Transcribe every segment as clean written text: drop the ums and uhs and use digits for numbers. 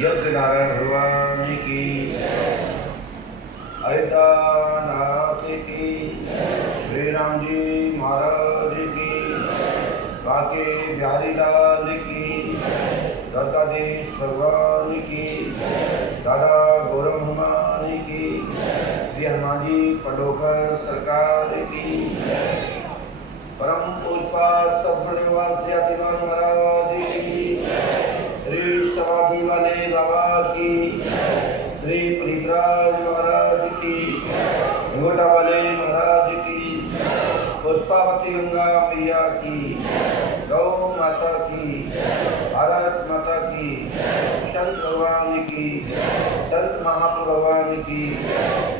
यज्ञ नारायण भगवान की, अयोध्यानाथ की, श्री राम जी महाराज की, बाके बिहारी लाल की, द्वारकाधीश भगवान की, दादा गौरव हनुमान की, श्री हनुमान जी पंडोकर सरकार की, परम पूज्य सतगुरुदेव महाराज की, श्री समाधि वाले बाबा की, श्री पुनीतराज महाराज की, घोटा वाले महाराज की, पुष्पावती गंगा मैया की, गौ माता की, भारत माता की, संत भगवान की, संत महाप्रभु भगवान की,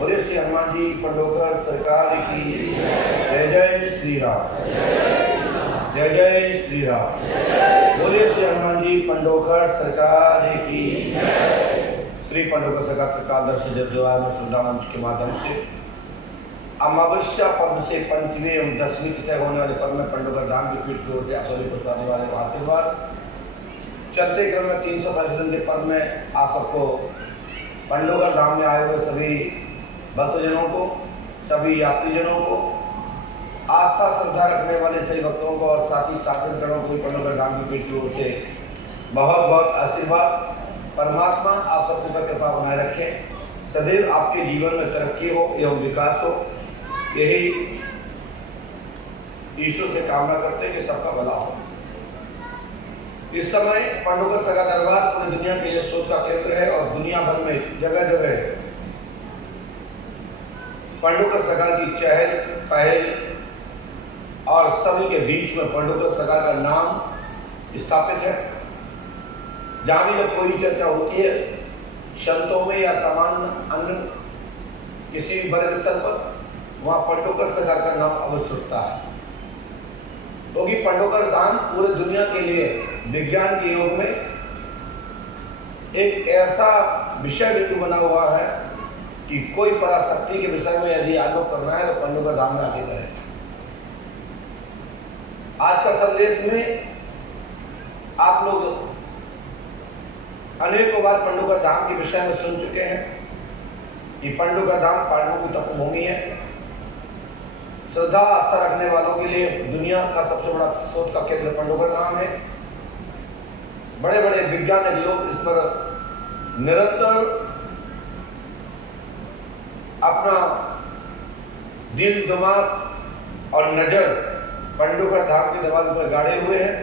बोले श्री हनुमान जी पंडोकर सरकार की, जय जय श्री राम, जय जय श्री राम, बोले श्री हनुमान जी पंडोकर सरकार की। श्री पंडोकर सरकार दर्शन जद्वार में सुंदर मंच के माध्यम से अमावस्या पर्व से पंचमी एवं दसवीं तिथि होने वाले पर्व में पंडोकर धाम की पीठ की ओर से आसोली पहुंचाने वाले आशीर्वाद चलते क्रम में 365 के पर्व में आप सबको पंडोकर धाम में आए हुए सभी भक्तजनों को, सभी यात्रीजनों को, आस्था श्रद्धा रखने वाले सभी भक्तों को और साथ ही शासनगणों को पंडोकर धाम की पीठ की ओर से बहुत बहुत आशीर्वाद। परमात्मा आप सबके पर कृपा बनाए रखे, सदैव आपके जीवन में तरक्की हो एवं विकास हो, यही ईश्वर से कामना करते हैं कि सबका भला हो। इस समय पंडोकर सगा दरबार पूरी दुनिया के लिए सोच का केंद्र है और दुनिया भर में जगह जगह पंडोकर सगा की चहल पहल और सभी के बीच में पंडोकर सगा का नाम स्थापित है। जहां भी जब कोई चर्चा होती है संतों में या सामान्य अन्य किसी भी बड़े स्थल पर, वहां पंडोकर सगा का नाम अवश्य उठता है, क्योंकि पंडोकर धाम पूरे दुनिया के लिए विज्ञान के योग में एक ऐसा विषय बिंदु बना हुआ है कि कोई पराशक्ति के विषय में यदि आलोक करना है तो पंडोकर धाम में आगे करें। आज का संदेश में आप लोग अनेकों बार पंडोकर धाम के विषय में सुन चुके हैं कि पंडोकर धाम पांडवों की तपोभूमि है। श्रद्धा आस्था रखने वालों के लिए दुनिया का सबसे बड़ा सोच का केंद्र पंडोकर धाम है। बड़े बड़े वैज्ञानिक लोग इस पर निरंतर अपना दिल, दिमाग और नजर पंडोकर धाम के दरवाजे पर गाड़े हुए हैं।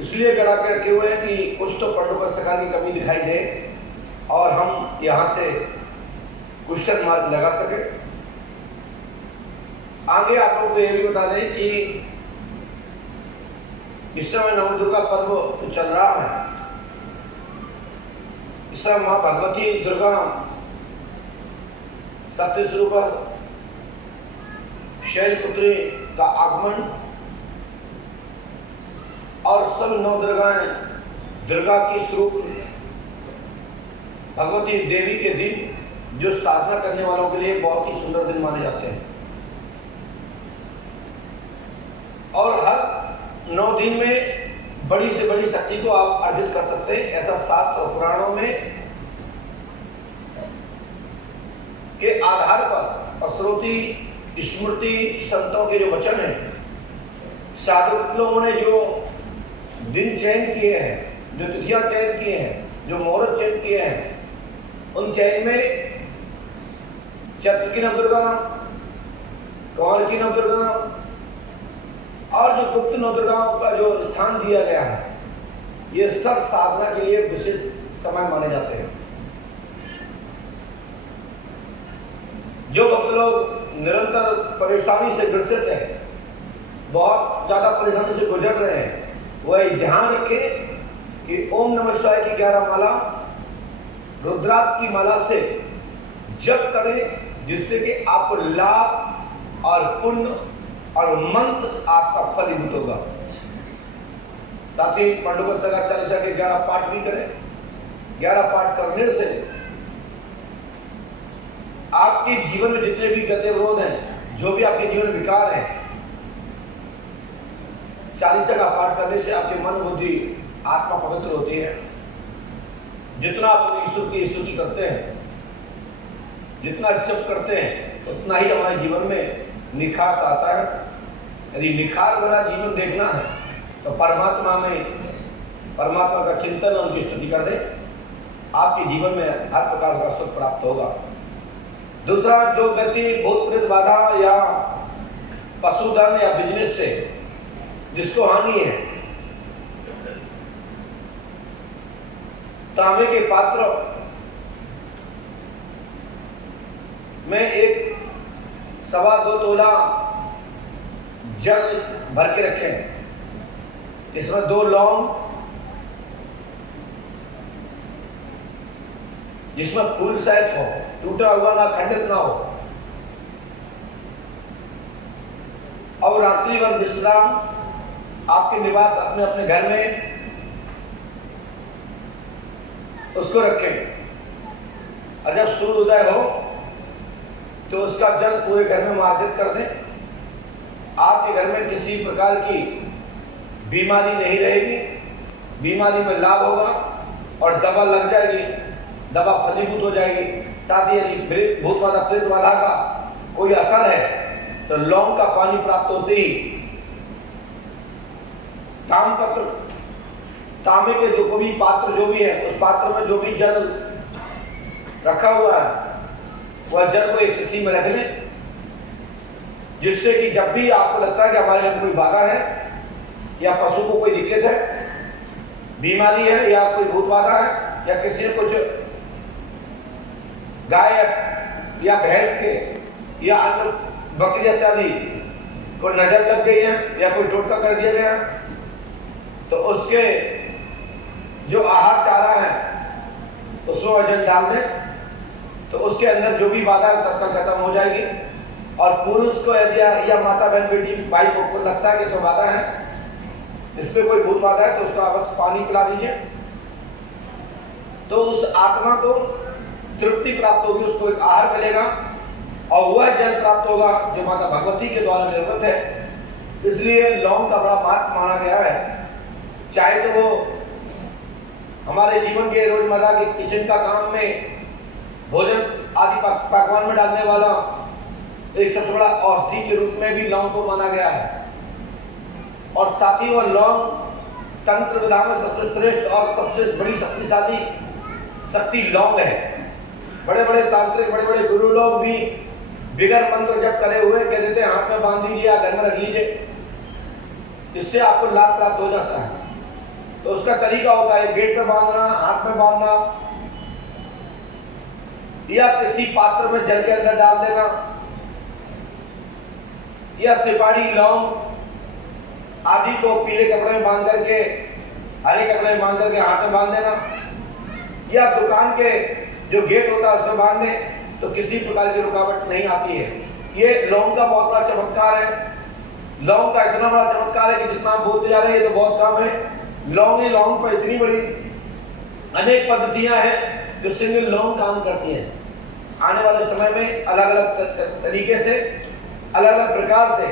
इसलिए गड़ा के रखे हुए हैं कि कुछ तो पंडोकर सगा की कमी दिखाई दे और हम यहां से क्वेश्चन मार्क लगा सके। आगे आप लोग को यह भी बता दें कि इस समय नवदुर्गा पर्व चल रहा है। इस समय मां भगवती दुर्गा सत्य स्वरूप शैलपुत्री का आगमन और सब नौ दुर्गाएं दुर्गा की स्वरूप भगवती देवी के दिन जो साधना करने वालों के लिए बहुत ही सुंदर दिन माने जाते हैं और हर 9 दिन में बड़ी से बड़ी शक्ति को आप अर्जित कर सकते हैं। ऐसा शास्त्र और पुराणों में के आधार पर और श्रुति स्मृति संतों के जो वचन है, साधु लोगों ने जो दिन चयन किए हैं, जो तिथियां चयन किए हैं, जो मुहूर्त चयन किए हैं, उन चयन में चैत्र की नवदुर्गा, कंवर की नवदुर्गा और जो गुप्त नवदुर्गाओं का जो स्थान दिया गया है, ये सब साधना के लिए विशेष समय माने जाते हैं। जो भक्त लोग निरंतर परेशानी से ग्रसित है, बहुत ज्यादा परेशानी से गुजर रहे हैं, वह ध्यान रखें कि ओम नमः शिवाय की 11 माला रुद्राक्ष की माला से जप करें, जिससे कि आपको लाभ और पुण्य और मंत्र आपका फलीभूत होगा। साथ ही पंडोकर सगा चालीसा के 11 पाठ भी करें। 11 पाठ करने से आपके जीवन में जितने भी गति विरोध हैं, जो भी आपके जीवन में विकार हैं, चालीसा का पाठ करने से आपके मन बुद्धि आत्मा पवित्र होती है। जितना आप ईश्वर की स्तुति करते हैं, जितना जप करते हैं, उतना ही हमारे जीवन में निखार आता है। यदि निखार वाला जीवन देखना है तो परमात्मा का चिंतन और उनकी स्तुति कर दें, आपके जीवन में हर प्रकार का सुख प्राप्त होगा। दूसरा, जो व्यक्ति भूत प्रेत बाधा या पशुधन या बिजनेस से जिसको हानि है, तांबे के पात्र में 1.25 तोला जल भर के रखें, इसमें 2 लौंग, जिसमें फूल सहित हो, टूटा हुआ ना, खंडित ना हो, और रात्रि भर विश्राम आपके निवास अपने अपने घर में उसको रखें, और जब सूर्योदय हो तो उसका जल पूरे घर में मार्जित कर दें। आपके घर में किसी प्रकार की बीमारी नहीं रहेगी, बीमारी में लाभ होगा, और दवा लग जाएगी, दवा फलीभूत हो जाएगी। साथ ही यदि भूत बाधा प्रेत बाधा का कोई असर है तो लौंग का पानी प्राप्त होते ही तांबे के जो भी पात्र जो भी है, उस पात्र में जो भी जल रखा हुआ है, वह जल को एक शीशी में रख लें, जिससे कि जब भी आपको लगता है कि हमारे यहाँ कोई बाधा है या पशु को कोई दिक्कत है, बीमारी है, या कोई भूत बाधा है, या किसी ने कुछ गाय या भैंस के या अन्य बकरी इत्यादि को नजर लग गई है या कोई टोटका कर दिया गया, तो उसके जो आहार चारा है उसमें वजन डाल दें, तो उसके अंदर जो भी बाधा तत्काल खत्म हो जाएगी। और पुरुष को यदि या माता बहन बेटी भाई को लगता है कि इसमें बाधा है, इसमें कोई भूत बाधा है, तो उसका बस पानी पिला दीजिए, तो उस आत्मा को तृप्ति प्राप्त होगी, उसको एक आहार मिलेगा, और वह जल प्राप्त होगा जो माता भगवती के द्वारा निर्मित है। इसलिए लौंग का बड़ा महत्व माना गया है। चाहे तो वो हमारे जीवन के रोजमर्रा के किचन का काम में भोजन आदि पकवान में डालने वाला एक सबसे बड़ा औषधि के रूप में भी लौंग को माना गया है, और साथ ही वह लौंग तंत्र विधान में सबसे श्रेष्ठ और सबसे बड़ी शक्तिशाली शक्ति लौंग है। बड़े बड़े तांत्रिक, बड़े बड़े गुरु लोग भी बिगर मंत्र जप करे हुए कह देते हैं हाथ में बांध दीजिए या घर में रख लीजिए, इससे आपको लाभ प्राप्त हो जाता है। तो उसका तरीका होता है गेट पे बांधना, हाथ में बांधना, या किसी पात्र में जल के अंदर डाल देना, या सिपाही लौंग आदि को पीले कपड़े में बांध करके, हरे कपड़े में बांध करके हाथ में बांध देना, या दुकान के जो गेट होता है उसमें बांध दें, तो किसी प्रकार की रुकावट नहीं आती है। ये लौंग का बहुत बड़ा चमत्कार है। लौंग का इतना बड़ा चमत्कार है कि जितना आप बोलते जा रहे हैं ये तो बहुत कम है। लौंग पर इतनी बड़ी अनेक पद्धतियां हैं जो सिंगल लौंग काम करती हैं। आने वाले समय में अलग अलग तरीके से, अलग अलग प्रकार से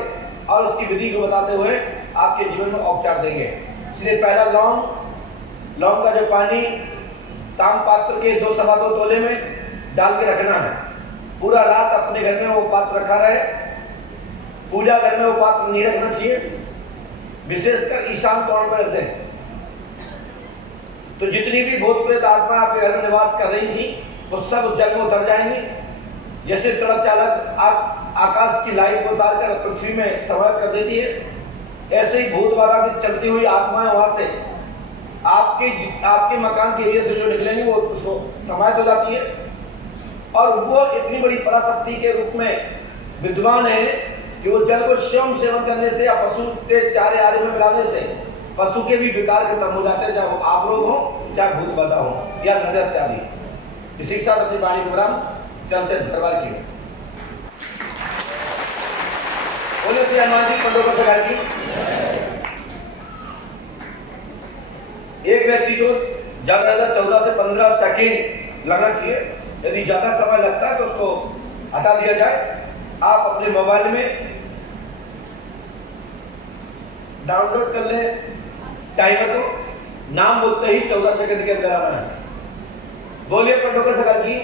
और उसकी विधि को बताते हुए आपके जीवन में उपचार देंगे। इसलिए पहला लौंग का जो पानी ताम पात्र के 2.25 तोले में डाल के रखना है। पूरा रात अपने घर में वो पात्र रखा रहे, पूजा घर में वो पात्र नहीं रखना चाहिए, विशेषकर ईशान कोण पर रखते हैं। तो जितनी भी भूत प्रेत आत्मा आपके घर में निवास कर रही थी वो सब जल में उतर जाएंगी। जैसे सड़क चालक आकाश की लाइट को उतार कर पृथ्वी में समाप्त कर देती है, ऐसे ही भूत बाधा की चलती हुई आत्माएं वहां से आपके मकान के एरिया से जो निकलेंगे वो उसको समाप्त हो जाती है। और वो इतनी बड़ी पराशक्ति के रूप में विद्वान है कि वो जल को स्वयं सेवन करने से या पशु के चारे आदि में मिलाने से पशु के भी विकार खत्म हो जाते हैं, चाहे वो आप लोग हो चाहे भूत बाधा हो या नजर इत्यादि। इसी के साथ अपनी वाणी प्रोग्राम चलते दरबार की बोले श्री हनुमान जी पंडों को सगाई की। एक व्यक्ति को ज्यादा 14 से 15 सेकेंड लगना चाहिए। यदि ज्यादा समय लगता है तो उसको हटा दिया जाए। आप अपने मोबाइल में डाउनलोड कर ले टाइमर को, नाम बोलते ही 14 सेकंड के अंदर आना है। बोलिए पंडोकर सरकार की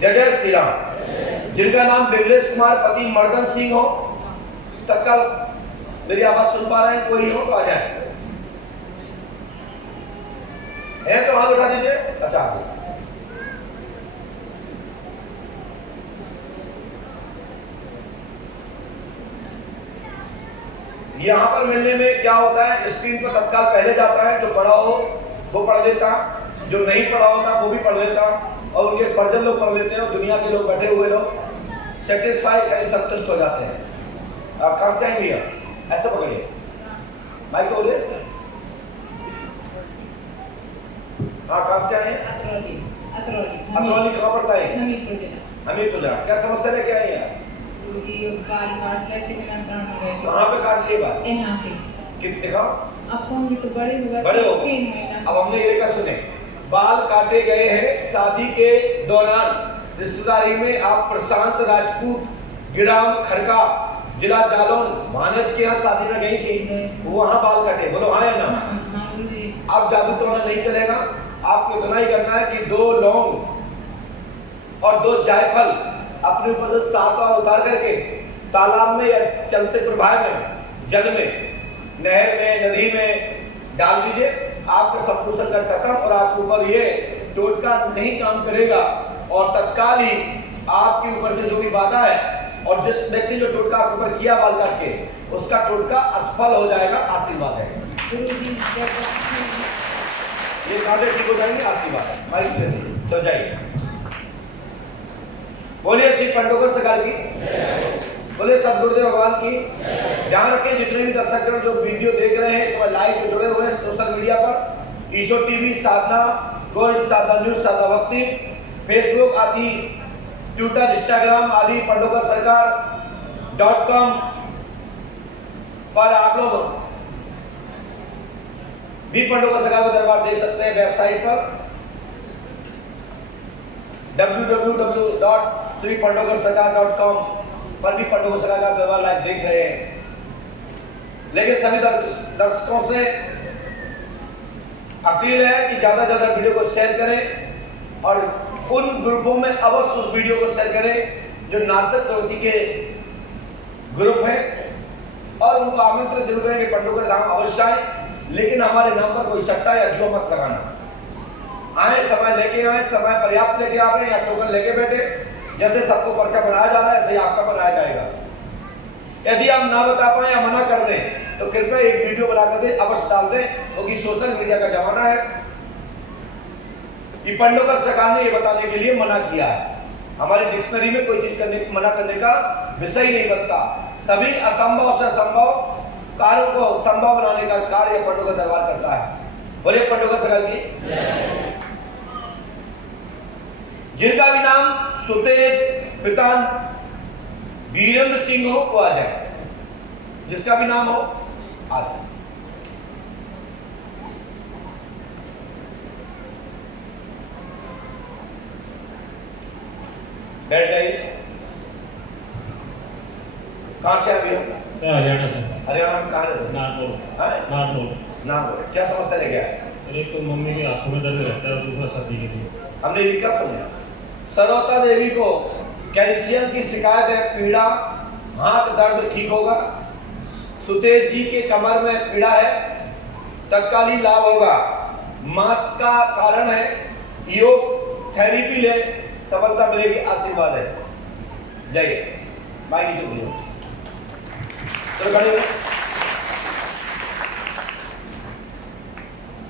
जय जय श्री राम। जिनका नाम बिमलेश कुमार पति मर्दन सिंह हो, तत्काल मेरी आवाज सुन पा रहे हैं, कोई हो तो आ जाए। है तो हाथ उठा दीजिए। अच्छा यहाँ पर मिलने में क्या होता है, स्क्रीन पर तत्काल पहले जाता है, जो पढ़ा हो वो पढ़ लेता, जो नहीं पढ़ा होता वो भी पढ़ लेता, और उनके परिजन लोग पढ़ लेते हैं, दुनिया के लोग बैठे हुए लोग सेटिस्फाई संतुष्ट हो जाते हैं। आप कहाँ से आएंगे, ऐसा पकड़िए माइक को बोलिए। हाँ कहाँ से आए? अतरौली कहाँ पड़ता है? हमीरपुर। क्या समस्या लेके आए हैं? कहाँ पे काट लिए बाल? यहाँ पे। कितने दिखाओ? अब फोन भी तो बड़े हो गए। बड़े हो गए। अब हमने ये क्या सुने, बाल काटे गए हैं शादी के दौरान रिश्तेदारी में। आप प्रशांत राजपूत ग्राम खरका जिला जालौन मानस के यहाँ शादी में गई थी, वहाँ बाल काटे। बोलो हाँ या ना? अब जादू टोना नहीं चलेगा। आपको इतना ही करना है कि 2 लौंग और 2 जायफल अपने ऊपर से 7 बार उतार करके तालाब में या चलते प्रवाह में, जल में, नहर में, नदी में डाल दीजिए। आपका सब कुछ संकट खत्म और आपके ऊपर ये टोटका नहीं काम करेगा, और तत्काल ही आपके ऊपर से जो भी बाधा है, और जिस व्यक्ति जो टोटका आपके ऊपर किया बाल काट के, उसका टोटका असफल हो जाएगा। आशीर्वाद है, ये काटे ठीक हो जाएंगे। आशीर्वाद है, चल जाइए। बोलिए श्री पंडोकर सरकार की, बोलिए सदगुरुदेव भगवान की। ध्यान रखें जितने भी दर्शक जो वीडियो देख रहे हैं, इस लाइव पे जुड़े हुए हैं सोशल मीडिया पर, ईशो टीवी, साधना गोल्ड, साधना न्यूज, साधना भक्ति, फेसबुक आदि, ट्विटर, इंस्टाग्राम आदि पंडोकर सरकार .com पर आप लोग भी पंडोकर सरकार का दरबार देख सकते हैं। वेबसाइट पर www.sripandokarsarkar.com पर भी पंडोकर सरकार का दरबार लाइव देख रहे हैं। लेकिन सभी दर्शकों से अपील है कि ज्यादा से ज्यादा वीडियो को शेयर करें, और उन ग्रुपों में अवश्य उस वीडियो को शेयर करें जो नाटक प्रवृत्ति के ग्रुप है, और उनको आमंत्रित जरूर करें कि पंडोकर धाम अवश्य आए, लेकिन हमारे नाम पर कोई सट्टा या जुआ मत लगाना। आए समय लेके आए, समय पर्याप्त लेके आ रहे हैं, या टोकन लेके बैठे। जैसे सबको पर्चा बनाया जा रहा है, ऐसे ही आपका बनाया जाएगा। यदि हम ना बता पाए या मना कर दें तो कृपया एक वीडियो बना करके अवश्य डाल दें, क्योंकि सोशल मीडिया का जमाना है कि पंडोकर सरकार ने ये बताने के लिए मना किया है। हमारी डिक्शनरी में कोई चीज मना करने का विषय नहीं बनता। सभी असंभव से संभव कार्यों को संभव बनाने का कार्य पंडोकर दरबार करता है। बोलिए पंडोकर सरकार की। जिनका भी नाम सुतेज पिता वीरेंद्र सिंह हो वो आ जाए, जिसका भी नाम हो आ जाए। बैठ जाइए। कहां से अभी? हरियाणा से। हरियाणा में कहां रहते? नागौर। नागौर। क्या समस्या लेके आए? एक तो मम्मी के आंखों में दर्द रहता है, और दूसरा सर्दी के लिए। हमने ये क्या समझा? सरोता देवी को कैल्शियम की शिकायत है, पीड़ा, हाथ दर्द ठीक होगा। सुतेज जी के कमर में पीड़ा है, तत्कालीन लाभ होगा। मांस का कारण है, योग थेरेपी ले, सफलता मिलेगी। आशीर्वाद है। जाइए बाई की चुप। चलो खड़े हो।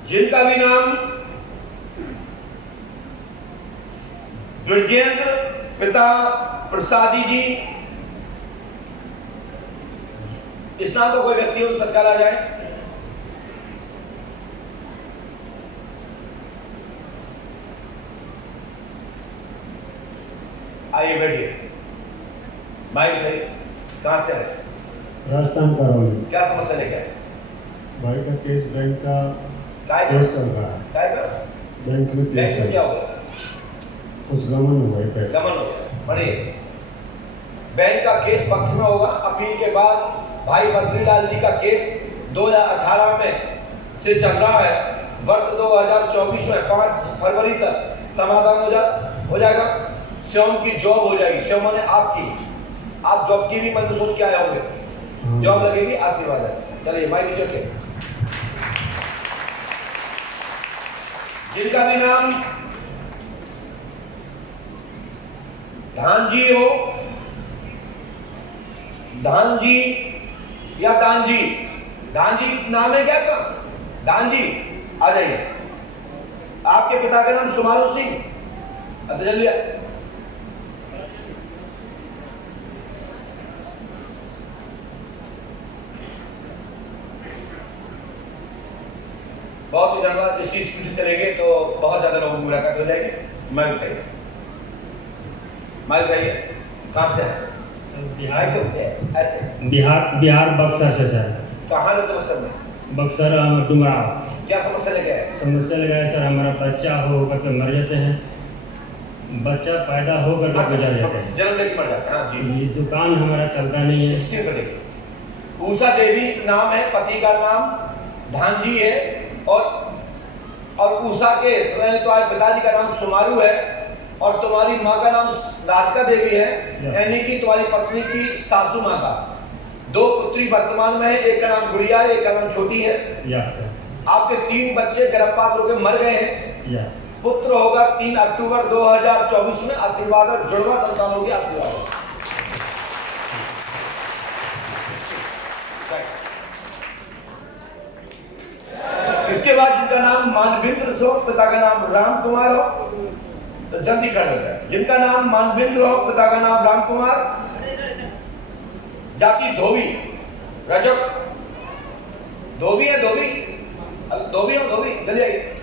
जिनका भी नाम ब्रजेंद्र पिता प्रसादी जी, इस नाम को कोई व्यक्ति हो तो तत्काल आ जाए। आइए बैठिए। भाई भाई कहां से आए? राजस्थान करौली। क्या समस्या लेके आए? भाई का केस बैंक का केस चल रहा है। बैंक में क्या हो गया? कुछ गमन हो गई, गमन हो गया। पढ़िए, बैंक का केस पक्ष में होगा। अपील के बाद भाई बद्रीलाल जी का केस 2018 में से चल रहा है। वर्ष 2024 में 5 फरवरी तक समाधान हो जाएगा। शिवम की जॉब हो जाएगी। शिवम माने आपकी, आप जॉब की भी मन में सोच के आए होंगे, जॉब लगेगी, आशीर्वाद है। चलिए माइक नीचे रखिए। जिनका भी नाम धानजी हो, धानजी या दानजी, दानजी नाम है क्या का? दानजी आ जाइए। आपके पिता का नाम सुमारू सिंह, जल्दी बहुत ही धन्यवाद। इसी स्पीड चलेंगे तो बहुत ज्यादा लोगों को मुलाकात हो जाएगी। मैं बताइए, मैं बताइए कहाँ से है? बिहार ऐसे बिहार बक्सर से सर। कहाँ रहते हो सर? में बक्सर डुमराव। क्या समस्या लेके आए? समस्या लगा है सर, हमारा बच्चा होकर के मर जाते हैं, बच्चा पैदा होकर के गुजर जाते हैं, जन्म लेके मर जाते हैं। हाँ जी। ये दुकान हमारा चलता नहीं है। स्क्रीन पर देखिए। उषा देवी नाम है, पति का नाम धानजी है, और उषा के तुम्हारे पिताजी का नाम सुमारू है, और तुम्हारी माँ का नाम राधिका देवी है, यानी कि तुम्हारी पत्नी की सासू माँ का। 2 पुत्री वर्तमान में है, एक का नाम गुड़िया है, एक का नाम छोटी है। Yes sir. आपके 3 बच्चे गर्भपात होकर मर गए हैं। यस। पुत्र होगा 3 अक्टूबर 2024 में। आशीर्वाद है, जुड़वा संतान होगी। आशीर्वाद। इसके बाद जिनका नाम मानवेंद्र हो, पिता का नाम राम कुमार हो, तो जल्दी कर देता है। जिनका नाम मानवेंद्र हो, पिता का नाम राम कुमार, जाति धोबी, रजक धोबी है, धोबी हो, धोबी जल्दी आइए।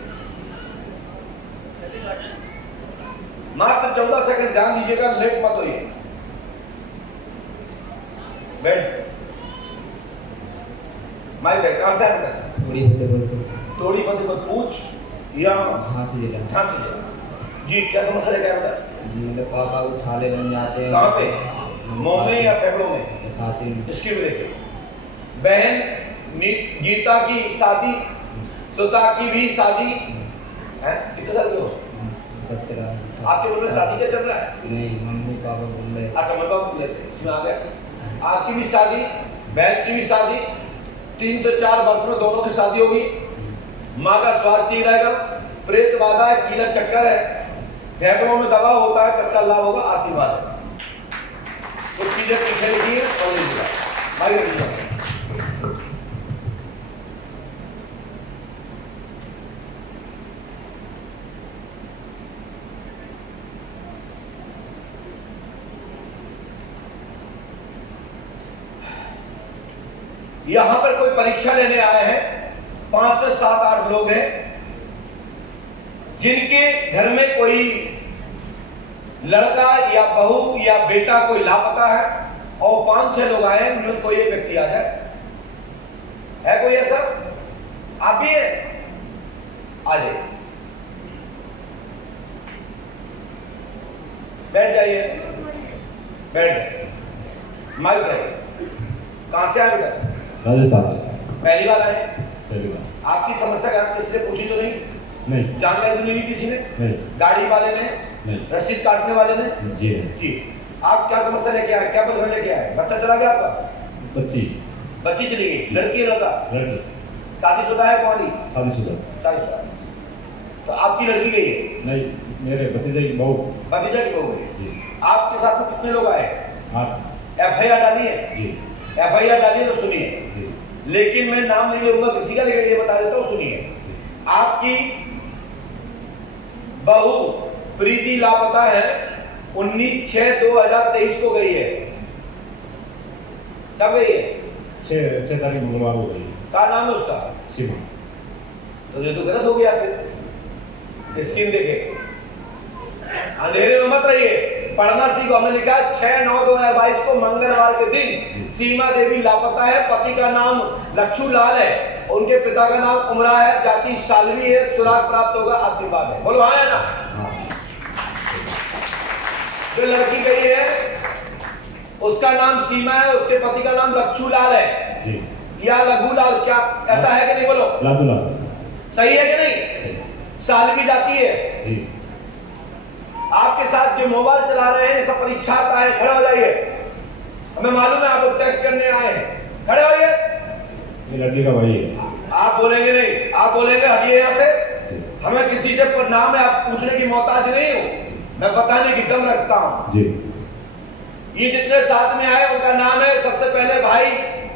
मात्र 14 सेकंड ध्यान दीजिएगा, लेट मत होइए। बैठ माइक बैठ। कहां से आए? तोड़ी फतेहपुर पूछ या झांसी जिला। झांसी जिला। जी क्या समस्या लेके आए? मेरे पापा को छाले बन जाते हैं। कहाँ पे? मुंह में या फेफड़ों में? छाती में। इसकी भी देखिए। बहन गीता की शादी, सुता की भी शादी है। कितने साल के हो? 17। आपके मन में शादी क्या चल रहा है? नहीं, मम्मी पापा बोल रहे। अच्छा मम्मी पापा बोल रहे थे, इसमें आ गया। आपकी भी शादी, बहन की भी शादी, 3 से 4 वर्ष में दोनों की शादी होगी। माँ का स्वास्थ्य ठीक रहेगा। प्रेत बाधा है, कीला चक्कर है, फेफड़ों में दबाव होता है, कच्चा लाभ होगा। आशीर्वाद है। कुछ चीजें पीछे लिखी है और नहीं लिखा। यहां पर कोई परीक्षा लेने आए हैं। 5 से 7 8 लोग हैं जिनके घर में कोई लड़का या बहू या बेटा कोई लापता है, और 5-6 लोग आए हैं, उनमें कोई एक व्यक्ति आ जाए। है कोई ऐसा? आप भी है? आ जाइए, बैठ जाइए, बैठ जाइए। माइक जाइए। कहां से आए बेटा? राजस्थान। पहली बार आए? पहली बार। आपकी समस्या क्या किसी ने पूछी तो नहीं? नहीं। जानकारी तो नहीं किसी ने? नहीं। गाड़ी वाले ने? नहीं। रसीद काटने वाले ने? जी जी। आप क्या समस्या लेके आए? क्या परेशानी लेके आए? बच्चा चला गया आपका? बच्ची बच्ची चली गई। लड़की है लड़का? लड़की शादीशुदा है कौन? शादीशुदा। शादीशुदा। तो आपकी लड़की गई है? नहीं, मेरे भतीजे की बहू। भतीजा की बहू गई। जी। आपके साथ में कितने लोग आए? 8। FIR डाली है? जी। FIR डाली है तो सुनिए, जी। लेकिन मैं नाम नहीं लूंगा किसी का, लेकिन ये बता देता हूँ, सुनिए। आपकी बहू प्रीति लापता है। 19/6/2023 को गई है। कब गई है? 6 तारीख मंगलवार को गई। क्या नाम है उसका? सीमा। तो ये तो गलत हो गया। फिर स्कीम देखे अंधेरे में मत रहिए, पढ़ना सीखो। हमने लिखा 6/9/2022 को मंगलवार के दिन सीमा देवी लापता है। पति का नाम लक्ष्मू लाल है, उनके पिता का नाम उमरा है, जाति सालवी है, सुराग प्राप्त होगा। आशीर्वाद है। बोलो हाँ है ना? जो लड़की गई है उसका नाम सीमा है, उसके पति का नाम लक्ष्मू लाल है जी। या लघु लाल, क्या ऐसा है कि नहीं? बोलो लादूला। सही है कि नहीं? सालवी जाती है। जी। आपके साथ जो मोबाइल चला रहे हैं सब परीक्षार्थ आए, खड़े हो जाइए। हमें मालूम है आप लोग टेस्ट करने आए हैं, खड़े होइए। ये लड़की का भाई है। आप बोलेंगे नहीं, आप बोलेंगे हटिए यहाँ से। हमें किसी से नाम है आप पूछने की मोहताज नहीं हूँ, मैं बताने की दम रखता हूँ जी। ये जितने साथ में आए उनका नाम है सबसे पहले भाई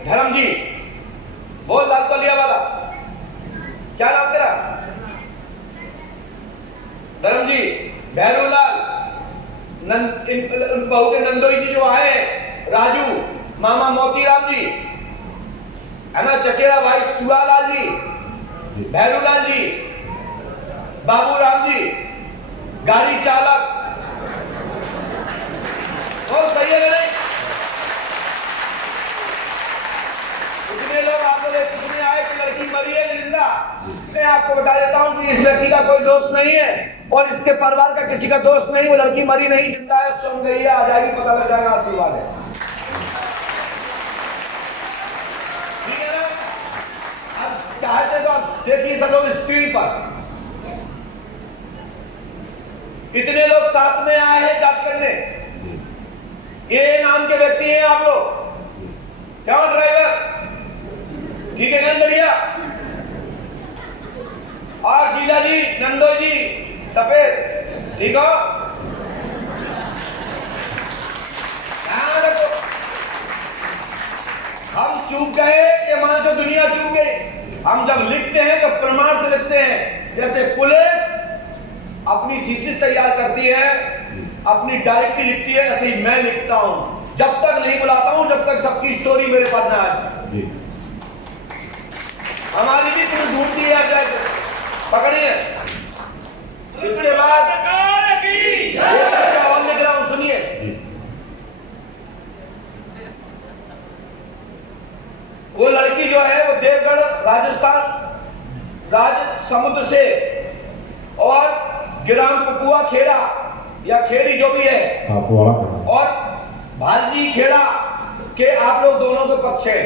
धर्म जी। बोल लाल तलिया वाला, क्या नाम तेरा? धर्म जी। भैरूलाल, बहू के नंदोई जी जो आए, राजू, मामा मोतीराम जी, है ना, चचेरा भाई सुरालाल जी, भैरूलाल जी, बाबूराम जी, गाड़ी चालक। और सही है नहीं? कितने लोग आप लोग कितने आए कि लड़की मरी है जिंदा? मैं आपको बता देता हूं कि इस लड़की का कोई दोष नहीं है और इसके परिवार का किसी का दोष नहीं। वो लड़की मरी नहीं, जिंदा है, सुन गई है, आ जाएगी, पता लग जाएगा, आशीर्वाद है। ठीक है ना? अब चाहते तो आप देखिए सब लोग स्क्रीन पर कितने लोग साथ में आए हैं जांच करने। ये नाम के व्यक्ति हैं आप लोग, क्या ड्राइवर? ठीक है ना, बढ़िया। और जीला जी, नंदो जी, सफेद, ठीक हो? ध्यान रखो, हम चूक गए ये मान जो दुनिया चूक गई। हम जब लिखते हैं तो प्रमाण से लिखते हैं। जैसे पुलिस अपनी थीसिस तैयार करती है, अपनी डायरेक्टरी लिखती है, ऐसे ही मैं लिखता हूं। जब तक नहीं बुलाता हूं जब तक सबकी स्टोरी मेरे पास ना आए। हमारी भी तुम ढूंढती है, पकड़िए। इसके बाद और लिख रहा हूं, सुनिए। वो लड़की जो है वो देवगढ़ राजस्थान समुद्र से और ग्राम पपुआ खेड़ा या खेड़ी जो भी है और भाजी खेड़ा के आप लोग दोनों के पक्ष है।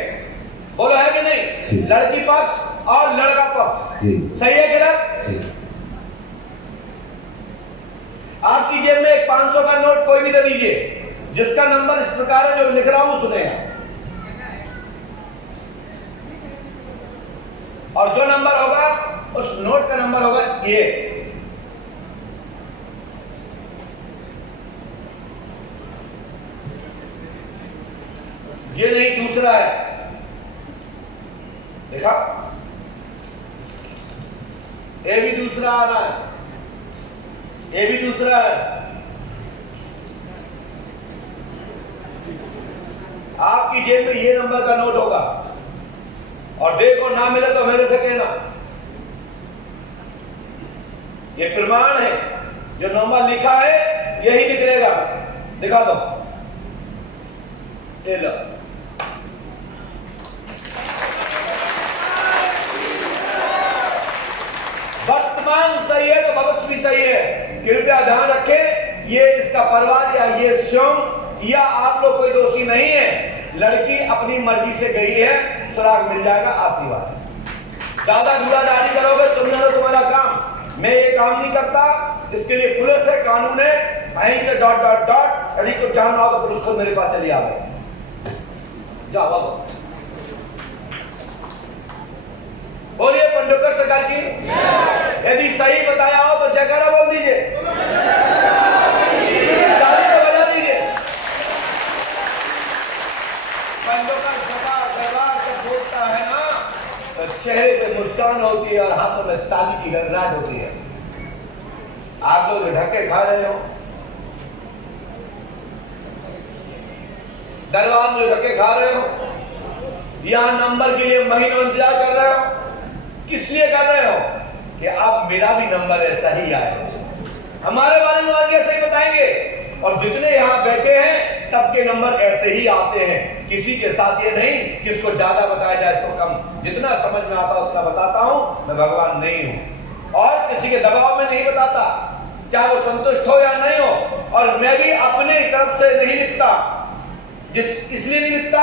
बोलो है कि नहीं? लड़की पक्ष और लड़का पक्ष, सही है कि ना? आपकी जेब में एक 500 का नोट कोई भी दे दीजिए, जिसका नंबर इस प्रकार है जो लिख रहा हूं सुनेगा, और जो नंबर होगा उस नोट का नंबर होगा ये। ये नहीं, दूसरा है, देखा? ये भी दूसरा आ रहा है, ये भी दूसरा है। आपकी जेब में ये नंबर का नोट होगा और देखो ना मिले तो मेरे से कहना। ये प्रमाण है, जो नंबर लिखा है यही निकलेगा। दिखा दो, ये लो। वर्तमान सही है तो भविष्य भी सही है। कृपया ध्यान रखें, ये इसका परिवार या ये स्वयं या आप लोग कोई दोषी नहीं है। लड़की अपनी मर्जी से गई है, सुराग मिल जाएगा, आशीर्वाद। ज्यादा दूरादारी करोगे तुमने तो तुम्हारा काम। मैं ये काम नहीं करता, इसके लिए पुलिस है, कानून है। अहीं से डॉट डॉट डॉट यदि कुछ जानना हो तो पुलिस को मेरे पास चली आओ, जाओ। बोलिए पंडोकर सरकार की। यदि सही बताया हो तो जयकारा बोल दीजिए, ताली तो बजा दीजिए। पंडोकर सरकार दरबार जब बोलता है ना तो चेहरे पे मुस्कान होती है और हाथों में ताली की गड़गड़ाहट होती है। आप लोग धक्के खा रहे हो, दरबार में धक्के खा रहे हो, यहां नंबर के लिए महीनों इंतजार कर रहे हो। किस लिए कर रहे हो? कि आप मेरा भी नंबर ऐसा ही आए। हमारे बारे में आज ऐसे ही बताएंगे और जितने यहाँ बैठे हैं सबके नंबर ऐसे ही आते हैं। किसी के साथ ये नहीं किसको ज्यादा बताया जाए तो कम। जितना समझ में आता उतना बताता हूं। मैं भगवान नहीं हूं और किसी के दबाव में नहीं बताता, चाहे वो संतुष्ट हो या नहीं हो। और मैं भी अपने तरफ से नहीं लिखता, इसलिए नहीं लिखता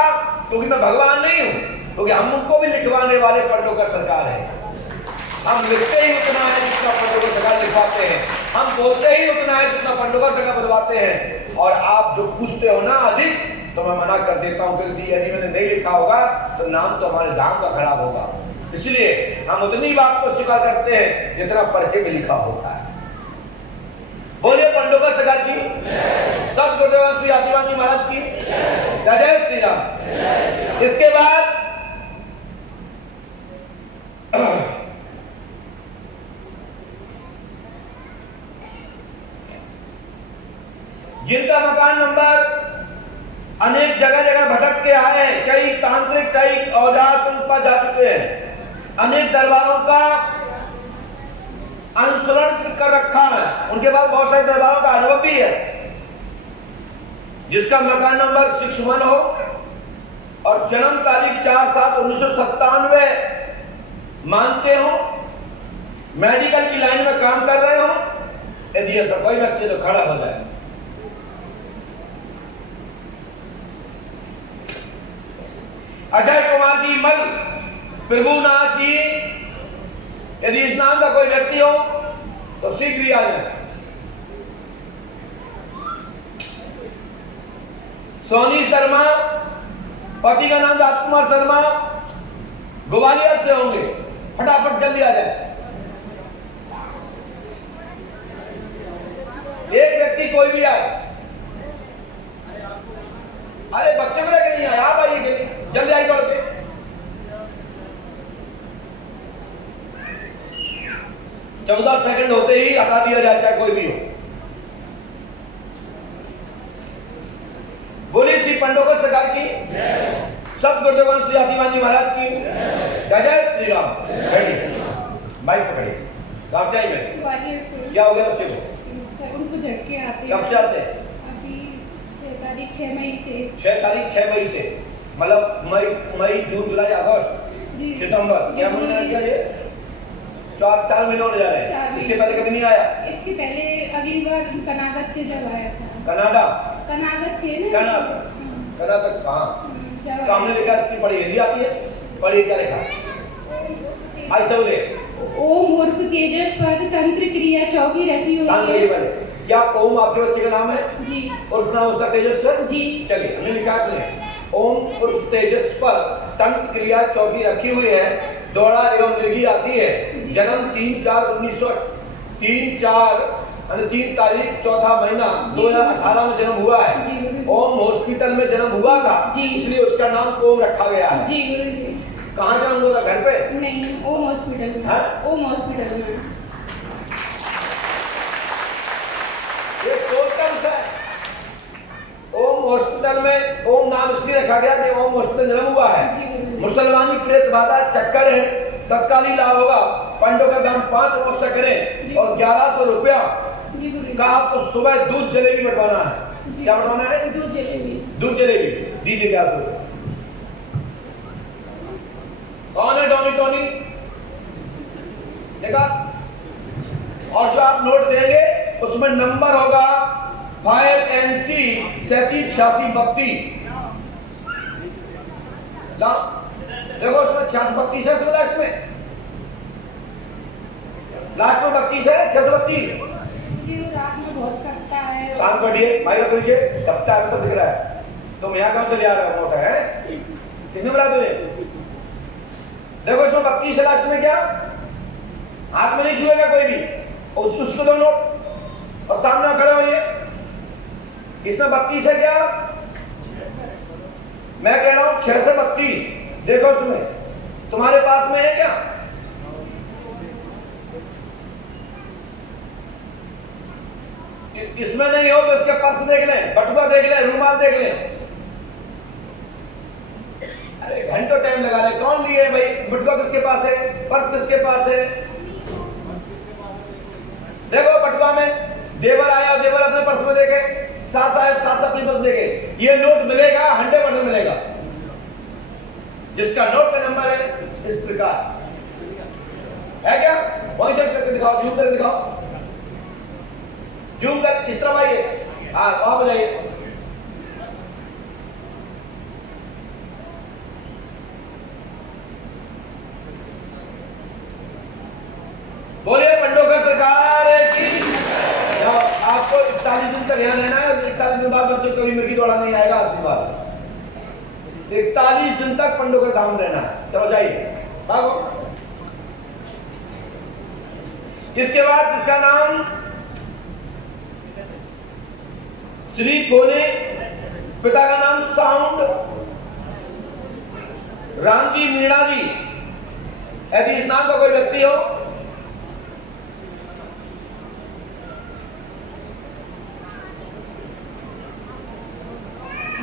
क्योंकि मैं भगवान नहीं हूं, क्योंकि हम उनको भी लिखवाने वाले पंडोकर सरकार है। हम लिखते ही उतना है जितना पंडोकर सरकार लिखवाते हैं। हम बोलते ही उतना है जितना पंडोकर सरकार बुलवाते हैं, और आप जो पूछते हो ना अधिक, तो मैं मना कर देता हूं, क्योंकि यदि मैंने नहीं लिखा होगा तो नाम तो हमारे धाम का खराब होगा। इसलिए हम उतनी बात को स्वीकार करते हैं जितना पर्चे में लिखा होता है। बोलिए पंडोकर सरकार की, सब गुरुदेव श्री आदिवासी महाराज की जय श्री राम। इसके बाद जिनका मकान नंबर अनेक जगह जगह भटक के आए हैं, कई तांत्रिक कई औजार उन पर जा चुके हैं, अनेक दरबारों का अनुसरण कर रखा है, उनके पास बहुत सारे दरबारों का अनुभव भी है। जिसका मकान नंबर 61 हो और जन्म तारीख 4/7/1997 मानते हो, मेडिकल की लाइन में काम कर रहे हो, यदि ऐसा कोई व्यक्ति तो खड़ा हो जाए। अजय कुमार जी मल, प्रभुनाथ जी, यदि इस नाम का कोई व्यक्ति हो तो शीघ्र ही आ जाए। सोनी शर्मा, पति का नाम राजकुमार शर्मा, ग्वालियर से होंगे, फटाफट जल्दी आ जाए। एक व्यक्ति कोई भी आए, अरे बच्चे को लेकर नहीं आए, आप आइए जल्दी आई बढ़ के। चौदह सेकंड होते ही हटा दिया जाए, चाहे कोई भी हो। बोलिए श्री पंडोकर सरकार की, सब गुरुदेव श्री आदिवासी महाराज की जय श्री राम। माइक पकड़िए। कहां से आई मैं? क्या हो गया बच्चे को? उनको झटके आते हैं। कब से आते हैं? अभी 6 तारीख 6 मई से। 6 तारीख 6 मई से, मतलब मई जून जुलाई अगस्त सितंबर, क्या महीना किया ये? 4 महीने होने जा रहे हैं। इसके पहले कभी नहीं आया? इसके पहले अगली बार कनागत के जब आया था। कनाडा? कनागत थे ना? कनाडा कहाँ? सामने लिखा, इसकी पढ़ी हिंदी आती है? पढ़िए क्या लिखा? आई सब ले। ओम उर्फ तेजस पर तंत्र क्रिया चौकी रखी हुई है। क्या ओम आपके बच्चे का नाम है? जी। उर्फ नाम उसका तेजस सर? जी। चलिए हमने लिखा आपने, ओम उर्फ तेजस पर तंत्र क्रिया चौकी रखी हुई है, दौड़ा एवं निर्गी आती है, जन्म 3 तारीख 4 महीना 2018 में जन्म हुआ है। ओम हॉस्पिटल में जन्म हुआ था, इसलिए उसका नाम ओम रखा गया है। जी गुरुजी। कहाँ जन्म हुआ था? घर पे? नहीं, ओम हॉस्पिटल में। ओम हॉस्पिटल में। ये सोचकर है, ओम हॉस्पिटल में ओम नाम इसलिए रखा गया कि ओम हॉस्पिटल जन्म हुआ है। मुसलमानी प्रेत बाधा चक्कर है, तत्कालीन लाभ होगा। पंडोकर दाम 5 रोज से करें और 1100 रुपया का आपको सुबह दूध जलेबी बंटवाना है। क्या बंटवाना है? दूध जलेबी। दूध जलेबी दीजिए। क्या कौन है? टोनी देखा? और जो आप नोट देंगे उसमें नंबर होगा 5NC 378632। देखो उसमें 3632 है, उसमें लास्ट में 32 है, 632। रात में बहुत कटता है। शाम पढ़िए, माइक रख लीजिए, कपता है तो दिख रहा है। तुम यहाँ कहाँ चले आ रहे हो? मोटा है, किसने बोला तुझे? देखो इसमें 32 है, लास्ट में क्या? हाथ में नहीं छुएगा कोई भी, उसको दो नोट और सामने खड़े होइए। इसमें 32 है क्या? मैं कह रहा हूं 6 से 32। देखो उसमें तुम्हारे पास में है क्या? इसमें नहीं हो तो इसके पर्स देख लें, बटुआ देख लें, रुमाल देख लें। अरे घंटों टाइम लगा रहे, कौन लिए भाई? बटुआ किसके पास है? पर्स किसके पास है? देखो बटुआ में देवर आया, देवर अपने पर्स में देखे, साथ आए, साथ अपनी पर्स देखे। ये नोट मिलेगा, 100% मिलेगा। जिसका नोट का नंबर है इस प्रकार है क्या? वहीं चेक करके दिखाओ, जूम करके दिखाओ, जूम कर इस तरफ आइए। हाँ वहां पर जाइए। बोलिए पंडोकर सरकार की। आपको 41 दिन तक यहाँ रहना है, 41 दिन बाद बच्चे कभी मिर्गी दौड़ा नहीं आएगा। आपकी बात 41 दिन तक पंडों का धाम रहना है। चलो जाइए भागो। इसके बाद इसका नाम श्री भोले, पिता का नाम साउंड, राम जी, मीणा जी। यदि इस नाम का कोई व्यक्ति हो,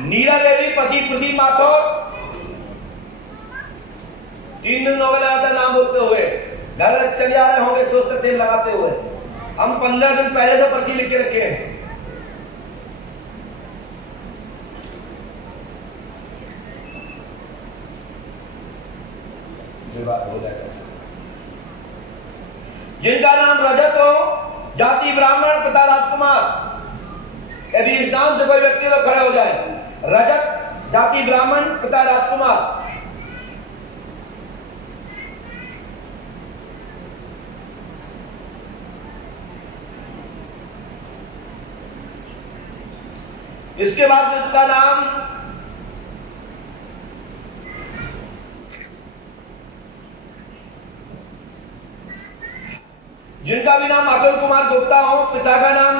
नीला देवी, पति प्रदीप माथुर। 3 दिन हो गए लगातार नाम बोलते हुए, घर चले आ रहे होंगे सोचते तेल लगाते हुए। हम 15 दिन पहले से पर्ची लिख के रखे हैं। बात हो जाएगा। जिनका नाम रजत हो, जाति ब्राह्मण, पिता राजकुमार। यदि इस नाम से कोई व्यक्ति लोग खड़े हो जाए, रजत, जाति ब्राह्मण, पिता राजकुमार। इसके बाद जिसका नाम जिनका भी नाम अतुल कुमार गुप्ता हो, पिता का नाम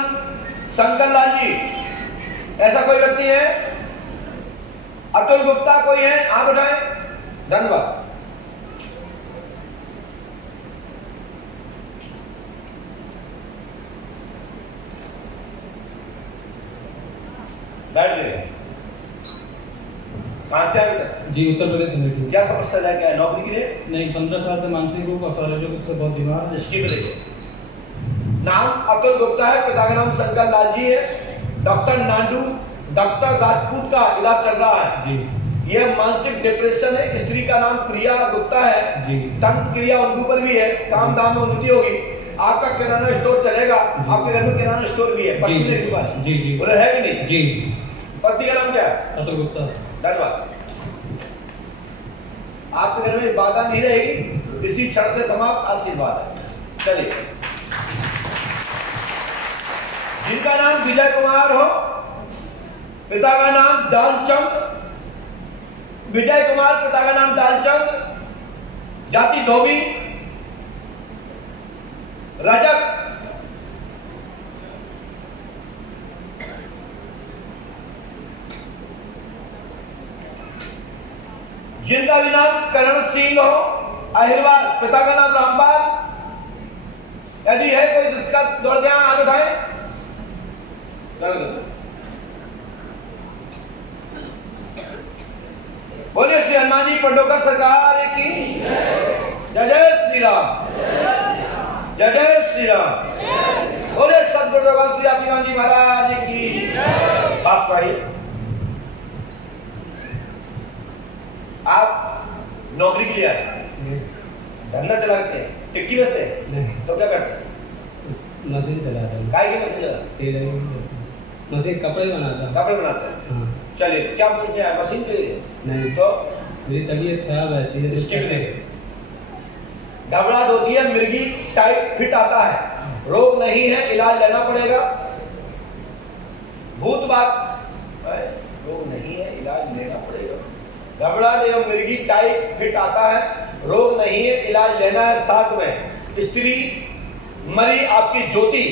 शंकर लाल जी। ऐसा कोई व्यक्ति है? अतुल गुप्ता कोई है? हाथ उठाएं। धन्यवाद। बैठ गए। कहां से आए? जी उत्तर प्रदेश से। क्या समस्या है? क्या है? नौकरी के लिए? नहीं, 15 साल से मानसिक रूप और शारीरिक रूप से बहुत बीमार है। दृष्टि में देखिए, नाम अतुल गुप्ता है, पिता का नाम शंकर लाल जी है। डॉक्टर नांडू, डॉक्टर राजपूत का इलाज चल रहा है जी। यह मानसिक डिप्रेशन है। स्त्री का नाम प्रिया गुप्ता है जी। तंत्र क्रिया उनके ऊपर भी है, काम धाम में उन्नति होगी। आपका किराना स्टोर चलेगा, आपके घर में किराना स्टोर भी है। जी जी जी बोले है कि नहीं? जी। पति का नाम क्या है? अतुल गुप्ता। धन्यवाद। आपके घर में बाधा नहीं रहेगी, इसी क्षण से समाप्त आशीर्वाद है। चलिए, जिनका नाम विजय कुमार हो, पिता का नाम दालचंद, विजय कुमार, पिता का नाम दालचंद, जाति धोबी, रजक, जिनका भी नाम करण सिंह हो, अहिरवाल, पिता का नाम रामपाल। यदि है कोई दिक्कत दौड़ के आगे उठाए। बोलिए श्री हनुमान जी पंडोकर सरकार की जय। जय श्री राम, जय जय श्री राम। बोले सद्गुरु भगवान श्री हनुमान जी महाराज की बात पढ़िए। आप नौकरी के लिए आए, धंधा चलाते हैं, टिक्की बेचते हैं, तो क्या करते हैं? मशीन चलाता हूँ। काय की मशीन चलाते? टेलरिंग मशीन, कपड़े बनाता हूँ। कपड़े बनाते हैं। हाँ। चलिए, क्या पूछते हैं? मशीन के लिए? नहीं तो मेरी तबीयत खराब रहती है। घबराहट होती है, मिर्गी टाइट फिट आता है, रोग नहीं है, इलाज लेना पड़ेगा। भूत बात, रोग नहीं है, इलाज लेना पड़ेगा। घबराहट एवं मिर्गी टाइट फिट आता है, रोग नहीं है, इलाज लेना है। साथ में स्त्री मरी, आपकी ज्योति,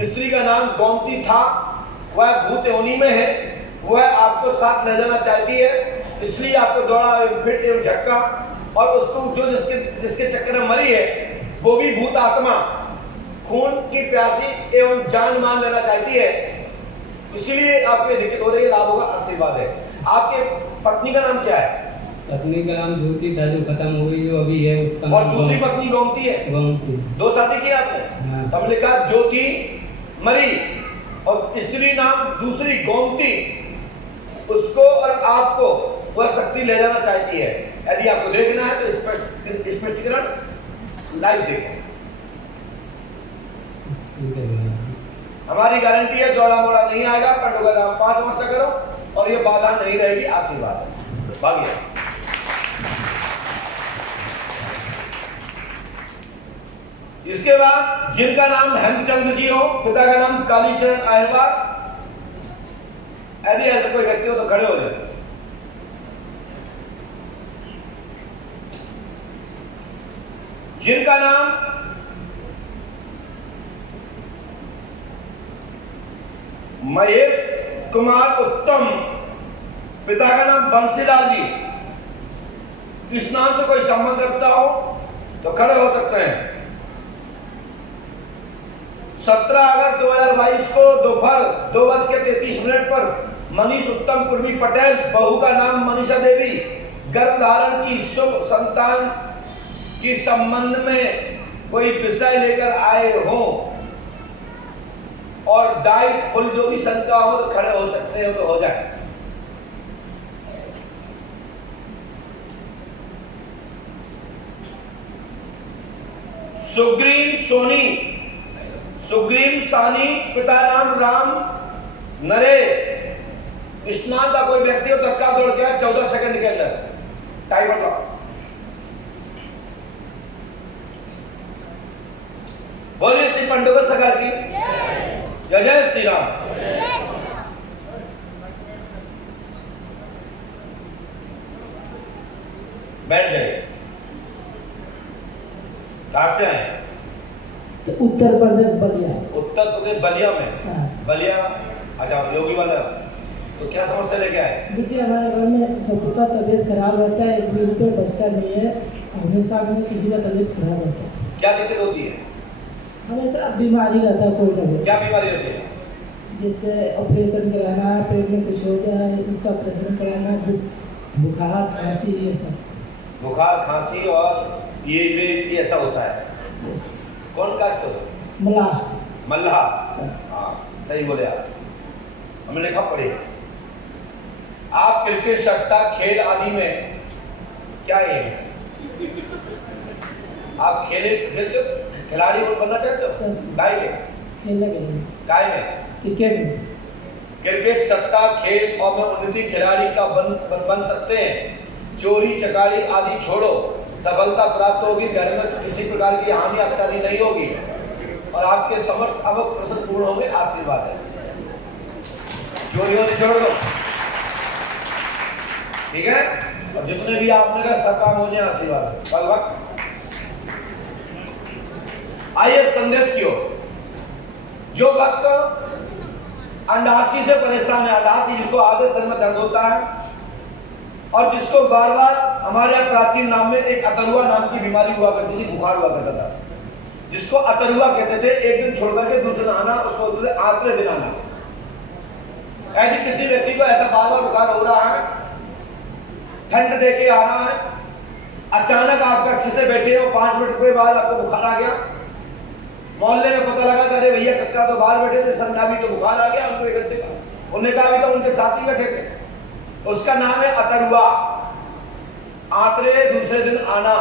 स्त्री का नाम गोमती था, वह भूत योनि में है, वह आपको साथ ले जाना चाहती है, इसलिए आपको दौड़ा फिट एवं झटका। और उसको जो जिसके चक्कर में मरी है, वो भी भूत आत्मा खून की प्यासी एवं जान मान लेना चाहती है, इसलिए आपको दिक्कत हो रही है। लाभ होगा, आशीर्वाद है। आपके पत्नी का नाम क्या है? पत्नी का नाम ज्योति था, जो खत्म हो गई, जो अभी है उसका। और दूसरी पत्नी गोमती है। गोमती। 2 शादी की आपने? हाँ। तब लिखा ज्योति मरी और स्त्री नाम दूसरी गोमती, उसको और आपको वह शक्ति ले जाना चाहती है। यदि आपको देखना है तो स्पष्टीकरण लाइव देखें। हमारी गारंटी है, जोड़ा मोड़ा नहीं आएगा। पंडों का नाम 5 वर्ष से करो और ये बाधा नहीं रहेगी, आशीर्वाद है। भाग्य इसके बाद जिनका नाम हेमचंद्र जी हो, पिता का नाम कालीचरण अहिरवार, यदि ऐसा कोई व्यक्ति हो तो खड़े हो जाए। जिनका नाम महेश कुमार उत्तम, पिता का नाम बंसीलाल जी, इस नाम से कोई संबंध रखता हो तो खड़े हो सकते हैं। 17 अगस्त 2022 को दोपहर 2:33 पर मनीष उत्तम कुर्मी पटेल, बहू का नाम मनीषा देवी, गर्भधारण की शुभ संतान की संबंध में कोई विषय लेकर आए हो और डाइट फुल जो भी शंका हो तो खड़े हो सकते हो तो हो जाए। सुग्रीव सोनी, सुग्रीव सानी, पिता नाम राम नरेश, स्नान का कोई व्यक्ति हो धक्का दौड़ गया 14 सेकंड के अंदर। टाइमर लगाओ। बोलिए श्री पंडोगर सरकार की जय जय श्री राम। बैठ जाइए। कहां से आए? उत्तर प्रदेश बलिया। उत्तर प्रदेश बलिया में? हाँ। बलिया, अच्छा योगी वाला। तो क्या समस्या लेके आए? देखिए हमारे घर में सबका तबीयत खराब रहता है, 1 दिन पे बचता नहीं है, हमेशा में किसी का तबीयत खराब रहता है। क्या दिक्कत होती है? हमेशा बीमारी रहता है कोई ना कोई। क्या बीमारी होती है? जैसे ऑपरेशन कराना, पेट में कुछ हो जाए उसका ऑपरेशन कराना, बुखार खांसी ये सब। बुखार खांसी और ये ऐसा होता है। कौन कास्ट हो? मल्लाह। मल्लाह, हाँ सही बोले आप, हमने लिखा पढ़े। आप क्रिकेट, सट्टा, खेल आदि में क्या है? आप खेलते खिलाड़ी को बनना चाहते हो? काय में? काय में? क्रिकेट में। क्रिकेट, सट्टा, खेल और में उन्नति खिलाड़ी का बन सकते हैं। चोरी चकारी आदि छोड़ो, सफलता प्राप्त होगी, घर में किसी प्रकार की हानि अत्यादि नहीं होगी और आपके समर्थ अब प्रसन्न पूर्ण होंगे। आशीर्वाद है। चोरियों से छोड़ दो, ठीक है? और जितने भी आपने का सब काम हो जाए, आशीर्वाद है। कल वक्त आइए संदेश की ओर। जो भक्त अंडाशी से परेशान है, अंडाशी जिसको आधे सर में दर्द होता है और जिसको बार बार हमारे यहाँ प्राचीन नाम में एक अतरुआ नाम की बीमारी हुआ करती थी, बुखार हुआ करता था, जिसको अतरुआ कहते थे। एक दिन छोड़ करके दूसरे दिन आना, उसको बोलते थे आखिरी दिन आना। यदि किसी व्यक्ति को ऐसा बार बार बुखार हो रहा है, ठंड देके आ रहा है, अचानक आपका अच्छे से बैठे हो, 5 मिनट के बाद आपको बुखार आ गया, मोहल्ले में पता लगा कि अरे भैया कक्का तो बाहर बैठे थे, संध्या भी तो बुखार आ गया हमको एक घंटे का। उन्होंने कहा अभी तो उनके साथी बैठे थे। उसका नाम है अतरुआ, आतरे दूसरे दिन आना।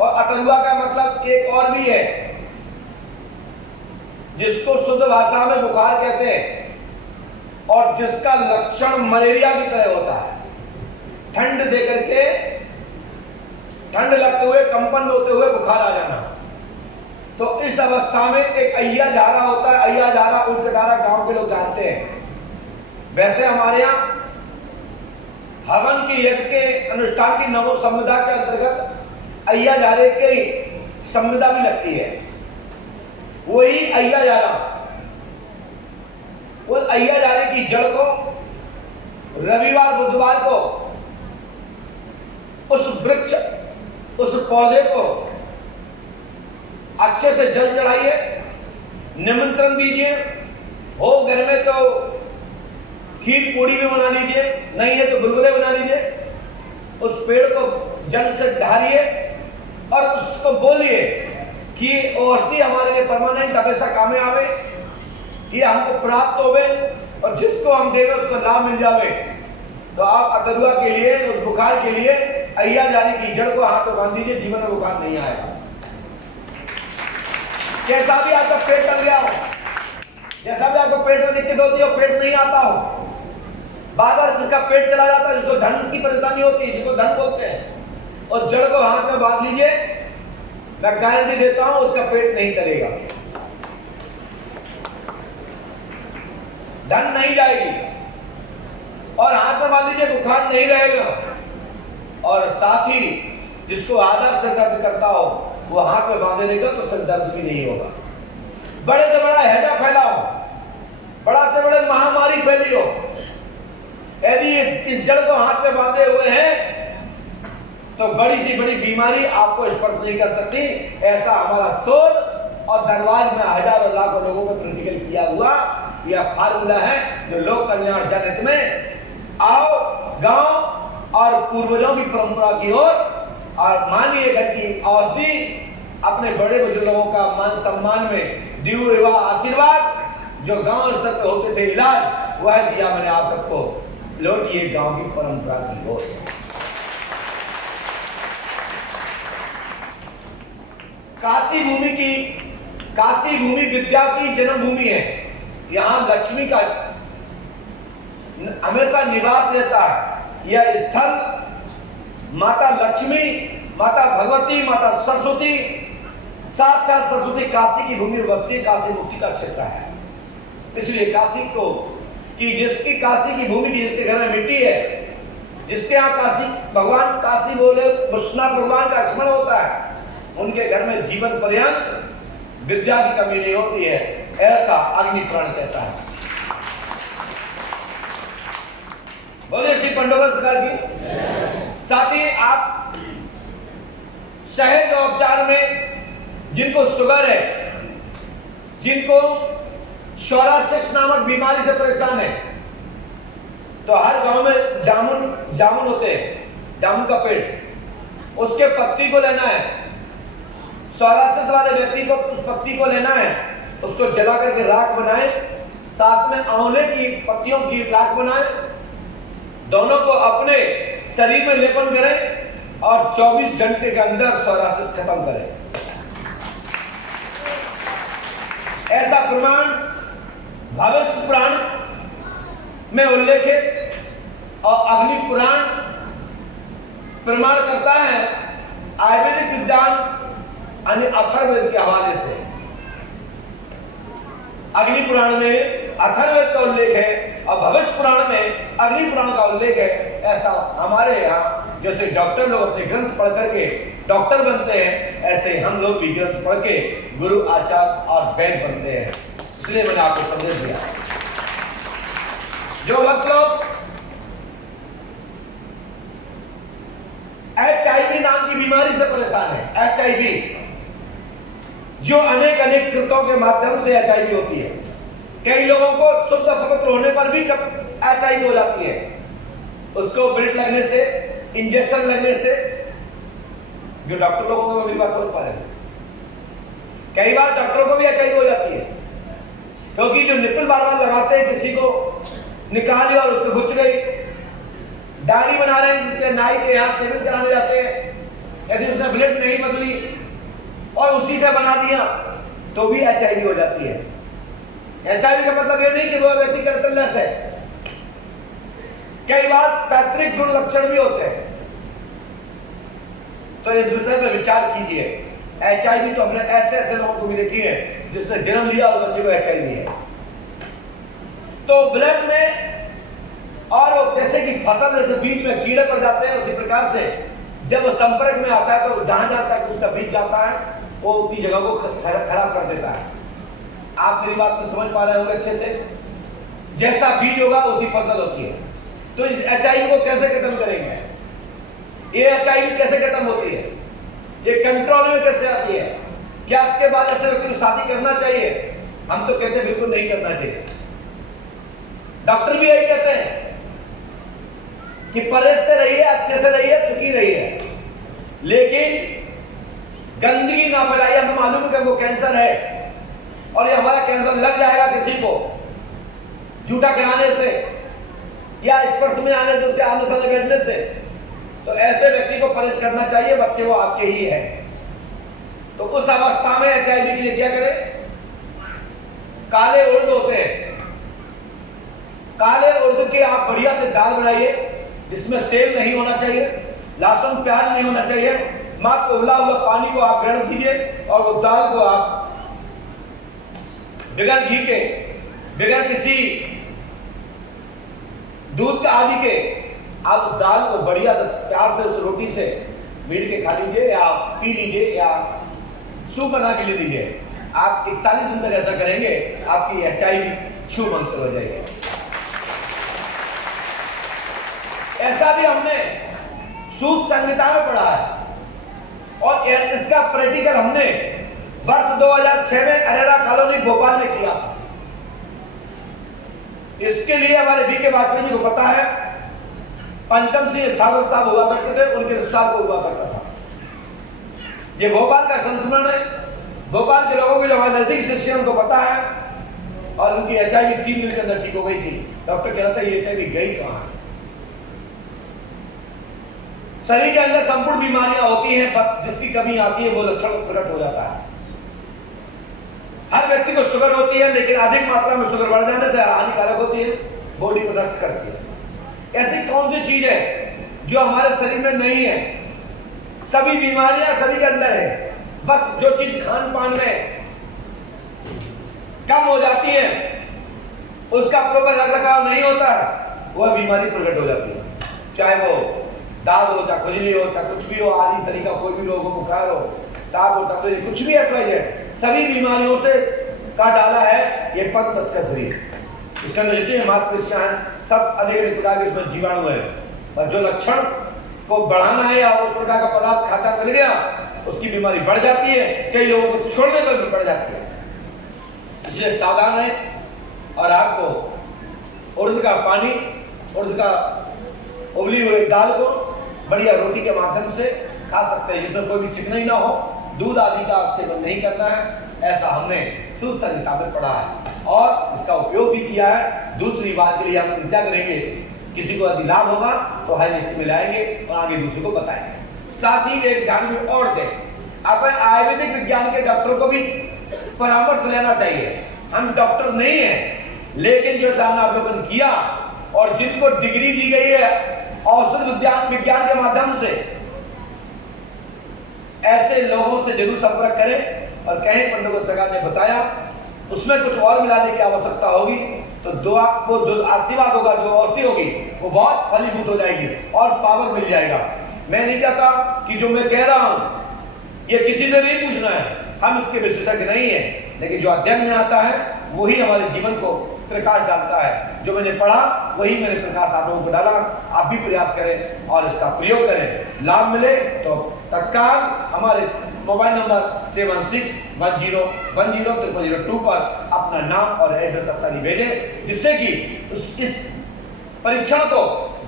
और अतरुआ का मतलब एक और भी है, जिसको शुद्ध भाषा में बुखार कहते हैं और जिसका लक्षण मलेरिया की तरह होता है। ठंड देकर के, ठंड लगते हुए, कंपन होते हुए बुखार आ जाना। तो इस अवस्था में एक अय्या धारा होता है। अय्या धारा, उल्ट धारा गांव के लोग जानते हैं। वैसे हमारे यहाँ हवन की यज्ञ के अनुष्ठान की नवो संविदा के अंतर्गत अय्या धारे की संविदा भी लगती है। वही अय्या धारा, उस अय्या धारे की जड़ को रविवार बुधवार को उस वृक्ष, उस पौधे को अच्छे से जल चढ़ाइए, निमंत्रण दीजिए। हो घर में तो खीर पूड़ी भी बना लीजिए, नहीं है तो गुलगुले बना लीजिए। उस पेड़ को जल से ढारिए और उसको बोलिए कि औषधि हमारे लिए परमानेंट हमेशा काम में आवे, ये हमको प्राप्त होवे और जिसको हम देवे उसको लाभ मिल जावे। तो आप अतरुआ के लिए, उस बुखार के लिए अय्या जाने की जड़ को हाथ में बांध दीजिए, जीवन में बुखार नहीं आएगा। जैसा भी आपका पेट चल गया हो, जैसा भी आपको पेट में दिक्कत होती है, पेट नहीं आता हो, बार बार जिसका पेट चला जाता है, जिसको धन की परेशानी होती है, जिसको धन बोलते हैं, और जड़ को हाथ में बांध लीजिए मैं गारंटी देता हूं उसका पेट नहीं तलेगा, धन नहीं जाएगी, और हाथ में मान लीजिए बुखार नहीं रहेगा, और साथ ही जिसको आधा सिर दर्द करता हो वो हाथ में बांधे देगा तो सिर दर्द भी नहीं होगा। बड़े से बड़ा हैजा फैला हो, बड़ा से बड़े महामारी फैली हो, यदि इस जड़ को हाथ में बांधे हुए हैं तो बड़ी सी बड़ी बीमारी आपको स्पर्श नहीं कर सकती। ऐसा हमारा सोच और दरबार में हजारों लाखों लोगों को प्रैक्टिकल किया हुआ यह फार्मूला है जो लोक कल्याण जनहित में आओ गांव और पूर्वजों की परंपरा की ओर, और मानिए घर की औषधि अपने बड़े बुजुर्गों का मान सम्मान में दिए हुआ आशीर्वाद जो गांव स्तर पर होते थे इलाज, वह दिया मैंने आप सबको। लौटिए गांव की परंपरा की ओर। काशी भूमि विद्या की जन्मभूमि है। यहाँ लक्ष्मी का हमेशा निवास रहता है। यह स्थल माता लक्ष्मी, माता भगवती, माता सरस्वती, साक्षात सरस्वती काशी की भूमि बसती, काशी मुक्ति का क्षेत्र है। इसलिए काशी को कि जिसकी काशी की भूमि की, जिसके घर में मिट्टी है, जिसके यहाँ काशी भगवान काशी बोले विश्वनाथ भगवान का स्मरण होता है, उनके घर में जीवन पर्यंत विद्या की कमी नहीं होती है, ऐसा अग्नि पुराण कहता है। बोलिए श्री पंडोगर सरकार की। साथ ही आप सहज उपचार में जिनको शुगर है, जिनको सोरासिस नामक बीमारी से परेशान है, तो हर गांव में जामुन होते हैं, जामुन का पेड़, उसके पत्ती को लेना है। सोरासिस वाले व्यक्ति को उस पत्ती को लेना है, उसको जला करके राख बनाए, साथ में आंवले की पत्तियों की राख बनाए, दोनों को अपने शरीर में लेपन करें और 24 घंटे के अंदर सोरासिस खत्म करें। ऐसा प्रमाण भविष्य पुराण में उल्लेखित और अग्नि पुराण प्रमाण करता है। आयुर्वेदिक विज्ञान अथर्ववेद के हवाले से अग्नि पुराण में अथर्ववेद का उल्लेख है और भविष्य पुराण में अग्नि पुराण का उल्लेख है। ऐसा हमारे यहाँ जैसे डॉक्टर लोग अपने ग्रंथ पढ़ करके डॉक्टर बनते हैं, ऐसे हम लोग भी ग्रंथ पढ़ के गुरु आचार्य और वैद्य बनते हैं। इसलिए मैंने आपको संदेश दिया। जो भक्त लोग HIV नाम की बीमारी से परेशान है, HIV जो अनेक कृतों के माध्यम से HIV होती है, कई लोगों को शुद्ध पवित्र होने पर भी HIV हो जाती है, उसको ब्रेड लगने से, इंजेक्शन लगने से, जो डॉक्टर लोगों को मेरी बात समझ पा रहे हैं, कई बार डॉक्टरों को भी HIV हो जाती है, क्योंकि जो निपल बार बार लगाते हैं, किसी को निकाली और उसको घुस गई, दाढ़ी बना रहे हैं, जिसके नाई के यहाँ सेविंग कराने जाते हैं, यदि उसने ब्लेड नहीं बदली और उसी से बना दिया तो भी HIV हो जाती है। HIV का मतलब ये नहीं कि वो व्यक्ति कैरेक्टरलेस है, कई बार पैतृक गुण लक्षण भी होते हैं। तो इस विषय पर विचार कीजिए। HIV तो हमने ऐसे लोगों को भी देखी है जिसने जन्म लिया और बच्चे को HIV है। तो ब्लड में और वो जैसे कि फसल के बीज में कीड़े पड़ जाते हैं, उसी प्रकार से जब वो संपर्क में आता है तो जहां जाता है उसका बीज जाता है, वो उसी जगह को खराब कर देता है। आप मेरी बात को समझ पा रहे होंगे अच्छे से। जैसा बीज होगा उसी फसल होती है। तो इस HIV को कैसे खत्म करेंगे? ये HIV कैसे खत्म होती है? ये कंट्रोल में कैसे आती है? क्या इसके बाद ऐसे व्यक्ति को शादी करना चाहिए? हम तो कहते हैं बिल्कुल नहीं करना चाहिए। डॉक्टर भी यही कहते हैं कि परहेज से रहिए, अच्छे से रहिए, सुखी रहिए, लेकिन गंदगी ना फैलाइए। हमें मालूम है कि वो कैंसर है और ये हमारा कैंसर लग जाएगा किसी को झूठा खिलाने से या स्पर्श में आने से, उसके आने सामने बैठने से, तो ऐसे व्यक्ति को परहेज करना चाहिए, बच्चे वो आपके ही है। तो उस अवस्था में HIV के लिए क्या करें? काले उर्द होते हैं, काले उर्द की आप बढ़िया से दाल बनाइए, जिसमें तेल नहीं होना चाहिए, लहसुन प्याज नहीं होना चाहिए, मात्र उबला हुआ पानी को आप ग्रहण कीजिए और वो दाल को आप बगैर घी के, बगैर किसी दूध आदि के, आप दाल को बढ़िया प्यार से उस रोटी से मीट के खा लीजिए या पी लीजिए या सूप बना के ले लीजिए। आप 41 दिन तक ऐसा करेंगे, आपकी HIV छू मंत्र हो जाएगी। ऐसा भी हमने सूत संहिता में पढ़ा है और इसका प्रैक्टिकल हमने वर्ष 2006 में अरेरा कॉलोनी भोपाल में किया। इसके लिए हमारे BK वाजपेयी जी को पता है, पंचम सिंह ठाकुर साहब हुआ करते थे, उनके रिश्तेदार को हुआ करता था। ये भोपाल का संस्मरण है। भोपाल के लोगों के जो हमारे नजदीक शिष्य उनको पता है और उनकी HIV 3 दिन के अंदर ठीक हो गई थी। डॉक्टर कह रहा था ये HIV गई कहां है। शरीर के अंदर संपूर्ण बीमारियां होती हैं, बस जिसकी कमी आती है वो लक्षण प्रकट हो जाता है। हर व्यक्ति को शुगर होती है, लेकिन अधिक मात्रा में शुगर बढ़ जाने से हानिकारक होती है, बॉडी को नष्ट करती है। ऐसी कौन सी चीज है जो हमारे शरीर में नहीं है? सभी बीमारियां सभी के अंदर है, बस जो चीज खान पान में कम हो जाती है, उसका प्रॉपर रखरखाव नहीं होता है, वह बीमारी प्रकट हो जाती है। चाहे वो दाद हो, चाहे खुजली हो, चाहे कुछ भी हो, आदि शरीर का कोई भी रोग हो, बुखार हो, ताप हो, तकलीफ, कुछ भी है, सभी बीमारियों से का डाला है ये पंच तत्व शरीर। इसके अंदर जितने मांसपेशियां हैं, सब अनेक प्रकार के इसमें जीवाणु है, और जो लक्षण को बढ़ाना है या उस प्रकार का पदार्थ खाता मिल गया, उसकी बीमारी बढ़ जाती है, कई लोगों को छोड़ने पर भी बढ़ जाती है। इसलिए सावधान है। और आपको उड़द का पानी, उड़द का उबली हुई दाल को बढ़िया रोटी के माध्यम से खा सकते हैं, जिसमें कोई भी चिकनाई ना हो, दूध आदि का सेवन नहीं करना है। ऐसा हमने सूत संहिता में पढ़ा है और इसका उपयोग भी किया है। दूसरी बात के लिए हम चिंता करेंगे, किसी को यदि लाभ होगा तो हाई लिस्ट में लाएंगे और आगे दूसरे को बताएंगे। साथ ही एक ध्यान में और दें, अपन आयुर्वेदिक विज्ञान के डॉक्टरों को भी परामर्श लेना चाहिए। हम डॉक्टर नहीं है, लेकिन जो दाना अवलोकन किया और जिनको डिग्री दी गई है औषध विज्ञान के माध्यम से, ऐसे लोगों से जरूर संपर्क करें और कहें पंडित सरकार ने बताया, उसमें कुछ और मिलाने की आवश्यकता होगी तो दुआ को जो आशीर्वाद होगा, जो औषधि होगी, वो बहुत फलीभूत हो जाएगी और पावर मिल जाएगा। मैं नहीं चाहता कि जो मैं कह रहा हूं ये किसी से नहीं पूछना है, हम इसके विशेषज्ञ नहीं है, लेकिन जो अध्ययन में आता है वही हमारे जीवन को प्रकाश डालता है। जो मैंने पढ़ा वही मैंने प्रकाश आप लोगों को डाला। आप भी प्रयास करें और इसका प्रयोग करें। लाभ मिले तो तत्काल हमारे मोबाइल नंबर 7610100002 पर अपना नाम और एड्रेस अपना भेजें, जिससे कि इस परीक्षण को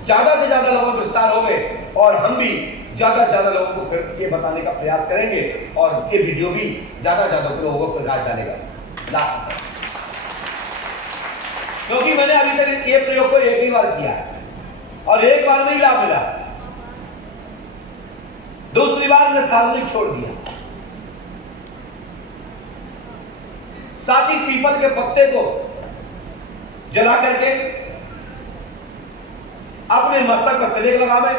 ज्यादा से ज्यादा लोगों को विस्तार होवे और हम भी ज्यादा से ज्यादा लोगों को फिर ये बताने का प्रयास करेंगे और ये वीडियो भी ज्यादा से ज्यादा लोगों को प्रकाश डालेगा। लाभ, क्योंकि मैंने अभी तक ये प्रयोग को एक ही बार किया और एक बार में ही लाभ मिला, दूसरी बार मैंने सार्वजनिक छोड़ दिया। साथ ही पीपल के पत्ते को जला करके अपने मस्तक पर तिलक लगावे।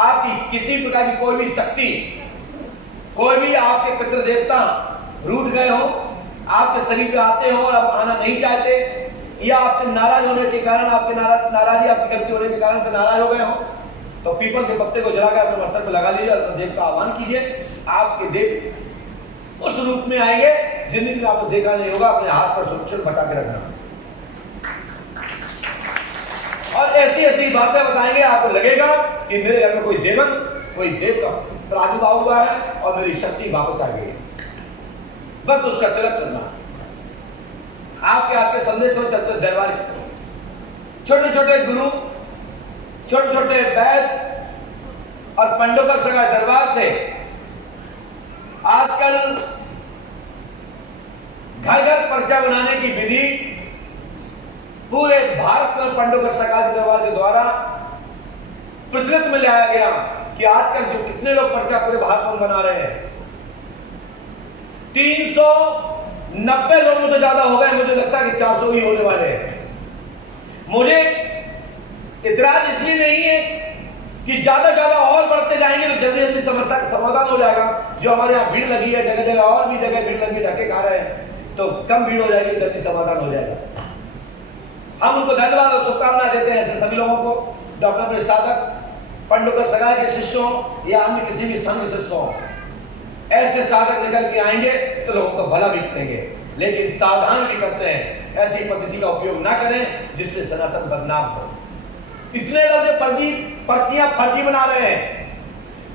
आपकी किसी प्रकार की कोई भी शक्ति, कोई भी आपके पितृ देवता रूठ गए हो, आपके शरीर पे आते हो और अब आना नहीं चाहते, या आपके नाराज होने के कारण, आपके नाराजी आपकी गलती होने के कारण से नाराज हो गए हो, तो पीपल के पत्ते को जलाकर अपने मस्तक पर लगा लीजिए और देव का आह्वान कीजिए। आपके देव उस रूप में आएंगे जिंदगी में आपको देखा नहीं होगा। अपने हाथ पर सुरक्षित बटा के रखना और ऐसी ऐसी बातें बताएंगे, आपको लगेगा कि मेरे घर में कोई देवन, कोई देव का प्रादुर्भाव हुआ है और मेरी शक्ति वापस आ गई। बस उसका तिलक करना, आपके हाथ के संदेश में चलते दरबार, छोटे छोटे गुरु, छोटे छोटे वैद और पंडितों का सगा दरबार थे। आजकल घर घर पर्चा बनाने की विधि पूरे भारत में पंडितों का सगा दरबार के द्वारा प्रचलित में लाया गया कि आजकल जो कितने लोग पर्चा पूरे भारत में बना रहे हैं, 390 लोगों से ज्यादा हो गए। मुझे लगता है कि 400 ही होने वाले हैं। मुझे इतराज इसलिए नहीं है कि ज्यादा और बढ़ते जाएंगे तो जल्दी जल्दी समस्या का समाधान हो जाएगा। जो हमारे यहाँ भीड़ लगी है जगह जगह, और भी जगह भीड़ लगी, धक्के खा रहे हैं, तो कम भीड़ हो जाएगी, जल्दी समाधान हो जाएगा। हम उनको धन्यवाद और शुभकामनाएं देते हैं ऐसे सभी लोगों को, डॉक्टर अपने साधक, पंडित सगाई के शिष्यों या अन्य किसी भी स्थान के शिष्यों, ऐसे साधक निकल के आएंगे तो लोगों को भला भी करेंगे, लेकिन सावधान भी करते हैं ऐसी पद्धति का उपयोग ना करें जिससे सनातन बदनाम हो। इतने लोग जो पर्चियां फर्जी बना रहे हैं,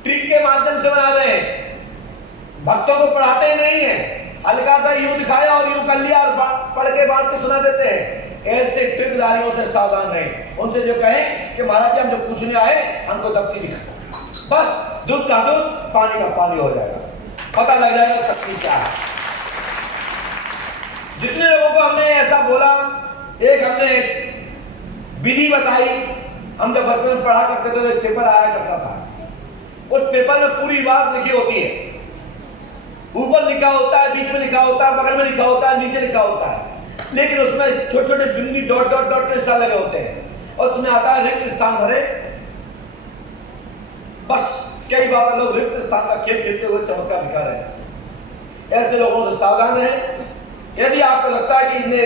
ट्रिक के माध्यम से बना रहे हैं, भक्तों को पढ़ाते नहीं है, हल्का सा यूं दिखाया और यूं कर लिया और पढ़ के बात को सुना देते हैं। ऐसे ट्रिकदारियों से सावधान रहें। उनसे जो कहें कि महाराज जी हम जो पूछने आए हमको दफ्ती दिखा, बस दूध का दूध पानी का पानी हो जाएगा, पता लग जाएगा शक्ति क्या है। जितने लोगों को हमने ऐसा बोला, एक हमने विधि बताई, हम जब बचपन में पढ़ा करते थे तो एक पेपर आया करता था, उस पेपर में पूरी बात लिखी होती है, ऊपर लिखा होता है, बीच में लिखा होता है, बगल में लिखा होता है, नीचे लिखा होता है, लेकिन उसमें छोटे छोटे बिंदी डॉट डॉट डॉट के निशान लगे होते हैं और उसमें आता है रिक्त स्थान भरे। बस कई बार लोग रिक्त स्थान का खेल खेलते हुए चमत्कार दिखा रहे हैं। ऐसे लोगों से सावधान रहें। यदि आपको लगता है कि इन्होंने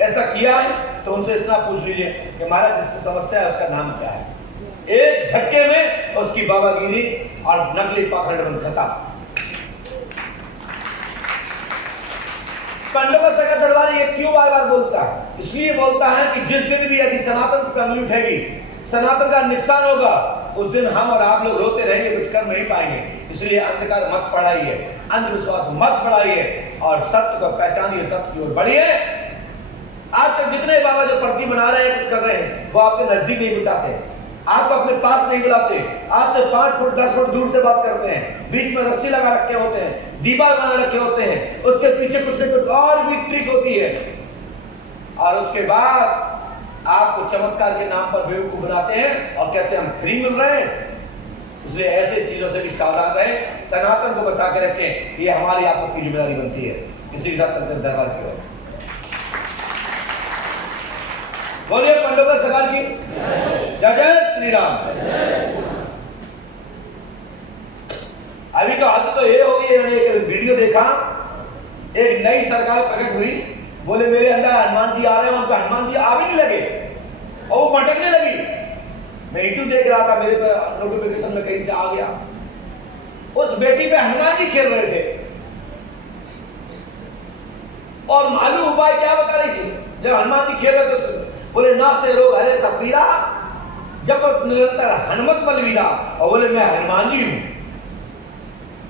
ऐसा किया है तो उनसे इतना पूछ लीजिए कि महाराज जिससे समस्या है उसका नाम क्या है। एक धक्के में उसकी बाबागिरी और नकली पाखंड बन खत्म। पंडों का सगा दरबार ये क्यों बार बार बोलता है? इसलिए बोलता है कि जिस दिन भी यदि सनातन की कमी उठेगी, सनातन का नुकसान होगा, उस दिन हम और आप लोग रोते रहेंगे, कुछ कर नहीं पाएंगे। इसलिए अंधकार मत बढ़ाइए, अंधविश्वास मत बढ़ाइए और सत्य को पहचानिए, सत्य की ओर बढ़िए। आज तक जितने बाबा जो पर्ची बना रहे हैं, कुछ कर रहे हैं, वो आपके नजदीक नहीं बिठाते, आपको अपने पास नहीं बुलाते, आपसे 5 फुट 10 फुट दूर से बात करते हैं, बीच में रस्सी लगा रखे होते हैं, दीवार बना रखे होते हैं, उसके पीछे कुछ न कुछ और भी ट्रिक होती है और उसके बाद आपको चमत्कार के नाम पर बेवकूफ बनाते हैं और कहते हैं हम फ्री मिल रहे हैं। इसलिए ऐसे चीजों से भी सावधान रहे, सनातन को बचा के रखें, ये हमारी आपको की जिम्मेदारी बनती है। इसी के साथ चलते दरबार की ओर बोलिए पंडों का सरकार की जय जय श्री राम। अभी तो हालत तो ये हो गई, एक वीडियो देखा, एक नई सरकार प्रकट हुई, बोले मेरे अंदर हनुमान जी आ रहे हैं, उनका हनुमान जी आ भी नहीं लगे और वो भटकने लगी। मैं यूट्यूब देख रहा था, मेरे पे नोटिफिकेशन में कहीं से आ गया, उस बेटी पे हनुमान जी खेल रहे थे और मालूम उपाय क्या बता रही थी जब हनुमान जी खेल रहे थे? बोले ना से रोग हरे सब पीरा, जब निरंतर हनुमत बलवीरा, और बोले मैं हनुमान जी हूं।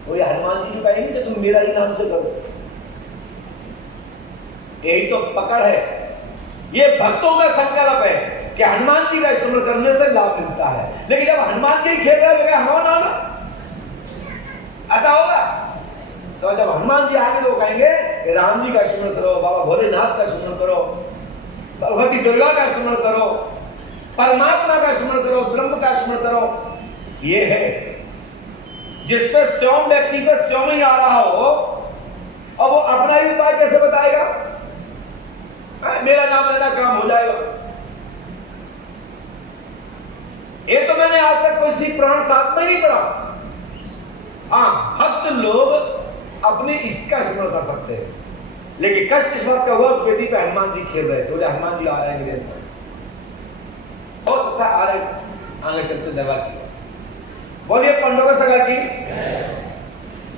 तो ये हनुमान जी कहेंगे कि तुम मेरा ही नाम से करो, यही तो पकड़ है। ये भक्तों का संकल्प है कि हनुमान जी का स्मरण करने से लाभ मिलता है, लेकिन जब हनुमान जी खेल रहे हो हमारा नाम ऐसा होगा, तो जब हनुमान जी आएंगे तो कहेंगे कि राम जी का स्मरण करो, बाबा भोलेनाथ का स्मरण करो, भगवती दुर्गा का स्मरण करो, परमात्मा का स्मरण करो, ब्रह्म का स्मरण करो। ये है जिसपे स्वयं व्यक्ति पे स्वयं ही आ रहा हो और वो अपना ही उपाय कैसे बताएगा? मेरा नाम लेना काम हो जाएगा। ये तो मैंने आज तक कोई सी पुराण साथ में नहीं पढ़ा। हाँ, भक्त लोग अपने इसका स्मरण कर सकते हैं, लेकिन कष्ट इस बात का हुआ उस बेटी पे हनुमान जी खेल रहे थे, हनुमान जी आ रहे हैं मेरे और तथा आ रहे आगे चलते दरबार की। बोलिए पंडों का सरकार की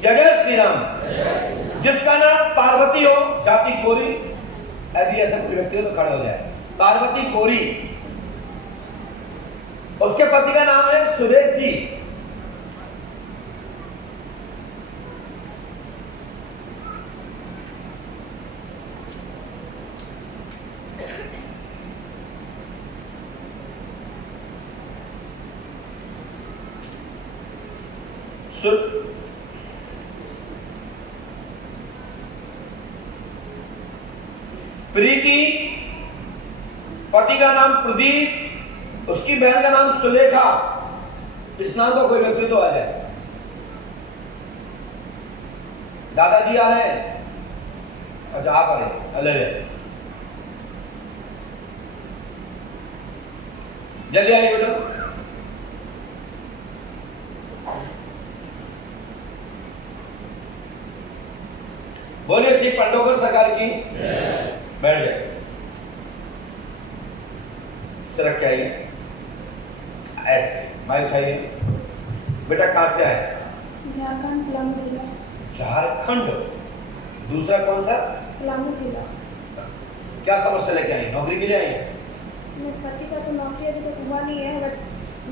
जय जय श्री राम। जिसका नाम पार्वती हो, जाति कोरी, यदि ऐसा कोई व्यक्ति हो तो खड़े हो जाए। पार्वती कोरी, उसके पति का नाम है सुरेश जी। प्रीति, पति का नाम प्रदीप, उसकी बहन का नाम सुलेखा। इस नाम का कोई व्यक्ति तो आ जाए। दादाजी आ रहे हैं, अच्छा आप आ रहे, अलग जल्दी आइए बेटा। पंडोकर सरकार की बैठ जाए। सरक के आइए, ऐसे माइक खाइए। बेटा कहाँ से आए? झारखंड पलामू जिला। झारखंड। दूसरा कौन सा? पलामू जिला। क्या समस्या लेके आई? नौकरी के लिए आई? मेरे पति का तो नौकरी अभी तक हुआ नहीं है, बट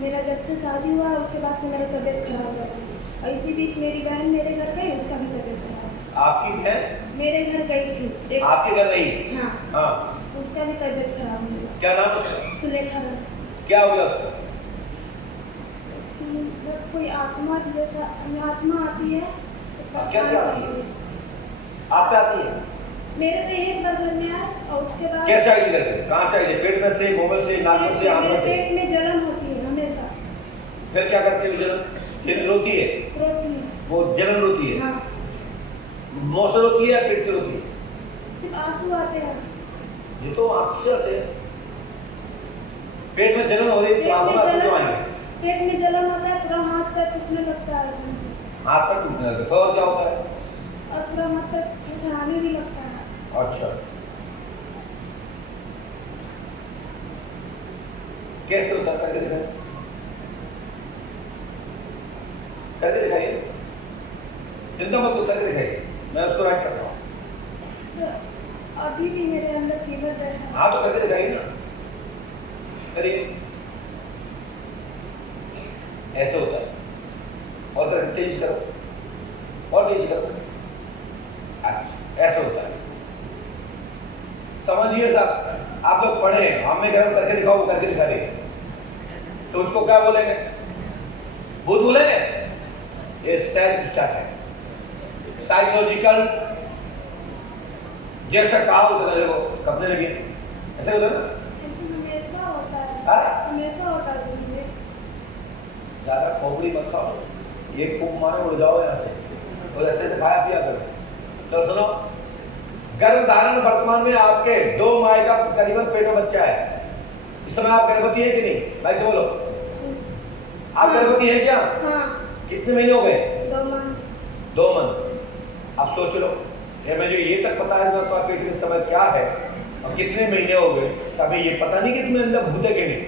मेरा जब से शादी हुआ उसके बाद से मेरी तबीयत खराब हो गई, और इसी बीच मेरी बहन मेरे घर गई, उसका भी तबीयत खराब। आपकी बहन मेरे घर गई थी आपके घर रही? हाँ, हाँ, उसका भी तबीयत खराब हो गया। क्या नाम उसका? सुलेखा। क्या हो गया उसको? मतलब कोई आत्मा जैसा आत्मा आती है, क्या क्या आती है? आप पे आती है? मेरे पे एक बार घर में आया, और उसके बाद कैसे आई घर? कहाँ से आई? पेट में से, मुंह में से, नाक में से, आंखों से? पेट में जलन होती है हमेशा। फिर क्या करती है? जलन रोती है? रोती है। वो जलन रोती है? हाँ। मुंह से रोती है या पेट से रोती है? सिर्फ आंसू आते हैं। ये तो आंख से आते हैं। पेट में जलन हो रही है तो आंखों में क्यों आएंगे? पेट में जलन होता है, पूरा हाथ पैर टूटने लगता है, हाथ पैर टूटने लगता है। और क्या होता है? और पूरा हाथ पैर उठाने भी लगता है। अच्छा, कैसे होता है? करके दिखाइए, करके दिखाइए। चिंता मत करो, करके दिखाइए, मैं उसको राइट करता हूँ। तो अभी भी मेरे अंदर फीवर जैसा। हाँ तो करके दिखाइए ना, करिए। ऐसे होता है। और तेज करो, और तेज करो। ऐसा होता है। समझिए साहब, आप लोग पढ़े हैं, हमें घर में करके दिखाओ, करके दिखा रहे तो उसको क्या बोलेंगे? भूत बोलेंगे? ये सेल्फ स्टार्ट है, साइकोलॉजिकल। जैसा कहा होता देखो कपड़े लगे ऐसे होता है ना? हमेशा होता है। हाँ? हमेशा होता है मुझे। ज्यादा खोपड़ी मत खाओ, ये खूब मारे उड़ जाओ यहाँ से, और ऐसे से खाया पिया करो। तो सुनो, गर्भ धारण वर्तमान में आपके 2 माह का करीबन पेट में बच्चा है। इस समय आप गर्भवती है कि नहीं? भाई से बोलो, आप गर्भवती है क्या? हाँ। कितने महीने हो गए? 2 माह। 2 मंथ। अब सोच लो, ये मुझे ये तक पता है कि पेट में समय क्या है और कितने महीने हो गए, तभी ये पता नहीं कि इसमें अंदर भूत है कि नहीं।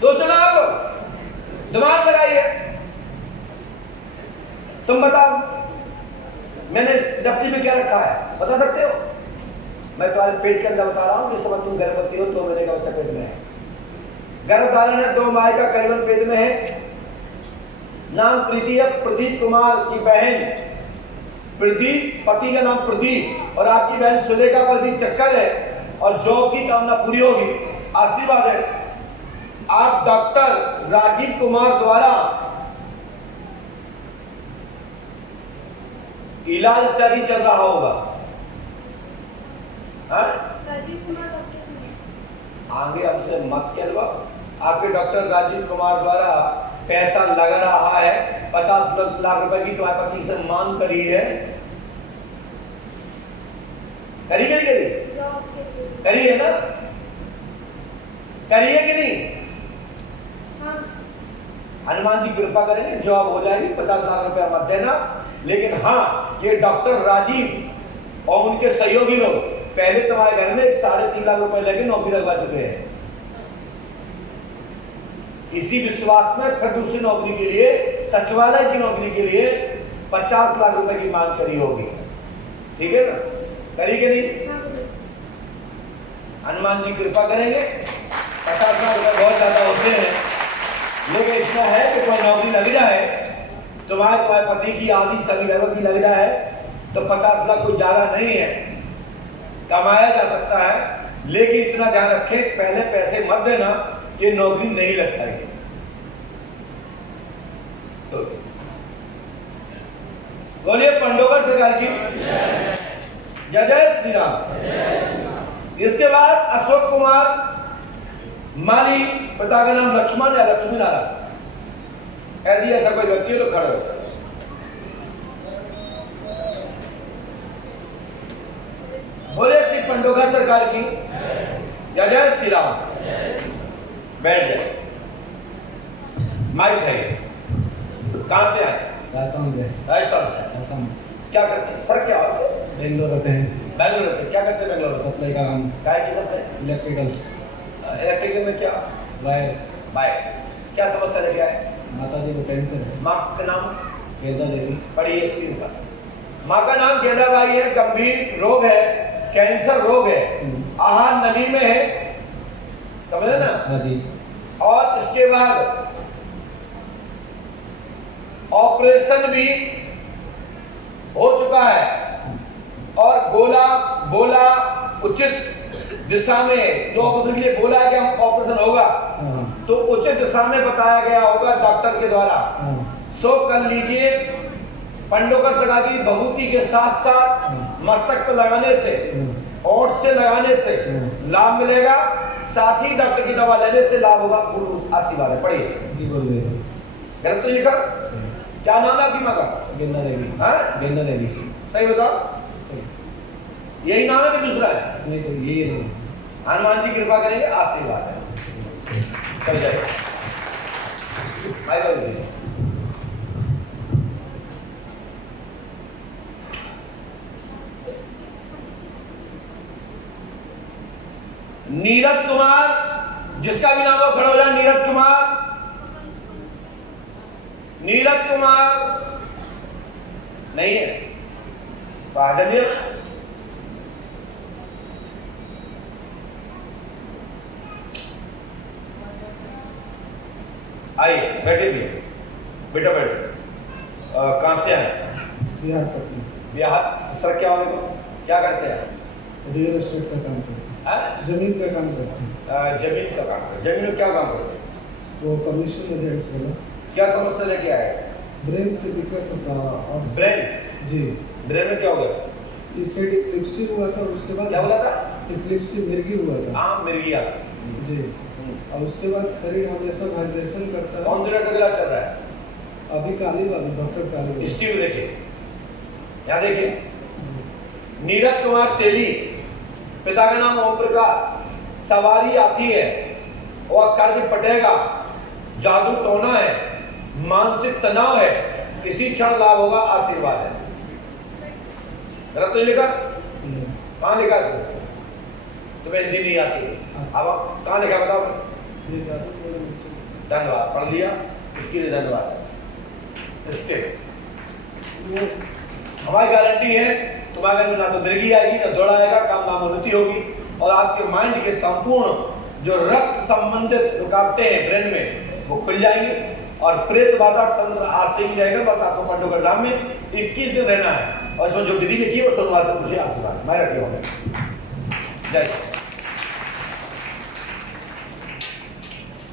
सोचो ना, आप दिमाग लगाइए। तुम बताओ, मैंने इस डब्बी में क्या रखा है, बता सकते हो? मैं तुम्हारे पेट के अंदर बता रहा हूं, जिस समय तुम गर्भवती हो 2 महीने का बच्चा पेट में है। गर्भ धारण है, 2 माह का करीबन पेट में है। नाम प्रीति है, प्रदीप कुमार की बहन प्रदीप, पति का नाम प्रदीप, और आपकी बहन सुलेखा पर भी चक्कर है और जॉब की कामना पूरी होगी। आशीर्वाद है। आप डॉक्टर राजीव कुमार द्वारा इलाज इत्यादि चल रहा होगा। राजीव कुमार डॉक्टर आगे हमसे मत कहलवा। आपके डॉक्टर राजीव कुमार द्वारा पैसा लग रहा है, 50 लाख रुपए की तुम्हारे पति से मांग करी है। करी है ना? करिए कि नहीं? हाँ। हनुमान जी कृपा करेंगे, जॉब हो जाएगी। 50 लाख रुपया मत देना, लेकिन हाँ, ये डॉक्टर राजीव और उनके सहयोगी लोग पहले तुम्हारे घर में 3.5 लाख रुपए लगे नौकरी लगवा चुके हैं। इसी विश्वास में फिर दूसरी नौकरी के लिए, सचिवालय की नौकरी के लिए 50 लाख रुपए की मांग करी होगी। ठीक है ना? करी कि नहीं? हनुमान जी कृपा करेंगे। 50 लाख रुपए बहुत ज्यादा होते हैं, लेकिन इतना है कि कोई नौकरी लग जाए, तुम्हारे पति की आदि सभी गर्भवती लग जाए तो 50 लाख कोई ज्यादा नहीं है, कमाया जा सकता है। लेकिन इतना ध्यान रखें, पहले पैसे मत देना, ये नौकरी नहीं लग पाएगी। तो बोलिए पंडोकर सरकार की जय जय श्री राम। इसके बाद अशोक कुमार माली, पिता का नाम लक्ष्मण या लक्ष्मी नारायण। यदि ऐसा कोई व्यक्ति है तो खड़े हो। बोले श्री पंडोकर सरकार की जय जय श्री राम। बैठ जाए, माइक है। कहां से आए? राजस्थान से। राजस्थान से क्या करते हैं? फर्क क्या है? बेंगलोर रहते हैं। बेंगलोर रहते हैं। क्या करते हैं बेंगलोर में? सप्लाई का काम। काय की सप्लाई? इलेक्ट्रिकल। इलेक्ट्रिकल में क्या? वायर। वायर। क्या समस्या लेके आए? माता जी को कैंसर है। माँ का नाम? गेंदा देवी। पढ़िए स्क्रीन पर। माँ का नाम गेंदाबाई है, गंभीर रोग है, कैंसर रोग है, आहार नली में है, समझे ना? नदी। और इसके बाद ऑपरेशन भी हो चुका है और बोला उचित दिशा में, जो ऑपरेशन के लिए बोला है कि हम ऑपरेशन होगा तो उचित दिशा में बताया गया होगा डॉक्टर के द्वारा। सो कर लीजिए। पंडोकर सगा की भभूति के साथ साथ मस्तक पर लगाने से, ओठ से लगाने से लाभ मिलेगा, साथ ही डॉक्टर की दवा लेने से लाभ होगा। आशीर्वाद है। पढ़िए। गलत तो लिखा? क्या नाम है आपकी माँ का? गेंदा देवी। हाँ? गेंदा देवी। सही बताओ। यही नाम है कि दूसरा है? नहीं तो यही है। हनुमान जी कृपा करेंगे, आशीर्वाद है। चल जाए। नीरज कुमार, जिसका भी नाम हो खड़ा हो जाए। नीरज कुमार, नीरज कुमार नहीं है तो आ जाइए। आइए, बैठे भी। बेटा बैठे। कहां से आए? बिहार तक। बिहार। सर क्या होगा? क्या करते हैं? रियल एस्टेट का काम करते हैं। जमीन का काम करते हैं। जमीन का काम करते हैं। जमीन में क्या काम करते हैं? वो कमीशन एजेंट्स है। क्या समस्या लेके आए? ब्रेन से दिक्कत होता और ब्रेन? जी। ब्रेन में क्या हो गया? इस साइड इक्लिप्सी हुआ था, उसके बाद क्या बोला था? इक्लिप्सी मिर्गी हुआ था। हाँ, मिर्गिया। जी। और उसके बाद शरीर हमेशा वाइब्रेशन करता है। कौन सी डॉक्टर का इलाज चल रहा है? अभी कालीबाग, डॉक्टर कालीबाग। स्टीव देखिए, यहाँ देखिए। नीरज कुमार तेली, पिता का नाम ओम प्रकाश। सवारी आती है और कार्य पटेगा, जादू टोना है, मानसिक तनाव है, इसी क्षण लाभ होगा। आशीर्वाद है। गलत तो लिखा? कहाँ लिखा? तुम्हें हिंदी नहीं आती? अब कहाँ लिखा बताओ? धन्यवाद, पढ़ लिया, इसके लिए धन्यवाद। हमारी गारंटी है तुम्हारे घर में ना तो मिर्गी आएगी, ना दौड़ आएगा, काम नामोन्नति होगी और आपके माइंड के संपूर्ण जो रक्त संबंधित रुकावटें हैं ब्रेन में वो खुल जाएंगी और प्रेत बाधा तंत्र आज से ही रहेगा। बस आपको पंडोकर धाम में 21 दिन रहना है और इसमें जो विधि लिखी है वो सुनवा कर मुझे आशीर्वाद मैं रखे होंगे। जय।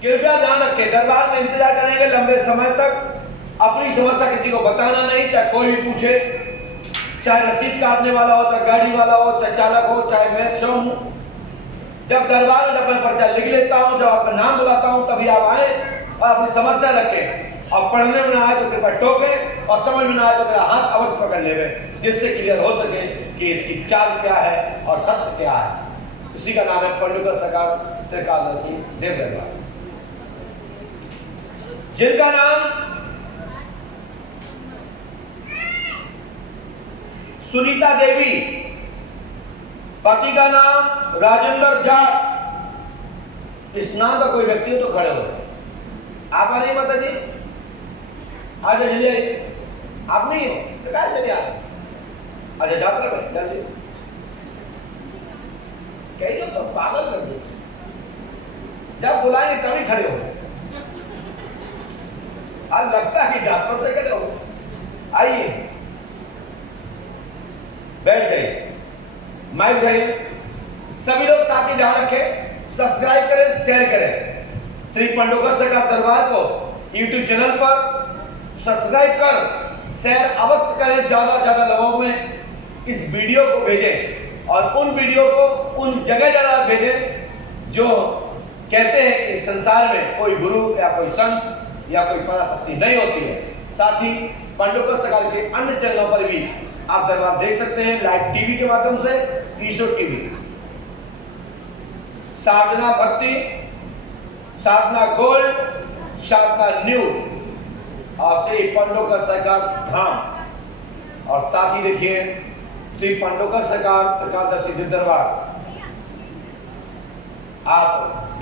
कृपया ध्यान रखें, दरबार में इंतजार करेंगे लंबे समय तक। अपनी समस्या किसी को बताना नहीं, चाहे कोई भी पूछे, चाहे रसीद काटने वाला हो, चाहे गाड़ी वाला हो, चाहे चालक हो, चाहे मैं स्वयं हूं। जब दरबार में अपना पर्चा लिख लेता हूं, जब अपना नाम बुलाता हूं, तभी आप आए और अपनी समस्या रखें। और पढ़ने में ना आए तो कृपया टोके और समझ में ना आए तो मेरा हाथ अवश्य पकड़ ले, जिससे क्लियर हो सके कि इसकी चाल क्या है और सत्य क्या है। इसी का नाम है पंडोकर सरकार त्रिकालदर्शी देव दरबार। जिनका नाम सुनीता देवी, पति का नाम राजेंद्र जाट। इस नाम का कोई व्यक्ति हो तो खड़े हो। आप आ रही माता जी? आज चलिए। आप नहीं हो तो क्या चलिए आ? अच्छा यात्रा में चलिए। कहीं तो पागल कर दो, जब बुलाएंगे तभी खड़े हो। आज लगता है कि यात्रा से खड़े हो। आइए, बैठ गए, माइक रहे। सभी लोग साथ ही ध्यान रखें, सब्सक्राइब करें, शेयर करें। श्री पंडोकर सरकार दरबार को YouTube चैनल पर सब्सक्राइब कर शेयर अवश्य करें। ज्यादा ज्यादा लोगों में इस वीडियो को भेजें और उन वीडियो को उन जगह ज्यादा भेजें जो कहते हैं कि संसार में कोई गुरु या कोई संत या कोई पराशक्ति नहीं होती है। साथ ही पंडोकर सरकार के अन्य चैनलों पर भी आप दरबार देख सकते हैं, लाइव टीवी के माध्यम से, ईशो टीवी, साधना भक्ति, साधना गोल्ड, साधना न्यू, और श्री पांडुका सरकार धाम और साथ ही देखिए श्री पांडुका सरकार एकादशी दरबार। आप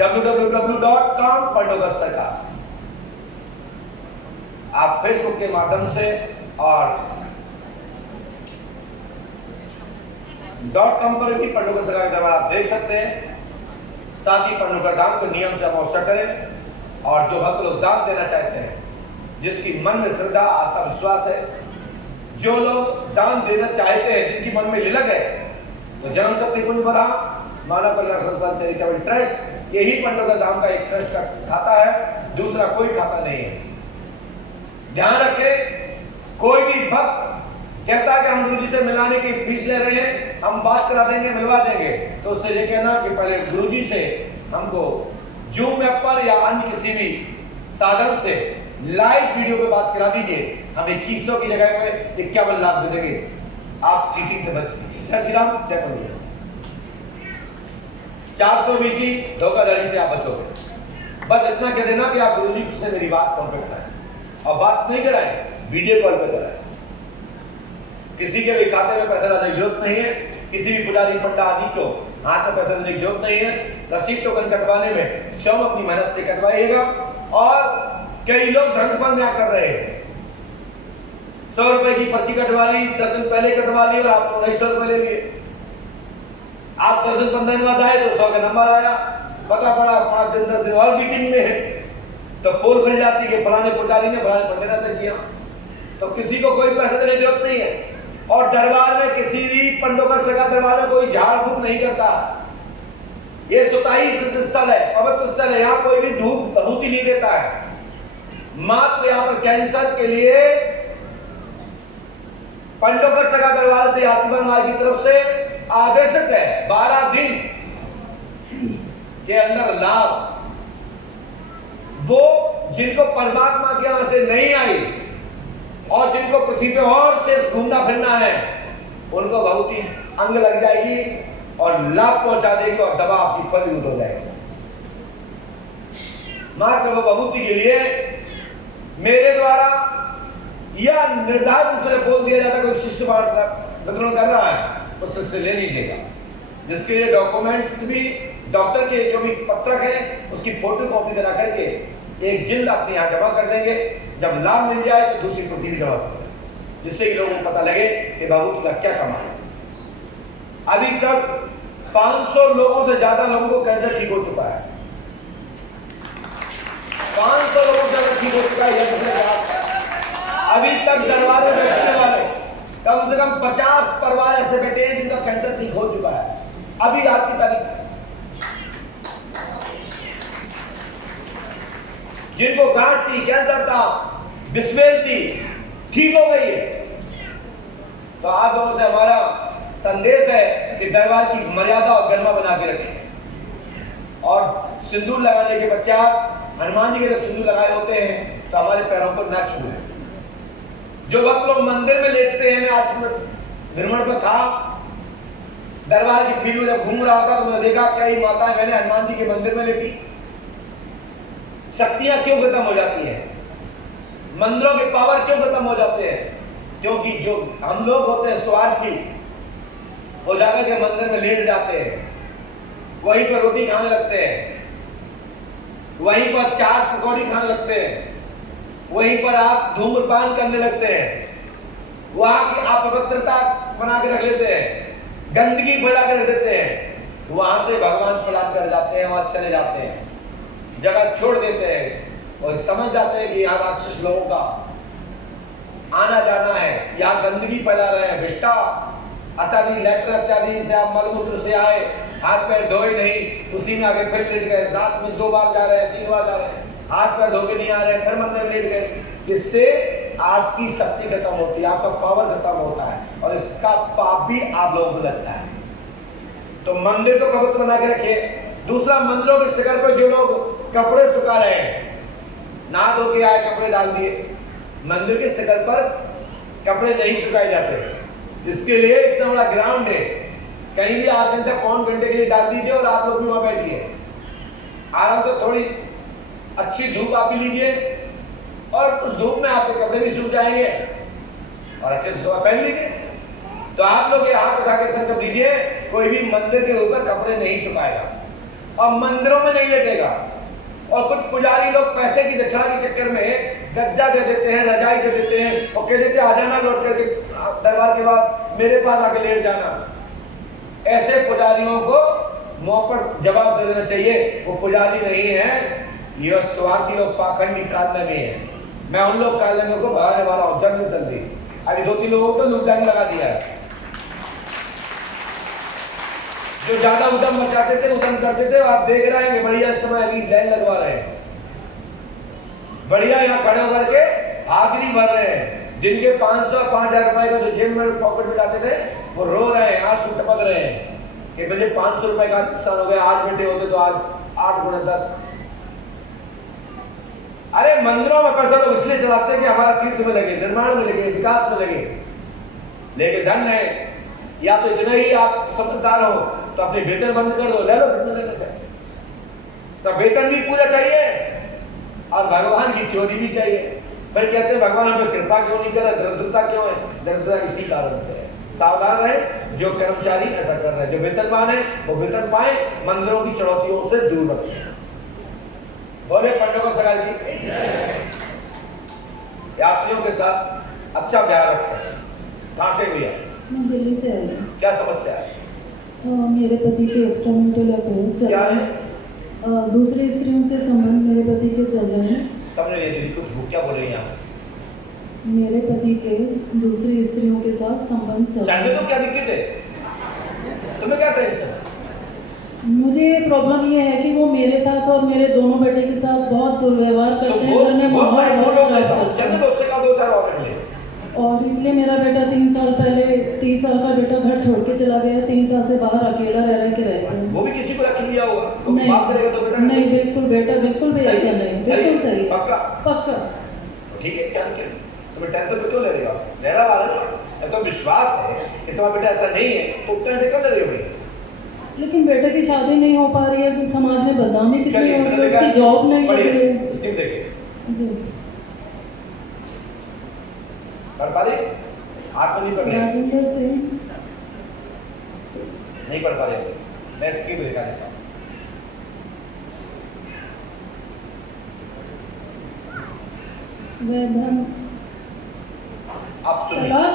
www.com पांडुका सरकार आप फेसबुक के माध्यम से और .com पर भी पांडुका सरकार दरबार आप देख सकते हैं। साथ ही पांडुका दान को नियम से अवश्य करें और जो भक्त लोग दान देना चाहते हैं, जिसकी मन में श्रद्धा आस्था विश्वास है, जो लोग दान देना चाहते हैं, जिनकी मन में लिलक है, तो जन्म शक्ति कुंज बना मानव कल्याण संस्थान चैरिटेबल ट्रस्ट यही पांडुका धाम का एक ट्रस्ट का खाता है, दूसरा कोई खाता नहीं है। ध्यान रखें, कोई भी भक्त कहता है कि हम गुरु जी से मिलाने की फीस ले रहे हैं, हम बात करा देंगे, मिलवा देंगे, तो उससे ये कहना कि पहले गुरु जी से हमको जूम ऐप पर या अन्य किसी भी साधन से लाइव वीडियो पे बात करा दीजिए, हम 2100 की जगह पे 51 लाख दे देंगे, आप चीटिंग से बचिए। जय श्री राम, जय पंडित। 420 धोखाधड़ी से आप बचोगे। बस इतना कह देना कि आप गुरु जी से मेरी बात फोन पे कराएं और बात नहीं कराएं, वीडियो कॉल पे कराएं। किसी के भी खाते में पैसा डालने की जरूरत नहीं है, किसी भी पुजारी पंडा आदि को हाथ में पैसा देने की जरूरत नहीं है। रसीद टोकन कटवाने में स्वयं अपनी मेहनत से कटवाइएगा। और कई लोग धन बंद कर रहे हैं, 100 रुपए की पर्ची कटवा ली, 10 दिन पहले कटवा ली और आपको 100 रुपए ले लिए। आप 10 दिन 15 दिन बाद आए तो 100 का नंबर आया, पता पड़ा 5 दिन 10 दिन और मीटिंग में है, तो पोल मिल जाती है फलाने पुजारी ने फलाने पंडित ने किया। तो किसी को कोई पैसा देने की जरूरत नहीं है। और दरबार में किसी भी पांडुका सरकार दरबार में कोई झाड़ फूक नहीं करता। ये सुताई स्थल है, पवित्र स्थल है, यहाँ कोई भी धूप भभूति नहीं देता है। मात्र यहाँ पर कैंसर के लिए पांडुका सरकार दरबार से आत्मन मार्ग की तरफ से आदेशित है 12 दिन के अंदर लाभ। वो जिनको परमात्मा के यहां से नहीं आई और जिनको पृथ्वी पे और से घूमना फिरना है, उनको बहुत ही अंग लग जाएगी और लाभ पहुंचा देगी और दवा आपकी फलीभूत हो जाएगी। मात्र वो भभूति के लिए मेरे द्वारा या निर्धारित रूप से बोल दिया जाता है, कोई शिष्य वितरण कर रहा है तो शिष्य ले नहीं देगा, जिसके लिए डॉक्यूमेंट्स भी डॉक्टर के जो भी पत्रक है उसकी फोटो कॉपी करा करके एक जिल्द अपने यहाँ जमा कर देंगे। जब लाभ मिल जाए तो दूसरी प्रति जमा कर देंगे, जिससे कि लोगों को पता लगे कि बाबू का क्या कमाल है। अभी तक 500 लोगों से ज्यादा लोगों को कैंसर ठीक हो चुका है। 500 लोगों से ठीक हो चुका है। अभी तक दरबार में बैठने वाले कम से कम 50 परिवार ऐसे बैठे हैं जिनका कैंसर ठीक हो चुका है अभी रात की तारीख। जिनको गांठ थी, कैंसर था, बिस्मिल थी, ठीक हो गई है। तो आप लोगों से हमारा संदेश है कि दरबार की मर्यादा और गरिमा बना के रखें। और सिंदूर लगाने के पश्चात हनुमान जी के जब सिंदूर लगाए होते हैं तो हमारे पैरों को न छूए। जो वक्त लोग मंदिर में लेटते हैं, मैं आज भ्रमण पर था, दरबार की फील्ड में जब घूम रहा था तो मैंने देखा कई माताएं मैंने हनुमान जी के मंदिर में लेटी। शक्तियां क्यों खत्म हो जाती हैं, मंदिरों के पावर क्यों खत्म हो जाते हैं? क्योंकि जो हम लोग होते हैं स्वार्थी, वो जाकर के मंदिर में लेट जाते हैं, वहीं पर रोटी खाने लगते हैं, वहीं पर चाट पकौड़ी खाने लगते हैं, वहीं पर आप धूम्रपान करने लगते हैं, वहां की अपवित्रता बना के रख लेते हैं, गंदगी फैला कर रख देते हैं, वहां से भगवान प्रणाम कर जाते हैं, वहां चले जाते हैं, जगह छोड़ देते हैं और समझ जाते हैं कि यहाँ राक्षस लोगों का आना जाना है, यहाँ गंदगी फैला रहे हैं, विष्ठा इत्यादि लेटर इत्यादि से आप मलमूत्र से आए, हाथ पैर धोए नहीं, उसी में आगे फिर लेट गए, रात में 2 बार जा रहे हैं, 3 बार जा रहे हैं, हाथ पैर धो के नहीं आ रहे हैं, फिर मंदिर में लेट गए। इससे आपकी शक्ति खत्म होती है, आपका पावर खत्म होता है और इसका पाप भी आप लोगों को लगता है। तो मंदिर को पवित्र बना के रखिए। दूसरा, मंदिरों के शिखर पर जो लोग कपड़े सुखा रहे हैं, नहा धो के आए कपड़े डाल दिए, मंदिर के शिखर पर कपड़े नहीं सुखाए जाते। इसके लिए इतना बड़ा ग्राउंड है, कहीं भी आध घंटा 5 घंटे के लिए डाल दीजिए और आप लोग भी वहां बैठिए, आराम से थोड़ी अच्छी धूप आप लीजिए, और उस धूप में आपके कपड़े भी सूख जाएंगे और अच्छे से पहन लीजिए। तो आप लोग ये हाथ उठा के संकल्प लीजिए, कोई भी मंदिर के ऊपर कपड़े नहीं सुखाएगा और मंदिरों में नहीं लेटेगा। और कुछ पुजारी लोग पैसे की दक्षिणा के चक्कर में गज्जा दे देते हैं, रजाई दे देते हैं और कह देते आ जाना लौट करके दरबार के बाद मेरे पास आके लेट जाना। ऐसे पुजारियों को मुंह पर जवाब दे देना चाहिए, वो पुजारी नहीं है, ये स्वार्थी और पाखंडी कालनवी है। मैं उन लोग कालनवियों को भगाने वाला हूं जल्दी जल्दी। अभी 2-3 लोगों को लूटने लगा दिया है। जो ज्यादा उद्यम मचाते थे, उद्यम करते थे, आप देख रहे हैं बढ़िया इस समय अभी लाइन लगवा रहे हैं, बढ़िया यहाँ खड़े होकर के हाजिरी भर रहे हैं। जिनके 500-5,000 रुपए का जो जेब में पॉकेट में जाते थे वो रो रहे हैं, आज टपक रहे हैं कि मुझे 500 रुपए का नुकसान हो गया, आज बैठे होते तो आज 8 गुना 10। अरे मंदिरों में पैसा लोग इसलिए चलाते हैं कि हमारा तीर्थ में लगे, निर्माण में लगे, विकास में लगे। लेकिन धन है, या तो इतना ही आप समझदार हो तो अपने वेतन बंद कर दो, ले लो वेतन लेना चाहिए, तो वेतन भी पूरा चाहिए और भगवान की चोरी भी चाहिए। फिर कहते हैं भगवान हमें कृपा क्यों नहीं कर रहा, दरिद्रता क्यों है? दरिद्रता इसी कारण से है। सावधान रहे, जो कर्मचारी ऐसा कर रहे हैं, जो वेतनमान है वो वेतन पाए, मंदिरों की चुनौतियों से दूर रखें। बोले पंडितों को सगाई जी। यात्रियों के साथ अच्छा व्यवहार रखें। कहां से हुई है? मैं दिल्ली से आई हूँ। क्या समस्या है? मेरे पति के एक्सट्रामैरिटल अफेयर्स चल क्या रहे है? हैं। दूसरी स्त्रियों से संबंध मेरे पति के चल रहे हैं। समझ नहीं दीदी, कुछ भूख क्या बोल रही हैं आप? मेरे पति के दूसरी स्त्रियों के साथ संबंध चल रहे जानते हैं। तो क्या दिक्कत है? तुम्हें क्या टेंशन? मुझे प्रॉब्लम ये है कि वो मेरे साथ और मेरे दोनों बेटे के साथ बहुत दुर्व्यवहार करते हैं, घर में माहौल बहुत खराब करते हैं। और इसलिए मेरा बेटा 3 साल पहले 30 साल का बेटा घर छोड़ के चला गया, 3 साल से बाहर अकेला रह के रहता है। वो भी किसी को रख लिया होगा, तो नहीं, बात करेगा तो बेटा नहीं, बिल्कुल बेटा बिल्कुल भी ऐसा नहीं, बिल्कुल सही है, पक्का पक्का। ठीक है। क्या तुम्हें टेंशन पे क्यों ले रही हो? मेरा वाला तो विश्वास है कि तुम्हारा बेटा ऐसा नहीं है, तो टेंशन क्यों ले रही हो भाई? लेकिन बेटे की शादी नहीं हो पा रही है, समाज में बदनामी कितनी हो रही है, उसकी जॉब नहीं लग रही है। जी कर पा रही? हाथ में नहीं पकड़ रही, राजेंद्र सिंह। नहीं पढ़ पा रही। मैं स्क्रीन पे दिखा देता हूँ। वैधन आप सुनिए, तलाक।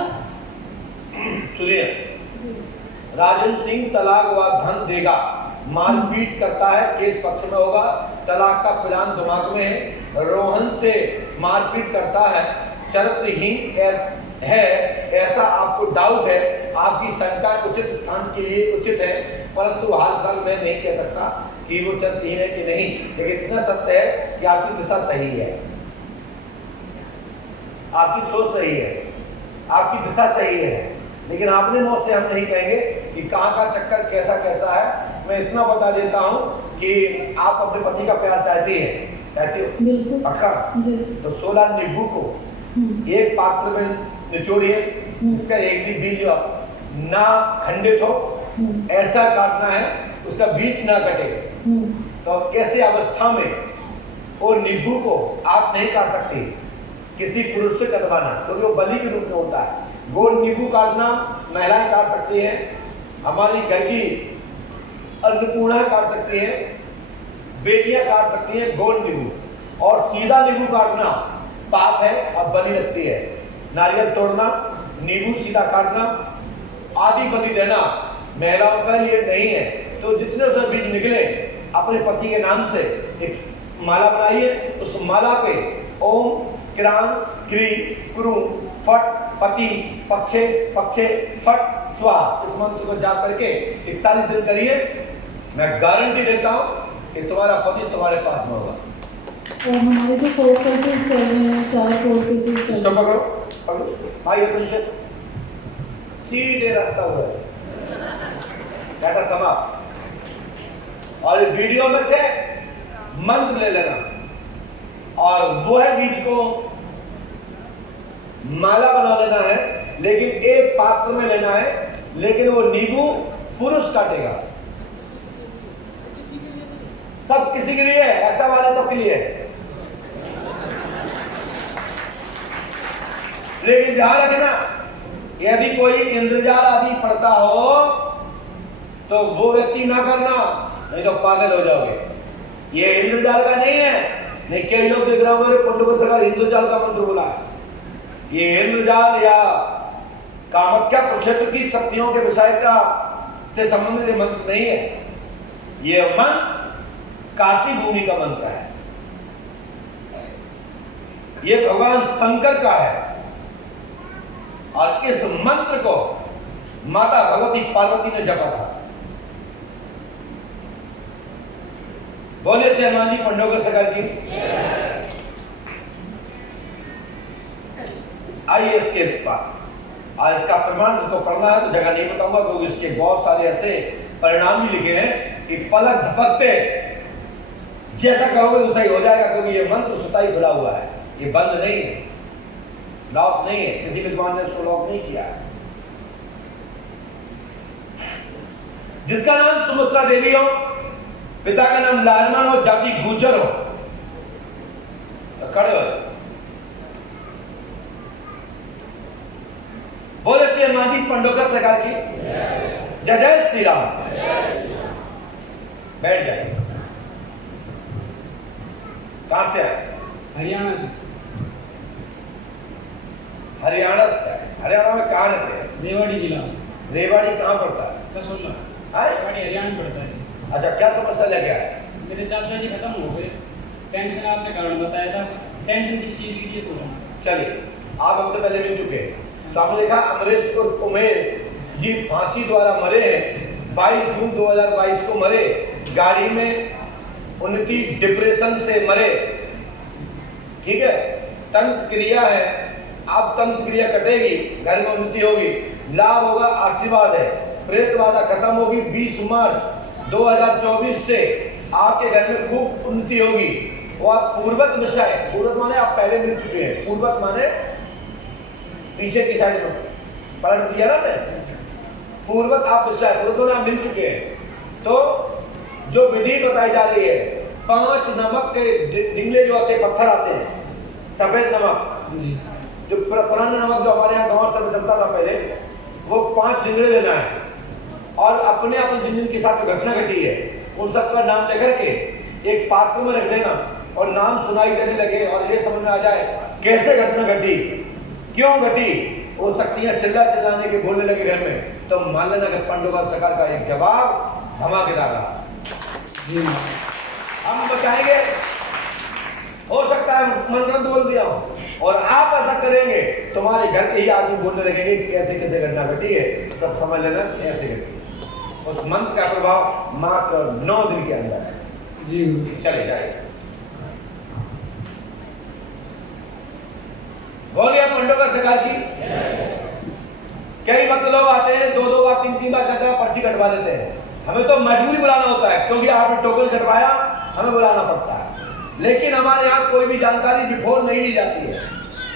सुनिए। राजन सिंह तलाक व धन देगा, मारपीट करता है, केस पक्ष में होगा, तलाक का प्लान दिमाग में है, रोहन से मारपीट करता है, चरित्रहीन है, ऐसा आपको डाउट है, आपकी शंका उचित स्थान के लिए उचित है, परंतु हाल फिलहाल मैं नहीं कह सकता कि वो चरित्रहीन है कि नहीं, लेकिन इतना सत्य है कि आपकी दिशा सही है, आपकी सोच सही है, आपकी दिशा सही है, लेकिन आपने मौत से हम नहीं कहेंगे कि कहाँ का चक्कर कैसा कैसा है। मैं इतना बता देता हूँ कि आप अपने पति का प्यार चाहती हैं, चाहती हो? बिल्कुल। पक्का? तो 16 नींबू को एक पात्र में निचोड़िए, इसका एक भी बीज ना खंडित हो, ऐसा काटना है उसका बीज ना कटे। तो ऐसी अवस्था में वो नींबू को आप नहीं काट सकते, किसी पुरुष से कटवाना, क्योंकि वो बलि के रूप में होता है। गोल नींबू काटना महिलाएं काट सकती हैं, हमारी घर की अन्नपूर्णा काट सकती हैं, बेटियां काट सकती हैं गोल नींबू, और सीधा नींबू काटना पाप है और बलि लगती है। नारियल तोड़ना, नींबू सीधा काटना आदि बलि देना महिलाओं का लिए नहीं है। तो जितने से बीज निकले अपने पति के नाम से एक माला बनाइए, उस माला पे ओम क्रां क्री कुरु फट पति पक्षे पक्षे फट स्वाहा इस मंत्र को जाप करके 41 दिन करिए। मैं गारंटी देता हूं कि तुम्हारा पति तुम्हारे पास में होगा। और हमारे जो कोर्ट केसेस चल रहे हैं, 4 कोर्ट केसेस चल रहे हैं। पकड़ो पकड़ो भाई, अपने सीधे रास्ता हुआ है, डाटा समाप्त। और इस वीडियो में से मंत्र ले लेना, और वो है बीज को माला बना लेना है, लेकिन एक पात्र में लेना है, लेकिन वो नींबू पुरुष काटेगा, सब किसी के लिए है, ऐसा वाले तो के लिए है। लेकिन ध्यान रखना, यदि कोई इंद्रजाल आदि पड़ता हो तो वो व्यक्ति ना करना, नहीं तो पागल हो जाओगे। ये इंद्रजाल का नहीं है। नहीं, कई लोग देख रहा हूं मेरे पंडित को सरकार इंद्रजाल का मंत्र बोला है। ये इंद्रजाल या कामाख्या कुरुक्षेत्र की शक्तियों के विषय का से संबंधित मंत्र नहीं है। ये मंत्र काशी भूमि का मंत्र है। ये भगवान शंकर का है और इस मंत्र को माता भगवती पार्वती ने जपा था। बोले थे हनुमान जी पंडोगर सरकार की। आइए इसके बाद आज इसका प्रमाण जिसको पढ़ना है तो जगह नहीं बताऊंगा क्योंकि इसके बहुत सारे ऐसे परिणाम भी लिखे हैं कि पलक झपकते जैसा कहोगे उतना ही हो जाएगा, क्योंकि ये मंत्र स्वतः खुला हुआ है, ये बंद नहीं है, लॉक नहीं है, किसी विद्वान ने इसको लॉक नहीं किया है। जिसका नाम सुमित्रा देवी हो, पिता का नाम लालमन हो, जाति गुर्जर हो, तो खड़े हो। बोले श्री हनुमान जी पंडोकर सरकार की जय। जय श्री राम। बैठ जाए। कहां से आए? हरियाणा से। हरियाणा से आए। हरियाणा में कहां रहते हैं? रेवाड़ी जिला। रेवाड़ी कहां पड़ता है? कसोला। रेवाड़ी हरियाणा पड़ता है। अच्छा, क्या समस्या लेके आए? मेरे चाचा जी खत्म हो गए, टेंशन आपने कारण बताया था, टेंशन किस चीज की थी? चलिए, आप हमसे पहले मिल चुके हैं। तो हमने देखा अमरीश कुमार जी फांसी द्वारा मरे हैं। 22 जून 2022 को मरे, गाड़ी में उनकी डिप्रेशन से मरे। ठीक है, तंत्र क्रिया है, अब तंत्र क्रिया कटेगी, घर में उन्नति होगी, लाभ होगा, आशीर्वाद है। प्रेत बाधा खत्म होगी 20 मार्च 2024 से आपके घर में खूब उन्नति होगी। वो आप पूर्वत विषय, पूर्वत माने आप पहले मिल चुके हैं, पूर्वत माने पीछे की साइड में पलट दिया ना मैं, पूर्वक आप विषय पूर्वत आप मिल चुके हैं। तो जो विधि बताई जा रही है, 5 नमक के डिंगले जो आते हैं, पत्थर आते हैं, सफेद नमक, जो पुराना नमक जो हमारे यहाँ गाँव में चलता था पहले, वो 5 डिंगले लेना है और अपने अपने जिन के साथ घटना घटी है उन सबका नाम लेकर के एक पात्र में रख देना और नाम सुनाई देने लगे और ये समझ में आ जाए कैसे घटना घटी, क्यों घटी। वो शक्तियां चिल्लाने के बोलने लगे घर में, तो मान लेना कि पंडोगर सरकार का एक जवाब धमाकेदार रहा। हम बताएंगे, हो सकता है मंत्र बोल दिया हो और आप ऐसा करेंगे, तुम्हारे घर के ही आदमी बोलने लगेंगे कैसे कैसे घटना घटी है, तब समझ लेना ऐसे घटी। उस मंत्र का प्रभाव मात्र 9 दिन के अंदर है जी। चले जाए। बोलिए पंडोगर सरकार की। कई वक्त लोग आते हैं 2-2 बार 3-3 बार जाकर पर्ची कटवा देते हैं, हमें तो मजबूरी बुलाना होता है क्योंकि आपने टोकन कटवाया, हमें बुलाना पड़ता है। लेकिन हमारे यहाँ कोई भी जानकारी बिफोर नहीं ली जाती है,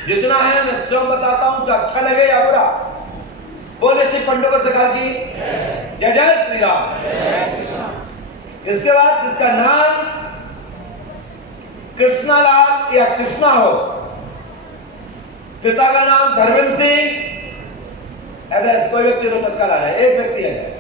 जितना है मैं स्वयं बताता हूँ, तो अच्छा लगे या बुरा। बोले श्री पंडोगर सरकार की जय। जय श्री राम। इसके बाद जिसका नाम कृष्णालाल या कृष्णा हो, पिता का नाम धर्मेंद्र सिंह, ऐसा कोई व्यक्ति तो तत्काल आया, एक व्यक्ति है।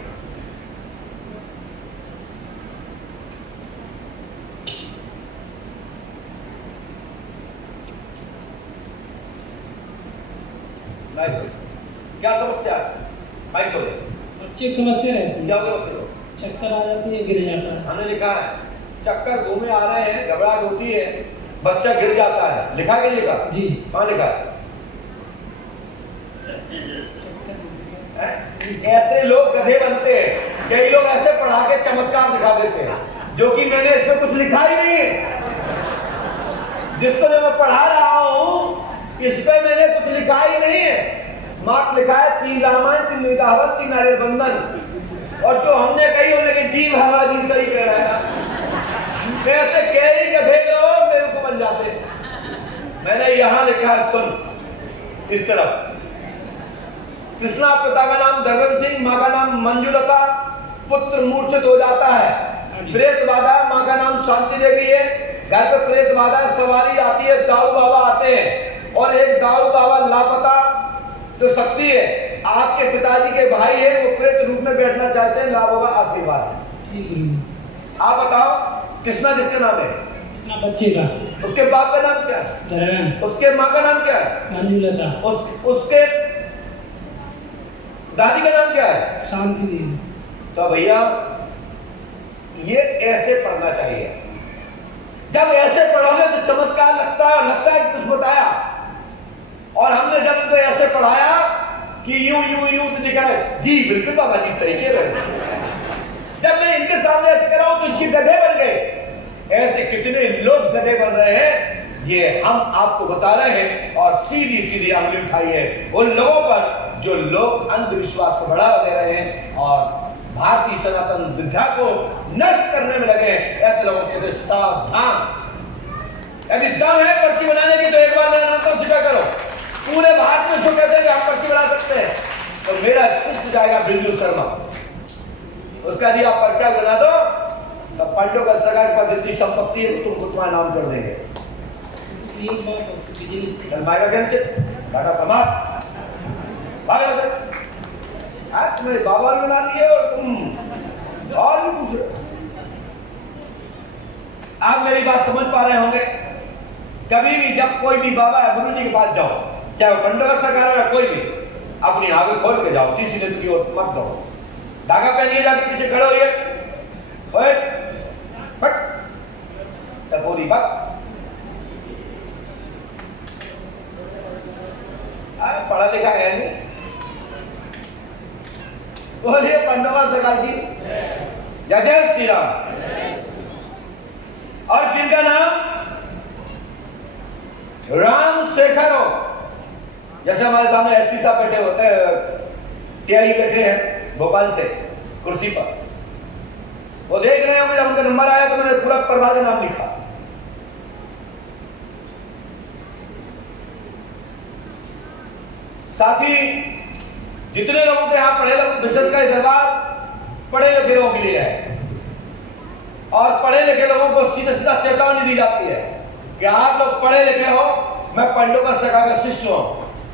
क्या समस्या है? माइक खोले। बच्चे की समस्या है, क्या हो गया? चक्कर आ जाती है, गिर जाता है। हमने लिखा है चक्कर घूमे आ रहे हैं, घबराहट होती है, बच्चा गिर जाता है, लिखा के लिखा जी। कहाँ लिखा है? ऐसे लोग गधे बनते हैं, कई लोग ऐसे पढ़ा के चमत्कार दिखा देते हैं, जो कि मैंने इसमें कुछ लिखा ही नहीं है। जिसको मैं पढ़ा रहा हूं इस पे मैंने कुछ लिखा ही नहीं है। मात्र लिखा है 3 रामायण 3 निदावत 3 नारियल बंधन, और जो हमने कही उन्होंने की जीव हवा जी सही कह रहा है। कैसे कह गधे लोग मेरे को बन जाते। मैंने यहां लिखा है, सुन इस तरफ, कृष्णा पिता का नाम धर्मेंद्र सिंह, मां का नाम मंजुलता, पुत्र मूर्छित हो जाता है। प्रेत बाधा, मां का नाम शांति देवी है, घर पे प्रेत बाधा, सवारी आती है, दाऊ बाबा आते हैं और एक दाऊ बाबा लापता तो शक्ति है। आपके पिताजी के भाई है, वो प्रेत रूप में बैठना चाहते हैं, लाभ होगा आशीर्वाद। आप बताओ कृष्णा जिसके नाम है, बच्चे का, उसके बाप का नाम क्या है, उसके माँ का नाम क्या है, उसके दादी का नाम क्या है, शांति देवी। तो भैया ये ऐसे पढ़ना चाहिए। जब ऐसे पढ़ोगे तो चमत्कार लगता है कि कुछ बताया। और हमने जब उनको ऐसे पढ़ाया कि यूं यूं यूं तो दिखाए, जी बिल्कुल बाबा जी सही कह रहे हैं। जब मैं इनके सामने ऐसे कराऊं तो इनके गधे बन गए। ऐसे कितने लोग गधे बन रहे हैं, ये हम आपको बता रहे हैं। और सीधी सीधी अंगुली उठाई है उन लोगों पर जो लोग अंधविश्वास को बढ़ावा दे रहे हैं और भारतीय सनातन विद्या को नष्ट करने में लगे। ऐसे लोगों से सावधान। यदि दम है पर्ची बनाने की तो एक बार मेरा नाम तो जिक्र करो। पूरे भारत में जो कहते हैं कि आप पर्ची बना सकते हैं, तो मेरा शिष्य जाएगा बिंदु शर्मा, उसका यदि आप पर्चा बना दो तो पंडों का सरकार पर जितनी संपत्ति है तुमको तुम्हारा नाम कर देंगे। आज मेरे बाबा ने बना लिए और तुम और भी पूछ रहे। आप मेरी बात समझ पा रहे होंगे। कभी भी जब कोई भी बाबा या गुरु जी के पास जाओ, चाहे वो पंडों का सरकार हो या कोई भी, अपनी आंखें खोल के जाओ, तीसरी नदी की ओर मत जाओ। धागा पहनिए, जाके पीछे खड़े होइए, ओए बट टपोरी बक पढ़ा लिखा है नहीं। बोलिए पंडवा सरकार की जय जय श्री राम। और जिनका नाम राम शेखर हो, जैसे हमारे सामने एसपी साहब बैठे होते हैं, टीआई बैठे हैं भोपाल से कुर्सी पर, वो देख रहे हैं। जब उनका नंबर आया तो मैंने पूरा परिवार का नाम लिखा। साथ ही जितने लोगों के यहाँ पढ़े लोग, विशेष का दरबार पढ़े लिखे लोगों के लिए है। और पढ़े लिखे लोगों को सीधा सीधा चेतावनी दी जाती है कि आप लोग पढ़े लिखे हो, मैं पंडों का सरकार का शिष्य हूं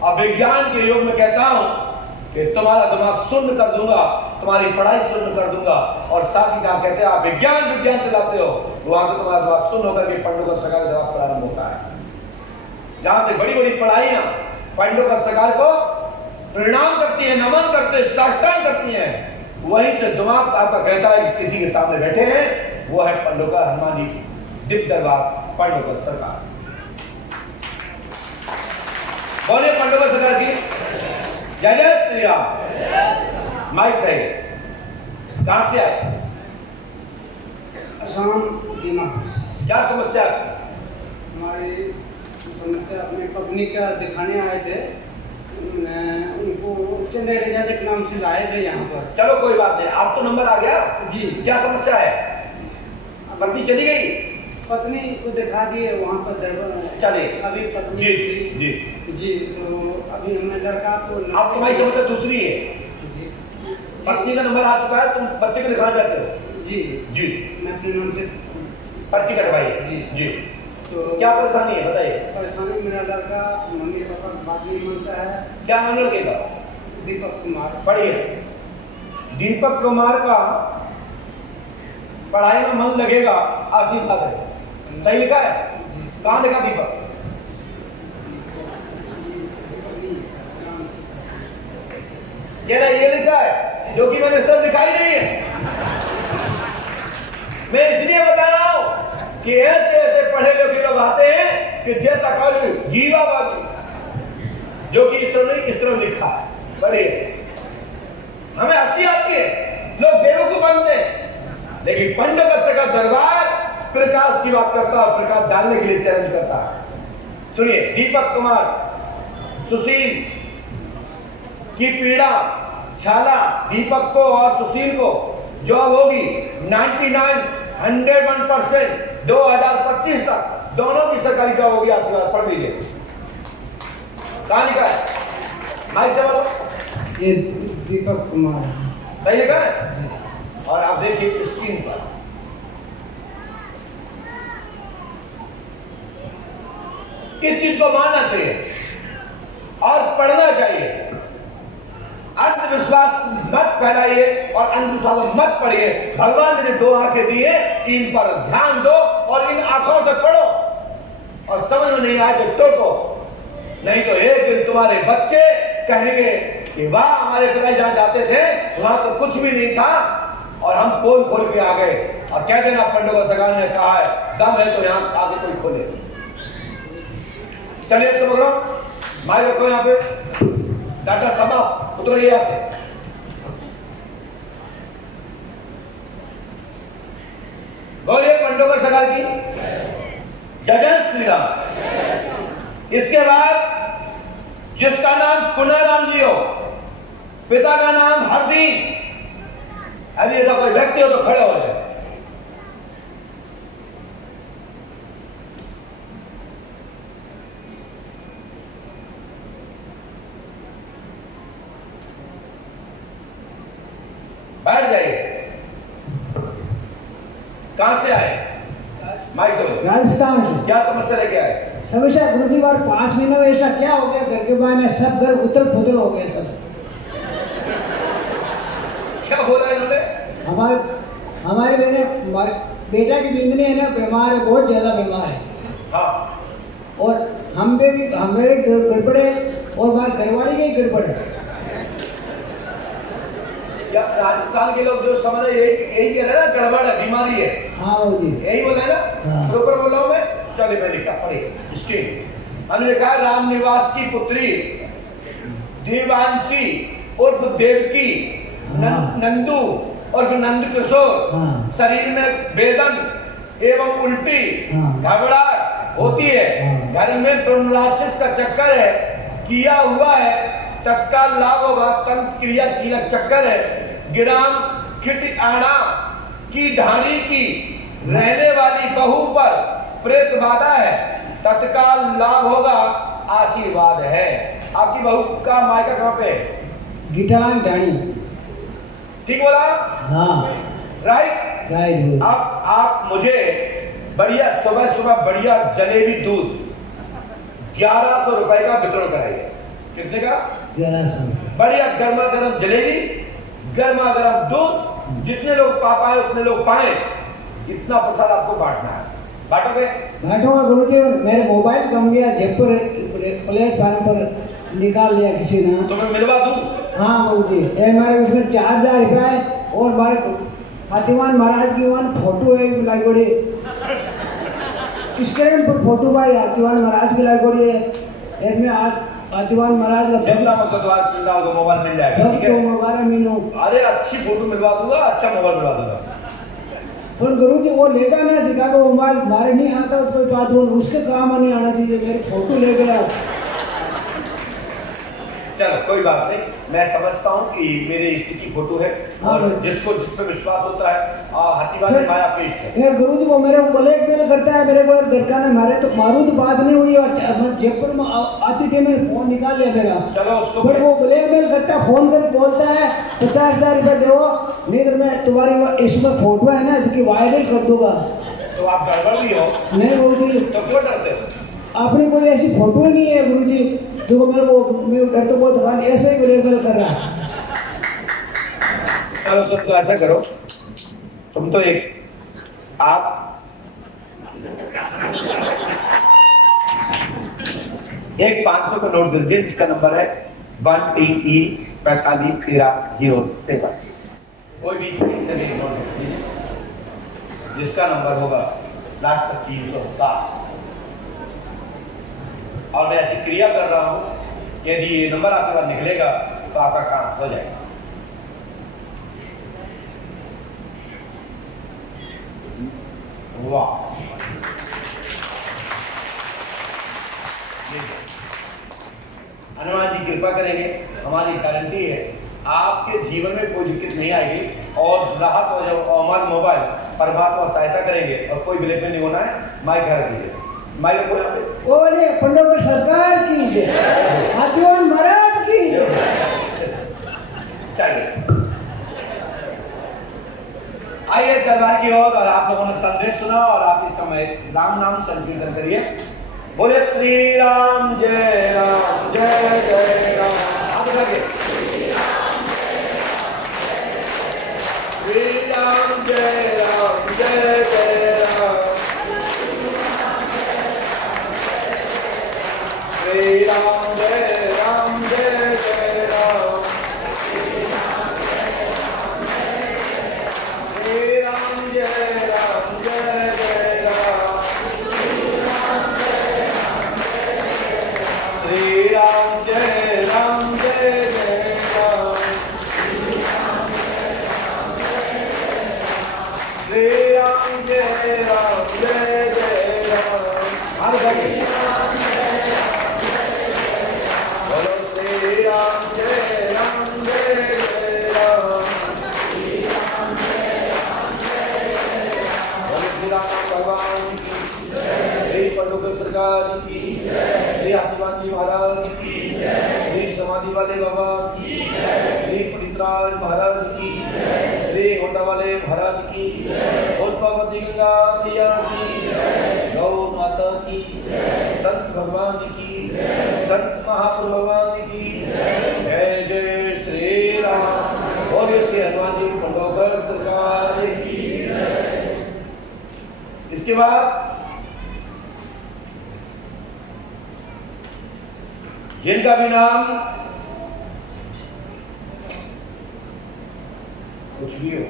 और विज्ञान के युग में कहता हूं कि तुम्हारा दिमाग शून्य कर दूंगा, तुम्हारी पढ़ाई शून्य कर दूंगा। और साथ ही कहा कहते हैं आप विज्ञान चलाते हो, वहां से तुम्हारा दिमाग शून्य होकर के पंडों का सरकार का जवाब प्रारंभ होता है। जहां से बड़ी बड़ी पढ़ाइयां पंडों का सरकार को प्रणाम करती है, नमन करते हैं, साष्टांग करती हैं, वहीं से दिमाग आपका कहता है कि किसी के सामने बैठे हैं, वो है पंडों का हनुमान जी दिव्य दरबार पंडों का सरकार। बोले पंडों का सरकार की जय जय श्री राम। माइक रहे, कहां से आए? असम दिमाग। क्या समस्या? हमारी समस्या अपनी पत्नी का दिखाने आए थे, उनको चंदेरिया के नाम से लाए थे यहाँ पर। चलो कोई बात नहीं, आप तो नंबर आ गया जी। क्या समस्या है? पत्नी चली गई? पत्नी को दिखा दिए वहाँ पर चले अभी पत्नी जी जी जी। तो अभी हमने लड़का को, आप तुम्हारी समस्या दूसरी है। जी। पत्नी का नंबर आ चुका है, तुम बच्चे को दिखाना चाहते हो? जी जी। मैं अपने नाम से पर्ची कटवाई जी जी। तो क्या परेशानी है बताइए? परेशानी, मेरा लड़का मम्मी पापा की बात नहीं मानता है। क्या नाम लड़के का? दीपक कुमार। पढ़िए। दीपक कुमार का पढ़ाई में मन लगेगा, आशीर्वाद है। सही लिखा है? कहाँ लिखा दीपक? ये लिखा है जो कि मैंने सब लिखा ही नहीं है। मैं इसलिए बता रहा हूं कि ऐसे ऐसे पढ़े लिखे लोग आते हैं कि जैसा कल जीवाबाजी, जो कि इस तरह लिखा है। पढ़िए, हमें हंसी आती है, लोग बेवकूफ बनते हैं, लेकिन पंडों का सरकार दरबार प्रकाश की बात करता है, प्रकाश डालने के लिए चैलेंज करता है। सुनिए, दीपक कुमार, सुशील की पीड़ा, छाला, दीपक को और सुशील को जॉब होगी 99 101% 2025 तक दोनों की सरकारी जॉब होगी। आशीर्वाद पढ़ लीजिए। कहां लिखा है? माइक से बोलो। ये दीपक कुमार सही लिखा है? और आप देखिए स्क्रीन पर, इस चीज को मानना चाहिए और पढ़ना चाहिए। अंधविश्वास मत फैलाइए और अंधविश्वास मत पढ़िए। भगवान ने 2 आंखें दी है, इन पर ध्यान दो और इन आंखों से पढ़ो, और समझ में नहीं आए तो टोको, नहीं तो एक दिन तुम्हारे बच्चे कहेंगे कि वाह हमारे पिता जहां जाते थे वहां तो कुछ भी नहीं था और हम पोल खोल के आ गए। और कह देना पंडित सरकार ने कहा है दम है तो यहां आगे कोई खोले। चलिए तो बोलो, माइक रखो यहाँ पे, डाटा समाप्त, उतरिए यहाँ से। बोलिए पंडित सरकार की जय श्री राम। इसके बाद जिसका नाम पुनराम जी हो, पिता का नाम हरदीप, अभी ऐसा कोई व्यक्ति हो तो खड़े हो जाए। बैठ जाइए। कहां से आए? माइक से बोलो। राजस्थान। क्या समस्या लेके आए? समस्या गुरुजी बार 5 महीने में ऐसा क्या हो गया, घर के बाहर सब घर उथल पुथल हो गए सब। क्या हो रहा है इन्होंने? हमारे बेटा की बिंदनी है ना, बीमार है, बहुत ज्यादा बीमार है। हाँ। और हम पे भी हमारे गड़बड़े और हमारे घरवाली के ही गड़बड़ है। राजस्थान के लोग जो समझ रहे यही कह रहे हैं ना, गड़बड़ है, बीमारी है। हाँ जी, यही बोला है ना, प्रॉपर बोला हूं मैं। चलिए मैं लिखा पढ़िए स्टेट। हमने लिखा राम निवास की पुत्री देवांशी उर्फ देवकी, नंदू और नंद किशोर, शरीर में वेदन एवं उल्टी घबराहट होती है, घर में तृणराक्षस का चक्कर है, किया हुआ है, तत्काल लाभ होगा, तंत्र क्रिया कीलक चक्कर है, गिराम खिट आना की ढाणी की रहने वाली बहू पर प्रेत बाधा है, तत्काल लाभ होगा, आशीर्वाद है। आपकी बहू का मायका कहाँ पे? गिटार ढाणी। ठीक बोला? हाँ राइट। अब आप मुझे बढ़िया सुबह सुबह बढ़िया जलेबी दूध 1100 रुपए का वितरण कराइए। कितने का? 1100। बढ़िया गर्मा गर्म जलेबी, गर्मा गर्म दूध, जितने लोग पा पाए उतने लोग पाए, इतना प्रसाद आपको बांटना है। बांटोगे? बांटूंगा गुरुजी। मेरे मोबाइल कम गया, जयपुर प्लेटफार्म पर निकाल लिया किसी ने। तो मैं मिलवा दूं? हाँ गुरुजी, हमारे उसमें 4000 रुपया है और हमारे हाथीवान महाराज की वहाँ फोटो है लागोड़ी, स्क्रीन पर फोटो भाई हाथीवान महाराज की लागोड़ी है। इसमें हाथीवान महाराज का जितना मतलब मोबाइल मिल जाएगा। ठीक है, मोबाइल मिलो। अरे अच्छी फोटो मिलवा दूंगा, अच्छा मोबाइल मिलवा दूंगा। पर गुरुजी वो लेगा ना जिका को मोबाइल मारे नहीं आता तो कोई बात हो, उसके काम नहीं आना चाहिए, मेरे फोटो ले गया। चलो कोई बात नहीं, मैं समझता हूँ कि मेरे इष्ट की फोटो है और जिसको जिस पे विश्वास होता है हाथीवान माया पे इष्ट है। गुरुजी को मेरे को ब्लैकमेल करता है, मेरे को दरकार है मारे तो मारू तो बात नहीं हुई और जयपुर में आती टाइम में फोन निकाल लिया मेरा। चलो उसको पर वो ब्लैकमेल करता है, फोन करके बोलता है 50,000 रुपये दो, नहीं तो मैं तुम्हारी इसमें फोटो है ना इसकी वायरल कर दूंगा। तो आप गड़बड़ भी हो? नहीं गुरुजी। तो क्यों डरते हो? अपनी कोई ऐसी फोटो नहीं है गुरुजी जो मेरे को डर तो बहुत दुकान ऐसे ही ब्लैकमेल कर रहा है। चलो तुम तो ऐसा करो, तुम तो आप एक 500 का नोट दीजिए जिसका नंबर है 1TE 451307। कोई भी से भी नोट दीजिए जिसका नंबर होगा लास्ट 307। और मैं ऐसी क्रिया कर रहा हूं, यदि ये नंबर आपके पास निकलेगा तो आपका काम हो जाएगा। वाह, हनुमान जी कृपा करेंगे, हमारी गारंटी है आपके जीवन में कोई दिक्कत नहीं आएगी और राहत हो जाए। हमारा मोबाइल परमात्मा सहायता करेंगे और कोई ब्लैकमेल नहीं होना है। माइक घर दीजिए, माइक को यहाँ पे बोले पंडित सरकार की जय, हाथीवान महाराज की जय। चाहिए आइए दरबार की ओर। और आप लोगों ने संदेश सुना और आप इस समय राम नाम संकीर्तन करिए। बोले श्री राम जय जय राम। आप लगे जय जय राम। हाथ उठाइए। बोलो श्री राम जय राम जय जय राम। बोलो श्री राम भगवान की, श्री पंडोकर सरकार की, श्री हनुमान जी महाराज की, श्री समाधि वाले बाबा की, श्री पंडितराज महाराज की, श्री होंडा वाले महाराज की, पुष्पावती गंगा मैया की, गौ माता की, संत भगवान की, संत महापुरुष भगवान की, जय जय श्री राम। और श्री हनुमान जी पंडोकर सरकार की। इसके बाद जिनका भी नाम कुछ भी हो,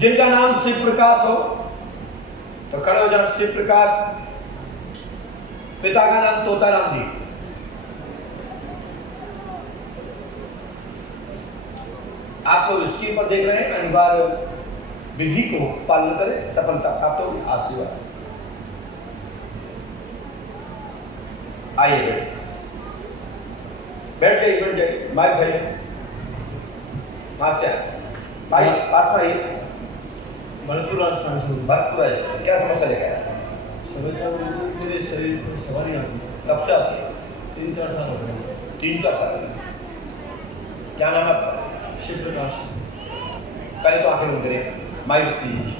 जिनका नाम शिव प्रकाश हो तो खड़े हो जाओ। शिव प्रकाश। पिता का नाम तोताराम जी। आप तो स्क्रीन पर देख रहे हैं, अनिवार्य विधि को पालन करें, सफलता प्राप्त होगी। आशीर्वाद। आइए बैठ जाइए, बैठ जाइए। माइक भाई भाई पास में आइए। भरतपुर राजस्थान से। भरतपुर राजस्थान। क्या समस्या लेकर आया? सुबह साहब मेरे शरीर पर सवारी आती है। कब से आती है? 3-4 साल हो गए। 3-4 साल। क्या नाम है आपका? शिव प्रकाश। पहले तो आंखें बंद करें, माइक दीजिए।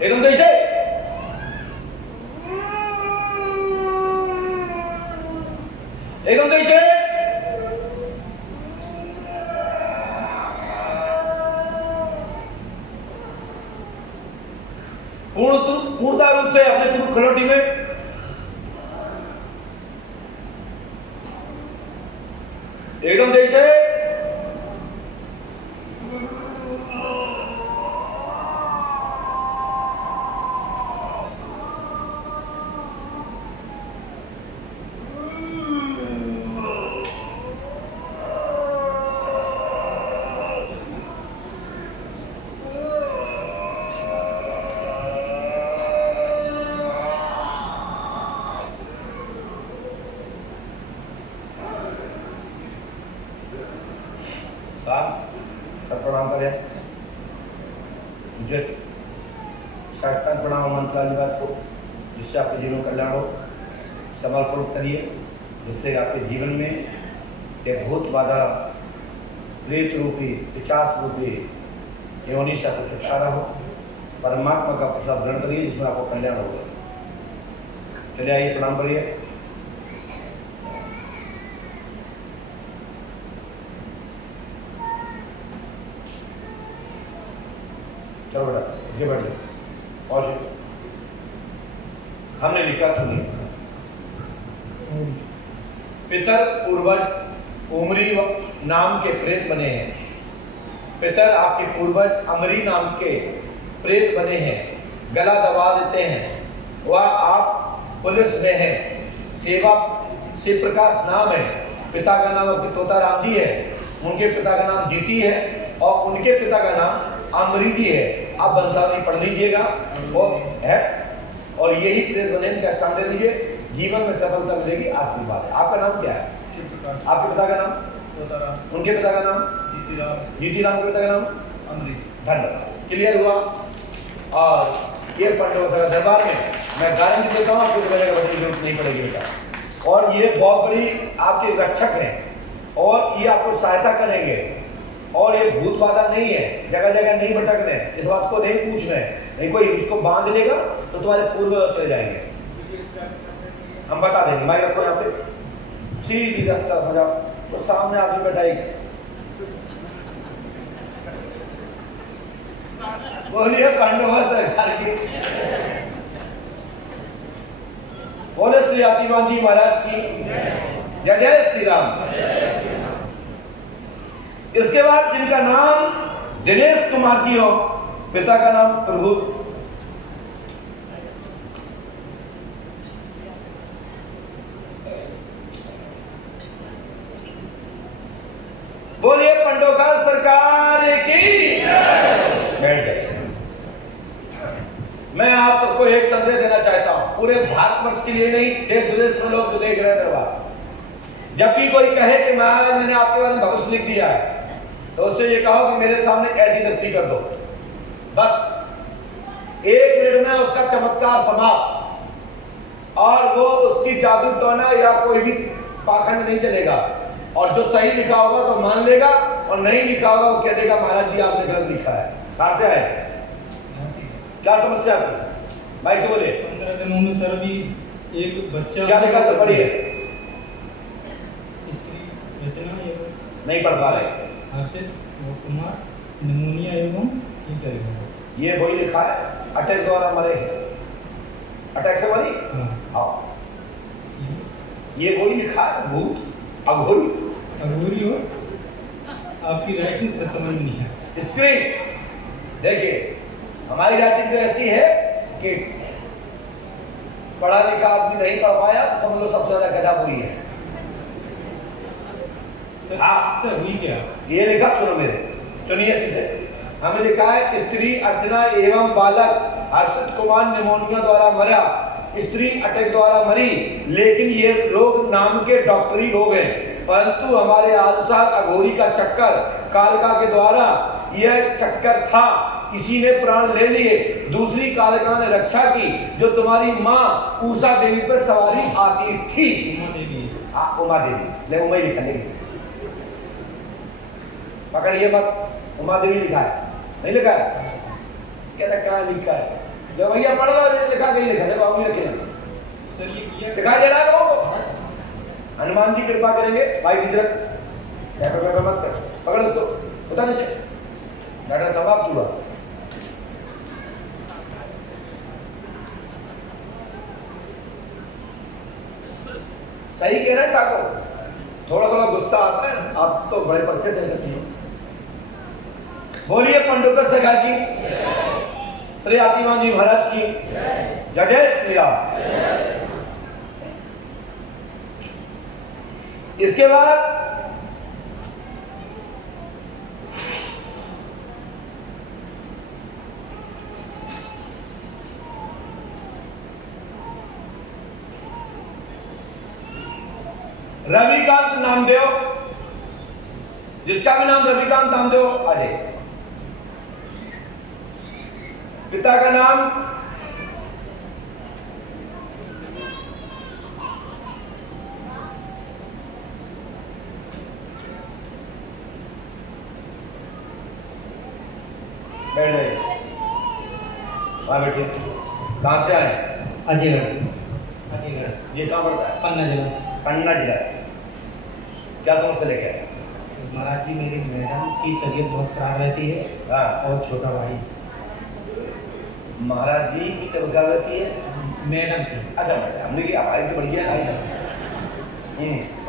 एकदम तेज से। एकदम तेज से। पूर्णता रूप से अपने पूर्व खड़ोटी में एकदम तेज से। प्रणाम करें। मुझे साष्टांग प्रणाम मंत्राधिकार को, जिससे आपके जीवन कल्याण हो, समर्पण करिए, जिससे आपके जीवन में एक भूत बाधा प्रेत रूपी पिशाच रूपी योनि से आपको छुटकारा हो। परमात्मा का प्रसाद ग्रहण करिए, जिसमें आपको कल्याण होगा। चलिए आइए, प्रणाम करिए। चलो बेटा, ये बढ़िए। और हमने लिखा सुनिए। पितर पूर्वज उमरी नाम के प्रेत बने हैं। पितर आपके पूर्वज अमरी नाम के प्रेत बने हैं, गला दबा देते हैं। वह आप पुलिस में हैं। सेवा शिव प्रकाश नाम है। पिता का नाम तोताराम जी है, उनके पिता का नाम जीती है और उनके पिता का नाम अमृति है। आप वंशावली पढ़ लीजिएगा और है, और यही प्रेत बने का स्थान दे दीजिए, जीवन में सफलता मिलेगी। आशीर्वाद है। आपका नाम क्या है? आपके पिता का नाम तोताराम, उनके पिता का नाम जीती राम, के पिता का नाम अमृत। धन्यवाद, क्लियर हुआ। और ये पंडोकर दरबार में मैं गारंटी देता हूँ आपको बच्चे की जरूरत नहीं पड़ेगी बेटा। और ये बहुत बड़ी आपके रक्षक हैं और ये आपको सहायता करेंगे। और ये भूत बाधा नहीं है, जगह जगह नहीं भटकने, इस बात को नहीं पूछना है। नहीं कोई इसको बांध लेगा तो तुम्हारे पूर्व चले जाएंगे, हम बता देंगे। भाई रखो यहाँ पे, सीधी रास्ता हो जाओ तो सामने आदमी बैठा है। बोलिए पांडवा सरकार की। बोले श्री आतिमान जी महाराज की जय। जय श्री राम। इसके बाद जिनका नाम दिनेश कुमार जी हो, पिता का नाम प्रभु, मैं आप सबको एक संदेश देना चाहता हूं, पूरे भारतवर्ष के लिए नहीं, देश विदेश में लोग जो देख रहे हैं, जब भी कोई कहे कि महाराज मैंने आपके बारे में भविष्य लिख दिया है, तो उससे ये कहो कि मेरे सामने ऐसी दस्ती कर दो, बस 1 मिनट में उसका चमत्कार समाप्त, और वो उसकी जादू टोना या कोई भी पाखंड नहीं चलेगा, और जो सही लिखा होगा तो मान लेगा, और नहीं लिखा होगा वो कह देगा महाराज जी आपने गलत लिखा है। कहां से आए, क्या समस्या आपकी, भाई से बोले। 15 दिनों में सर अभी एक बच्चा क्या लिखा तो पढ़िए, इतना नहीं पढ़ पा रहे, हर्षित कुमार निमोनिया एवं ये वही लिखा है, अटैक द्वारा मरे, अटैक से मरी। हाँ ये वही लिखा है, भूत अघोरी हो, आपकी राइटिंग से समझ नहीं है। स्क्रीन देखिए, हमारी राइटिंग तो ऐसी है कि पढ़ा लिखा आदमी नहीं पढ़ पाया तो समझ लो सबसे ज्यादा गधा बुरी है। सर हुई क्या, ये लिखा, सुनो मेरे, सुनिए से, हमें लिखा है स्त्री अर्चना एवं बालक हर्षित कुमार निमोनिया द्वारा मरा, स्त्री अटैक द्वारा मरी, लेकिन ये लोग नाम के डॉक्टरी लोग हैं, परंतु हमारे आदशाह अघोरी का चक्कर कालिका के द्वारा यह चक्कर था, किसी ने प्राण ले लिए, दूसरी कालिका ने रक्षा की, जो तुम्हारी माँ उषा देवी पर सवारी आती थी। उमा देवी, ले उमा ही लिखा, पकड़िए मत, उमा देवी लिखा है, नहीं लिखा है, क्या कहाँ लिखा है, जब भैया पढ़ रहा लिखा कहीं लिखा, देखो हम लिखे सर ये किया दिखाई दे रहा है लोगों को। हनुमान जी कृपा करेंगे, भाई गुजरत पेपर मत कर, पकड़ दो, पता नहीं डाटा समाप्त हुआ। सही कह रहे हैं ठाकुर, थोड़ा थोड़ा गुस्सा आता है, आप तो बड़े पर्चे दे सकते हैं। बोलिए पंडुकर सगा की, श्री आतिमान जी महाराज की जय जय श्री राम। इसके बाद रविकांत नामदेव, जिसका भी नाम रविकांत नामदेव आ जाए, पिता का नाम बैठ जाइए, वहां बैठिए। कहां से आए, अजयगढ़ से। अजयगढ़ ये कहां पड़ता है, पन्ना जिला। पन्ना जिला। क्या समस्या लेके आए महाराज जी, मेरी मैडम की तबीयत बहुत खराब रहती है। हाँ, और छोटा भाई, महाराज जी की तबीयत खराब रहती है, मैडम की। अच्छा मैडम, हमने की भाई तो बढ़िया भाई,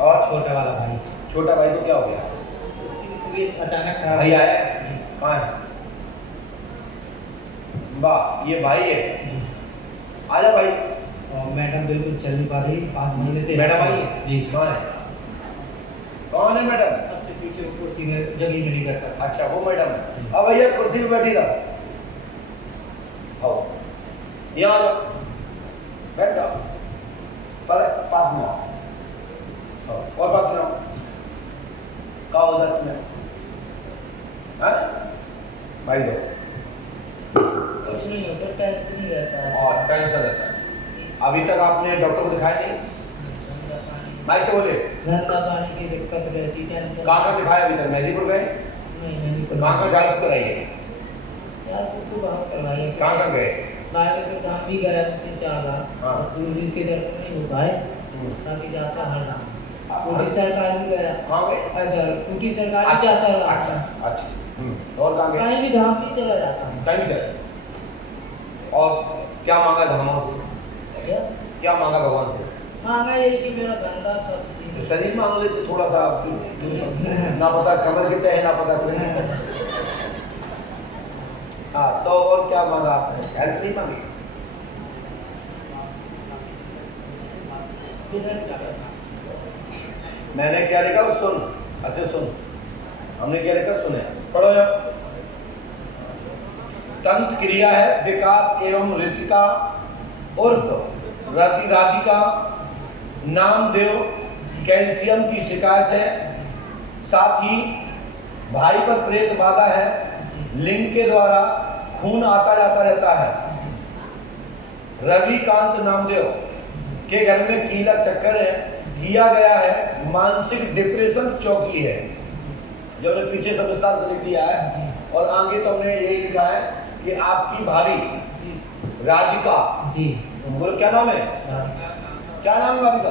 और छोटा वाला भाई, छोटा भाई को क्या हो गया, अचानक खराब भाई आया कहाँ है, वाह ये भाई है, आजा भाई। और मैडम बिल्कुल चल नहीं पा रही 5 महीने से। मैडम आई जी। कौन है, कौन है मैडम, सबसे पीछे कुर्सी में जगह नहीं करता। अच्छा वो मैडम है, अब भैया कुर्सी पे बैठी रहा, आओ यहाँ आ जाओ, बैठ जाओ, पर पास में आओ, और पास में आओ, क्या हो जाता तुम्हें, भाई दो कुछ नहीं होता, टेंशन नहीं रहता है। और टेंशन रहता है। अभी तक आपने डॉक्टर को दिखाया नहीं, भाई से बोले, गंदा पानी की दिक्कत रहती है। कहाँ दिखाया अभी तक, मेहदीपुर गए, नहीं कहाँ जांच कराइए, यार कुछ बात करवाइए। कहाँ गए, बाहर के काम भी करा 3-4 बार, हाँ। पुलिस के दर्शन नहीं हो पाए, ताकि जाता हर नाम टूटी सरकार भी गया। कहाँ गए, अगर टूटी सरकार भी जाता रहा। अच्छा अच्छा, और कहाँ गए, कहीं भी धाम भी चला जाता हूँ। कहीं भी गए, और क्या मांगा भगवान से, क्या मांगा भगवान से, मांगा यही कि मेरा गंदा सब तो शरीर मांग लेते थोड़ा सा, ना पता कमर कितने है, ना पता कितने। हाँ तो और क्या मांगा आपने, हेल्प नहीं मांगी, मैंने क्या लिखा सुन, अच्छा सुन, हमने क्या लिखा सुने, पढ़ो यार। तंत्र क्रिया है विकास एवं ऋतिका उर्फ राधिका। नामदेव कैल्शियम की शिकायत है, साथ ही भाई पर प्रेत बाधा है, लिंग के द्वारा खून आता जाता रहता है। रविकांत नामदेव के घर में कीला चक्कर है, किया गया है मानसिक डिप्रेशन चौकी है, जो हमने पीछे सब विस्तार से लिख दिया है। और आगे तो हमने यही लिखा है कि आपकी भाभी राधिका जी, बोलो क्या नाम है, क्या नाम है भाभी का?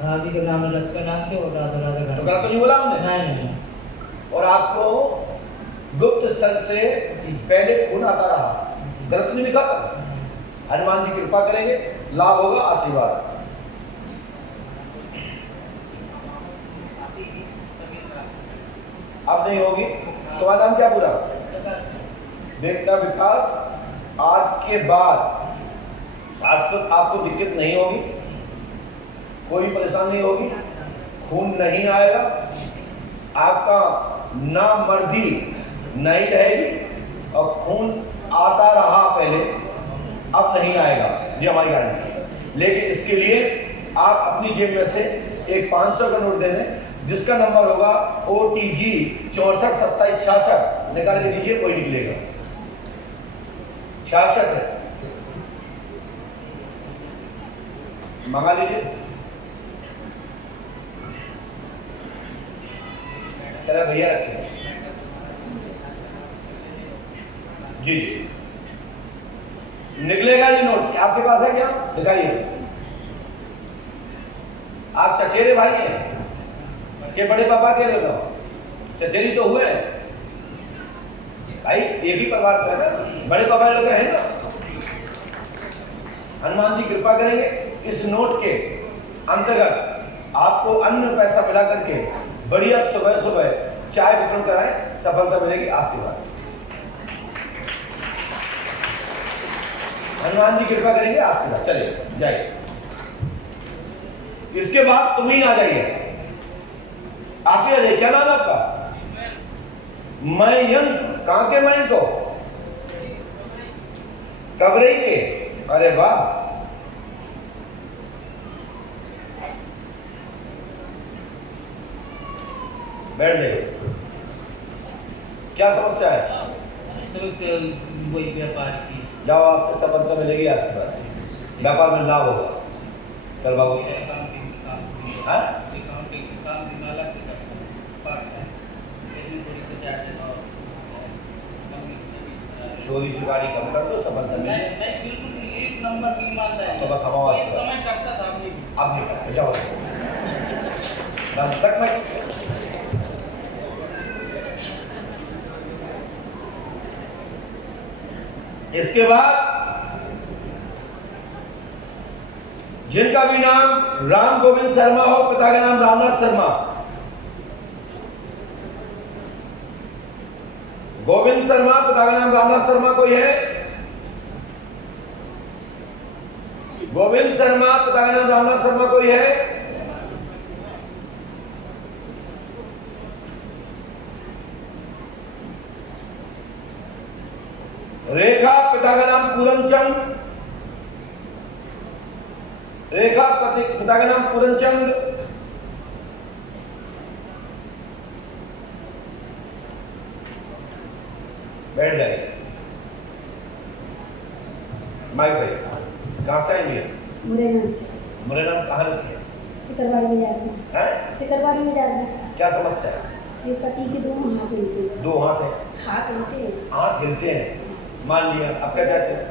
राधिका नाम लक्ष्मण नाम से और राधा राधा तो गलत तो नहीं बोला हमने? नहीं। और आपको गुप्त स्थल से पहले खून आता रहा, गलत नहीं लिखा था। हनुमान जी कृपा करेंगे, लाभ होगा, आशीर्वाद। अब नहीं होगी। तुम्हारा नाम क्या पूरा? बेटा विकास। आज के बाद आपको दिक्कत नहीं होगी, कोई परेशानी नहीं होगी, खून नहीं आएगा, आपका नामर्दी नहीं रहेगी और खून आता रहा पहले, अब नहीं आएगा, ये हमारी गारंटी है। लेकिन इसके लिए आप अपनी जेब में से एक 500 का नोट दे दें, जिसका नंबर होगा OTG 64 27 66, निकाल के दीजिए, कोई निकलेगा। 66 है, मंगा लीजिए। चलो भैया रखिए जी, निकलेगा ये नोट। आपके पास है क्या? दिखाइए। आप चचेरे भाई हैं के बड़े पापा के लोग? चचेरी तो हुए हैं भाई, एक ही परिवार का है ना, बड़े पापा लोग हैं ना। हनुमान जी कृपा करेंगे, इस नोट के अंतर्गत आपको अन्न पैसा मिला करके बढ़िया सुबह सुबह चाय वितरण कराएं, सफलता मिलेगी, आशीर्वाद। हनुमान जी कृपा करेंगे, आशीर्वाद। चलिए जाइए। इसके बाद तुम ही आ जाइए, आप ही आ जाइए। क्या नाम है आपका? मयंक। कहां के मयंक को? कबरई के। अरे वाह, बैठ जाइए। क्या समस्या है? समस्या वही व्यापार की। जाओ, आपसे सफलता मिलेगी, आशीर्वाद, व्यापार में लाभ होगा। चल बाबू, चोरी चुरारी कम कर दो, सफलता मिलेगी। तो बस हमारा समय करता था अब नहीं करते, जाओ तक में। इसके बाद जिनका भी नाम राम गोविंद शर्मा हो, पिता का नाम रामनाथ शर्मा। गोविंद शर्मा, पिता का नाम रामनाथ शर्मा कोई है? गोविंद शर्मा, पिता का नाम रामनाथ शर्मा कोई है? रेखा, पिता का नाम पूरनचंद। रेखा, पिता का नाम पूरनचंद। बैठ जाइए। माइक भाई, कहां से आएंगे? मुरैना से। मुरैना कहां रहते हैं? सिकरवाड़ी में जाते हैं। सिकरवाड़ी में जाते हैं। क्या समस्या है? ये पति के दोनों हाथ हिलते हैं। दो हाथ है? हाथ हिलते हैं। हाथ हिलते हैं, मान लिया। अब क्या चाहते हैं?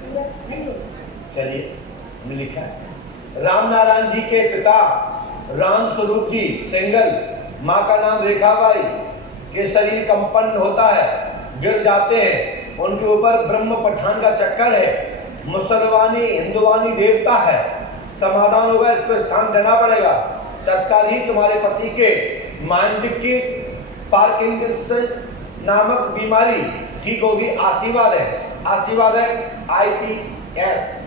चलिए, हमने लिखा है। राम नारायण जी के पिता राम स्वरूप जी सिंगल, माँ का नाम रेखाबाई के शरीर कंपन होता है, गिर जाते हैं, उनके ऊपर ब्रह्म पठान का चक्कर है, मुसलमानी हिंदुवानी देवता है। समाधान होगा, इस पर स्थान देना पड़ेगा। तत्काल ही तुम्हारे पति के मानसिक की पार्किंसंस नामक बीमारी ठीक होगी, आशीर्वाद है, आशीर्वाद है। IPS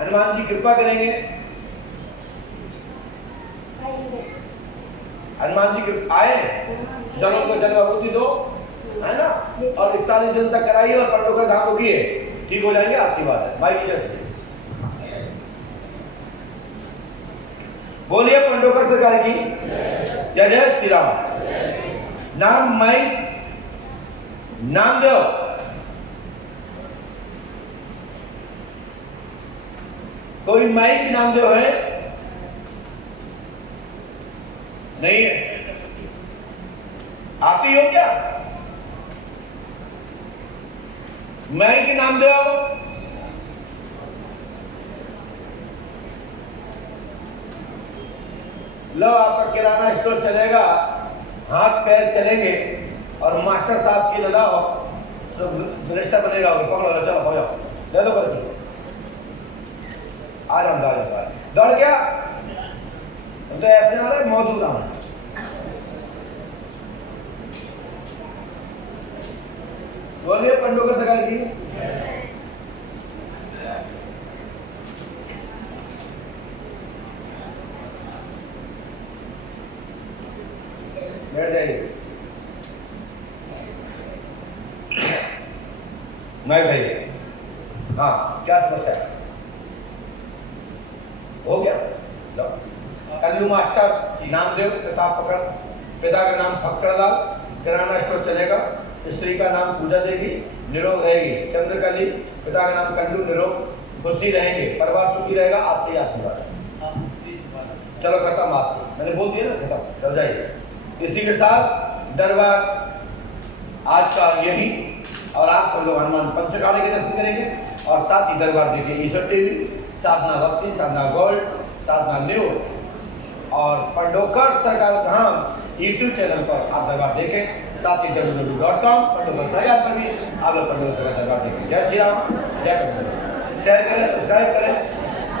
हनुमान जी कृपा करेंगे, हनुमान जी कृपा आए। चलो को जल विभूति दो, है ना, और 41 दिन तक कराइए और पंडोकर धाम रुकिए, ठीक हो जाएंगे, आपकी बात है भाई की जय। बोलिए पंडोकर सरकार की जय। जय श्री राम। नाम माइक नामदेव, कोई माइक नामदेव है? नहीं है। आप ही हो क्या माइक नामदेव? लो, आपका किराना स्टोर चलेगा, हाथ पैर चलेंगे और मास्टर साहब की लगाओ तो मिनिस्टर बनेगा। पकड़ो, चलो हो जाओ, ले लो करके आ जाओ, दौड़ गया तो ऐसे आ रहे मौजूद रहा। बोलिए पंडोकर सरकार की। बैठ जाइए। मैं भाई, हाँ क्या समस्या है? हो गया। कल्लू मास्टर नामदेव, किताब पकड़, पिता का नाम फक्कड़लाल, किराना स्टोर चलेगा, स्त्री का नाम पूजा देवी, निरोग रहेगी, चंद्रकली, पिता का नाम कल्लू, निरोग, खुशी रहेंगे, परिवार सुखी रहेगा, आपसे आशीर्वाद। चलो खत्म, आप मैंने बोल दिया ना, खत्म, चल जाइए। इसी के साथ दरबार आज का यही, और आप लोग हनुमान पंचकाले के दर्शन करेंगे और साथ ही दरबार देखिए ईश्वर देवी, साधना भक्ति, साधना गोल्ड, साधना न्यू और पंडोकर सरकार धाम यूट्यूब चैनल पर आप दरबार देखें, साथ ही www.com पंडोकर सरकार पर भी आप लोग पंडोकर सरकार दरबार देखें। जय श्री राम, जय पंडोकर। शेयर करें, सब्सक्राइब करें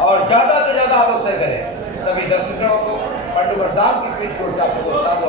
और ज़्यादा से ज़्यादा आप लोग शेयर करें सभी दर्शकों को पंडोकर धाम की पीठ को आपको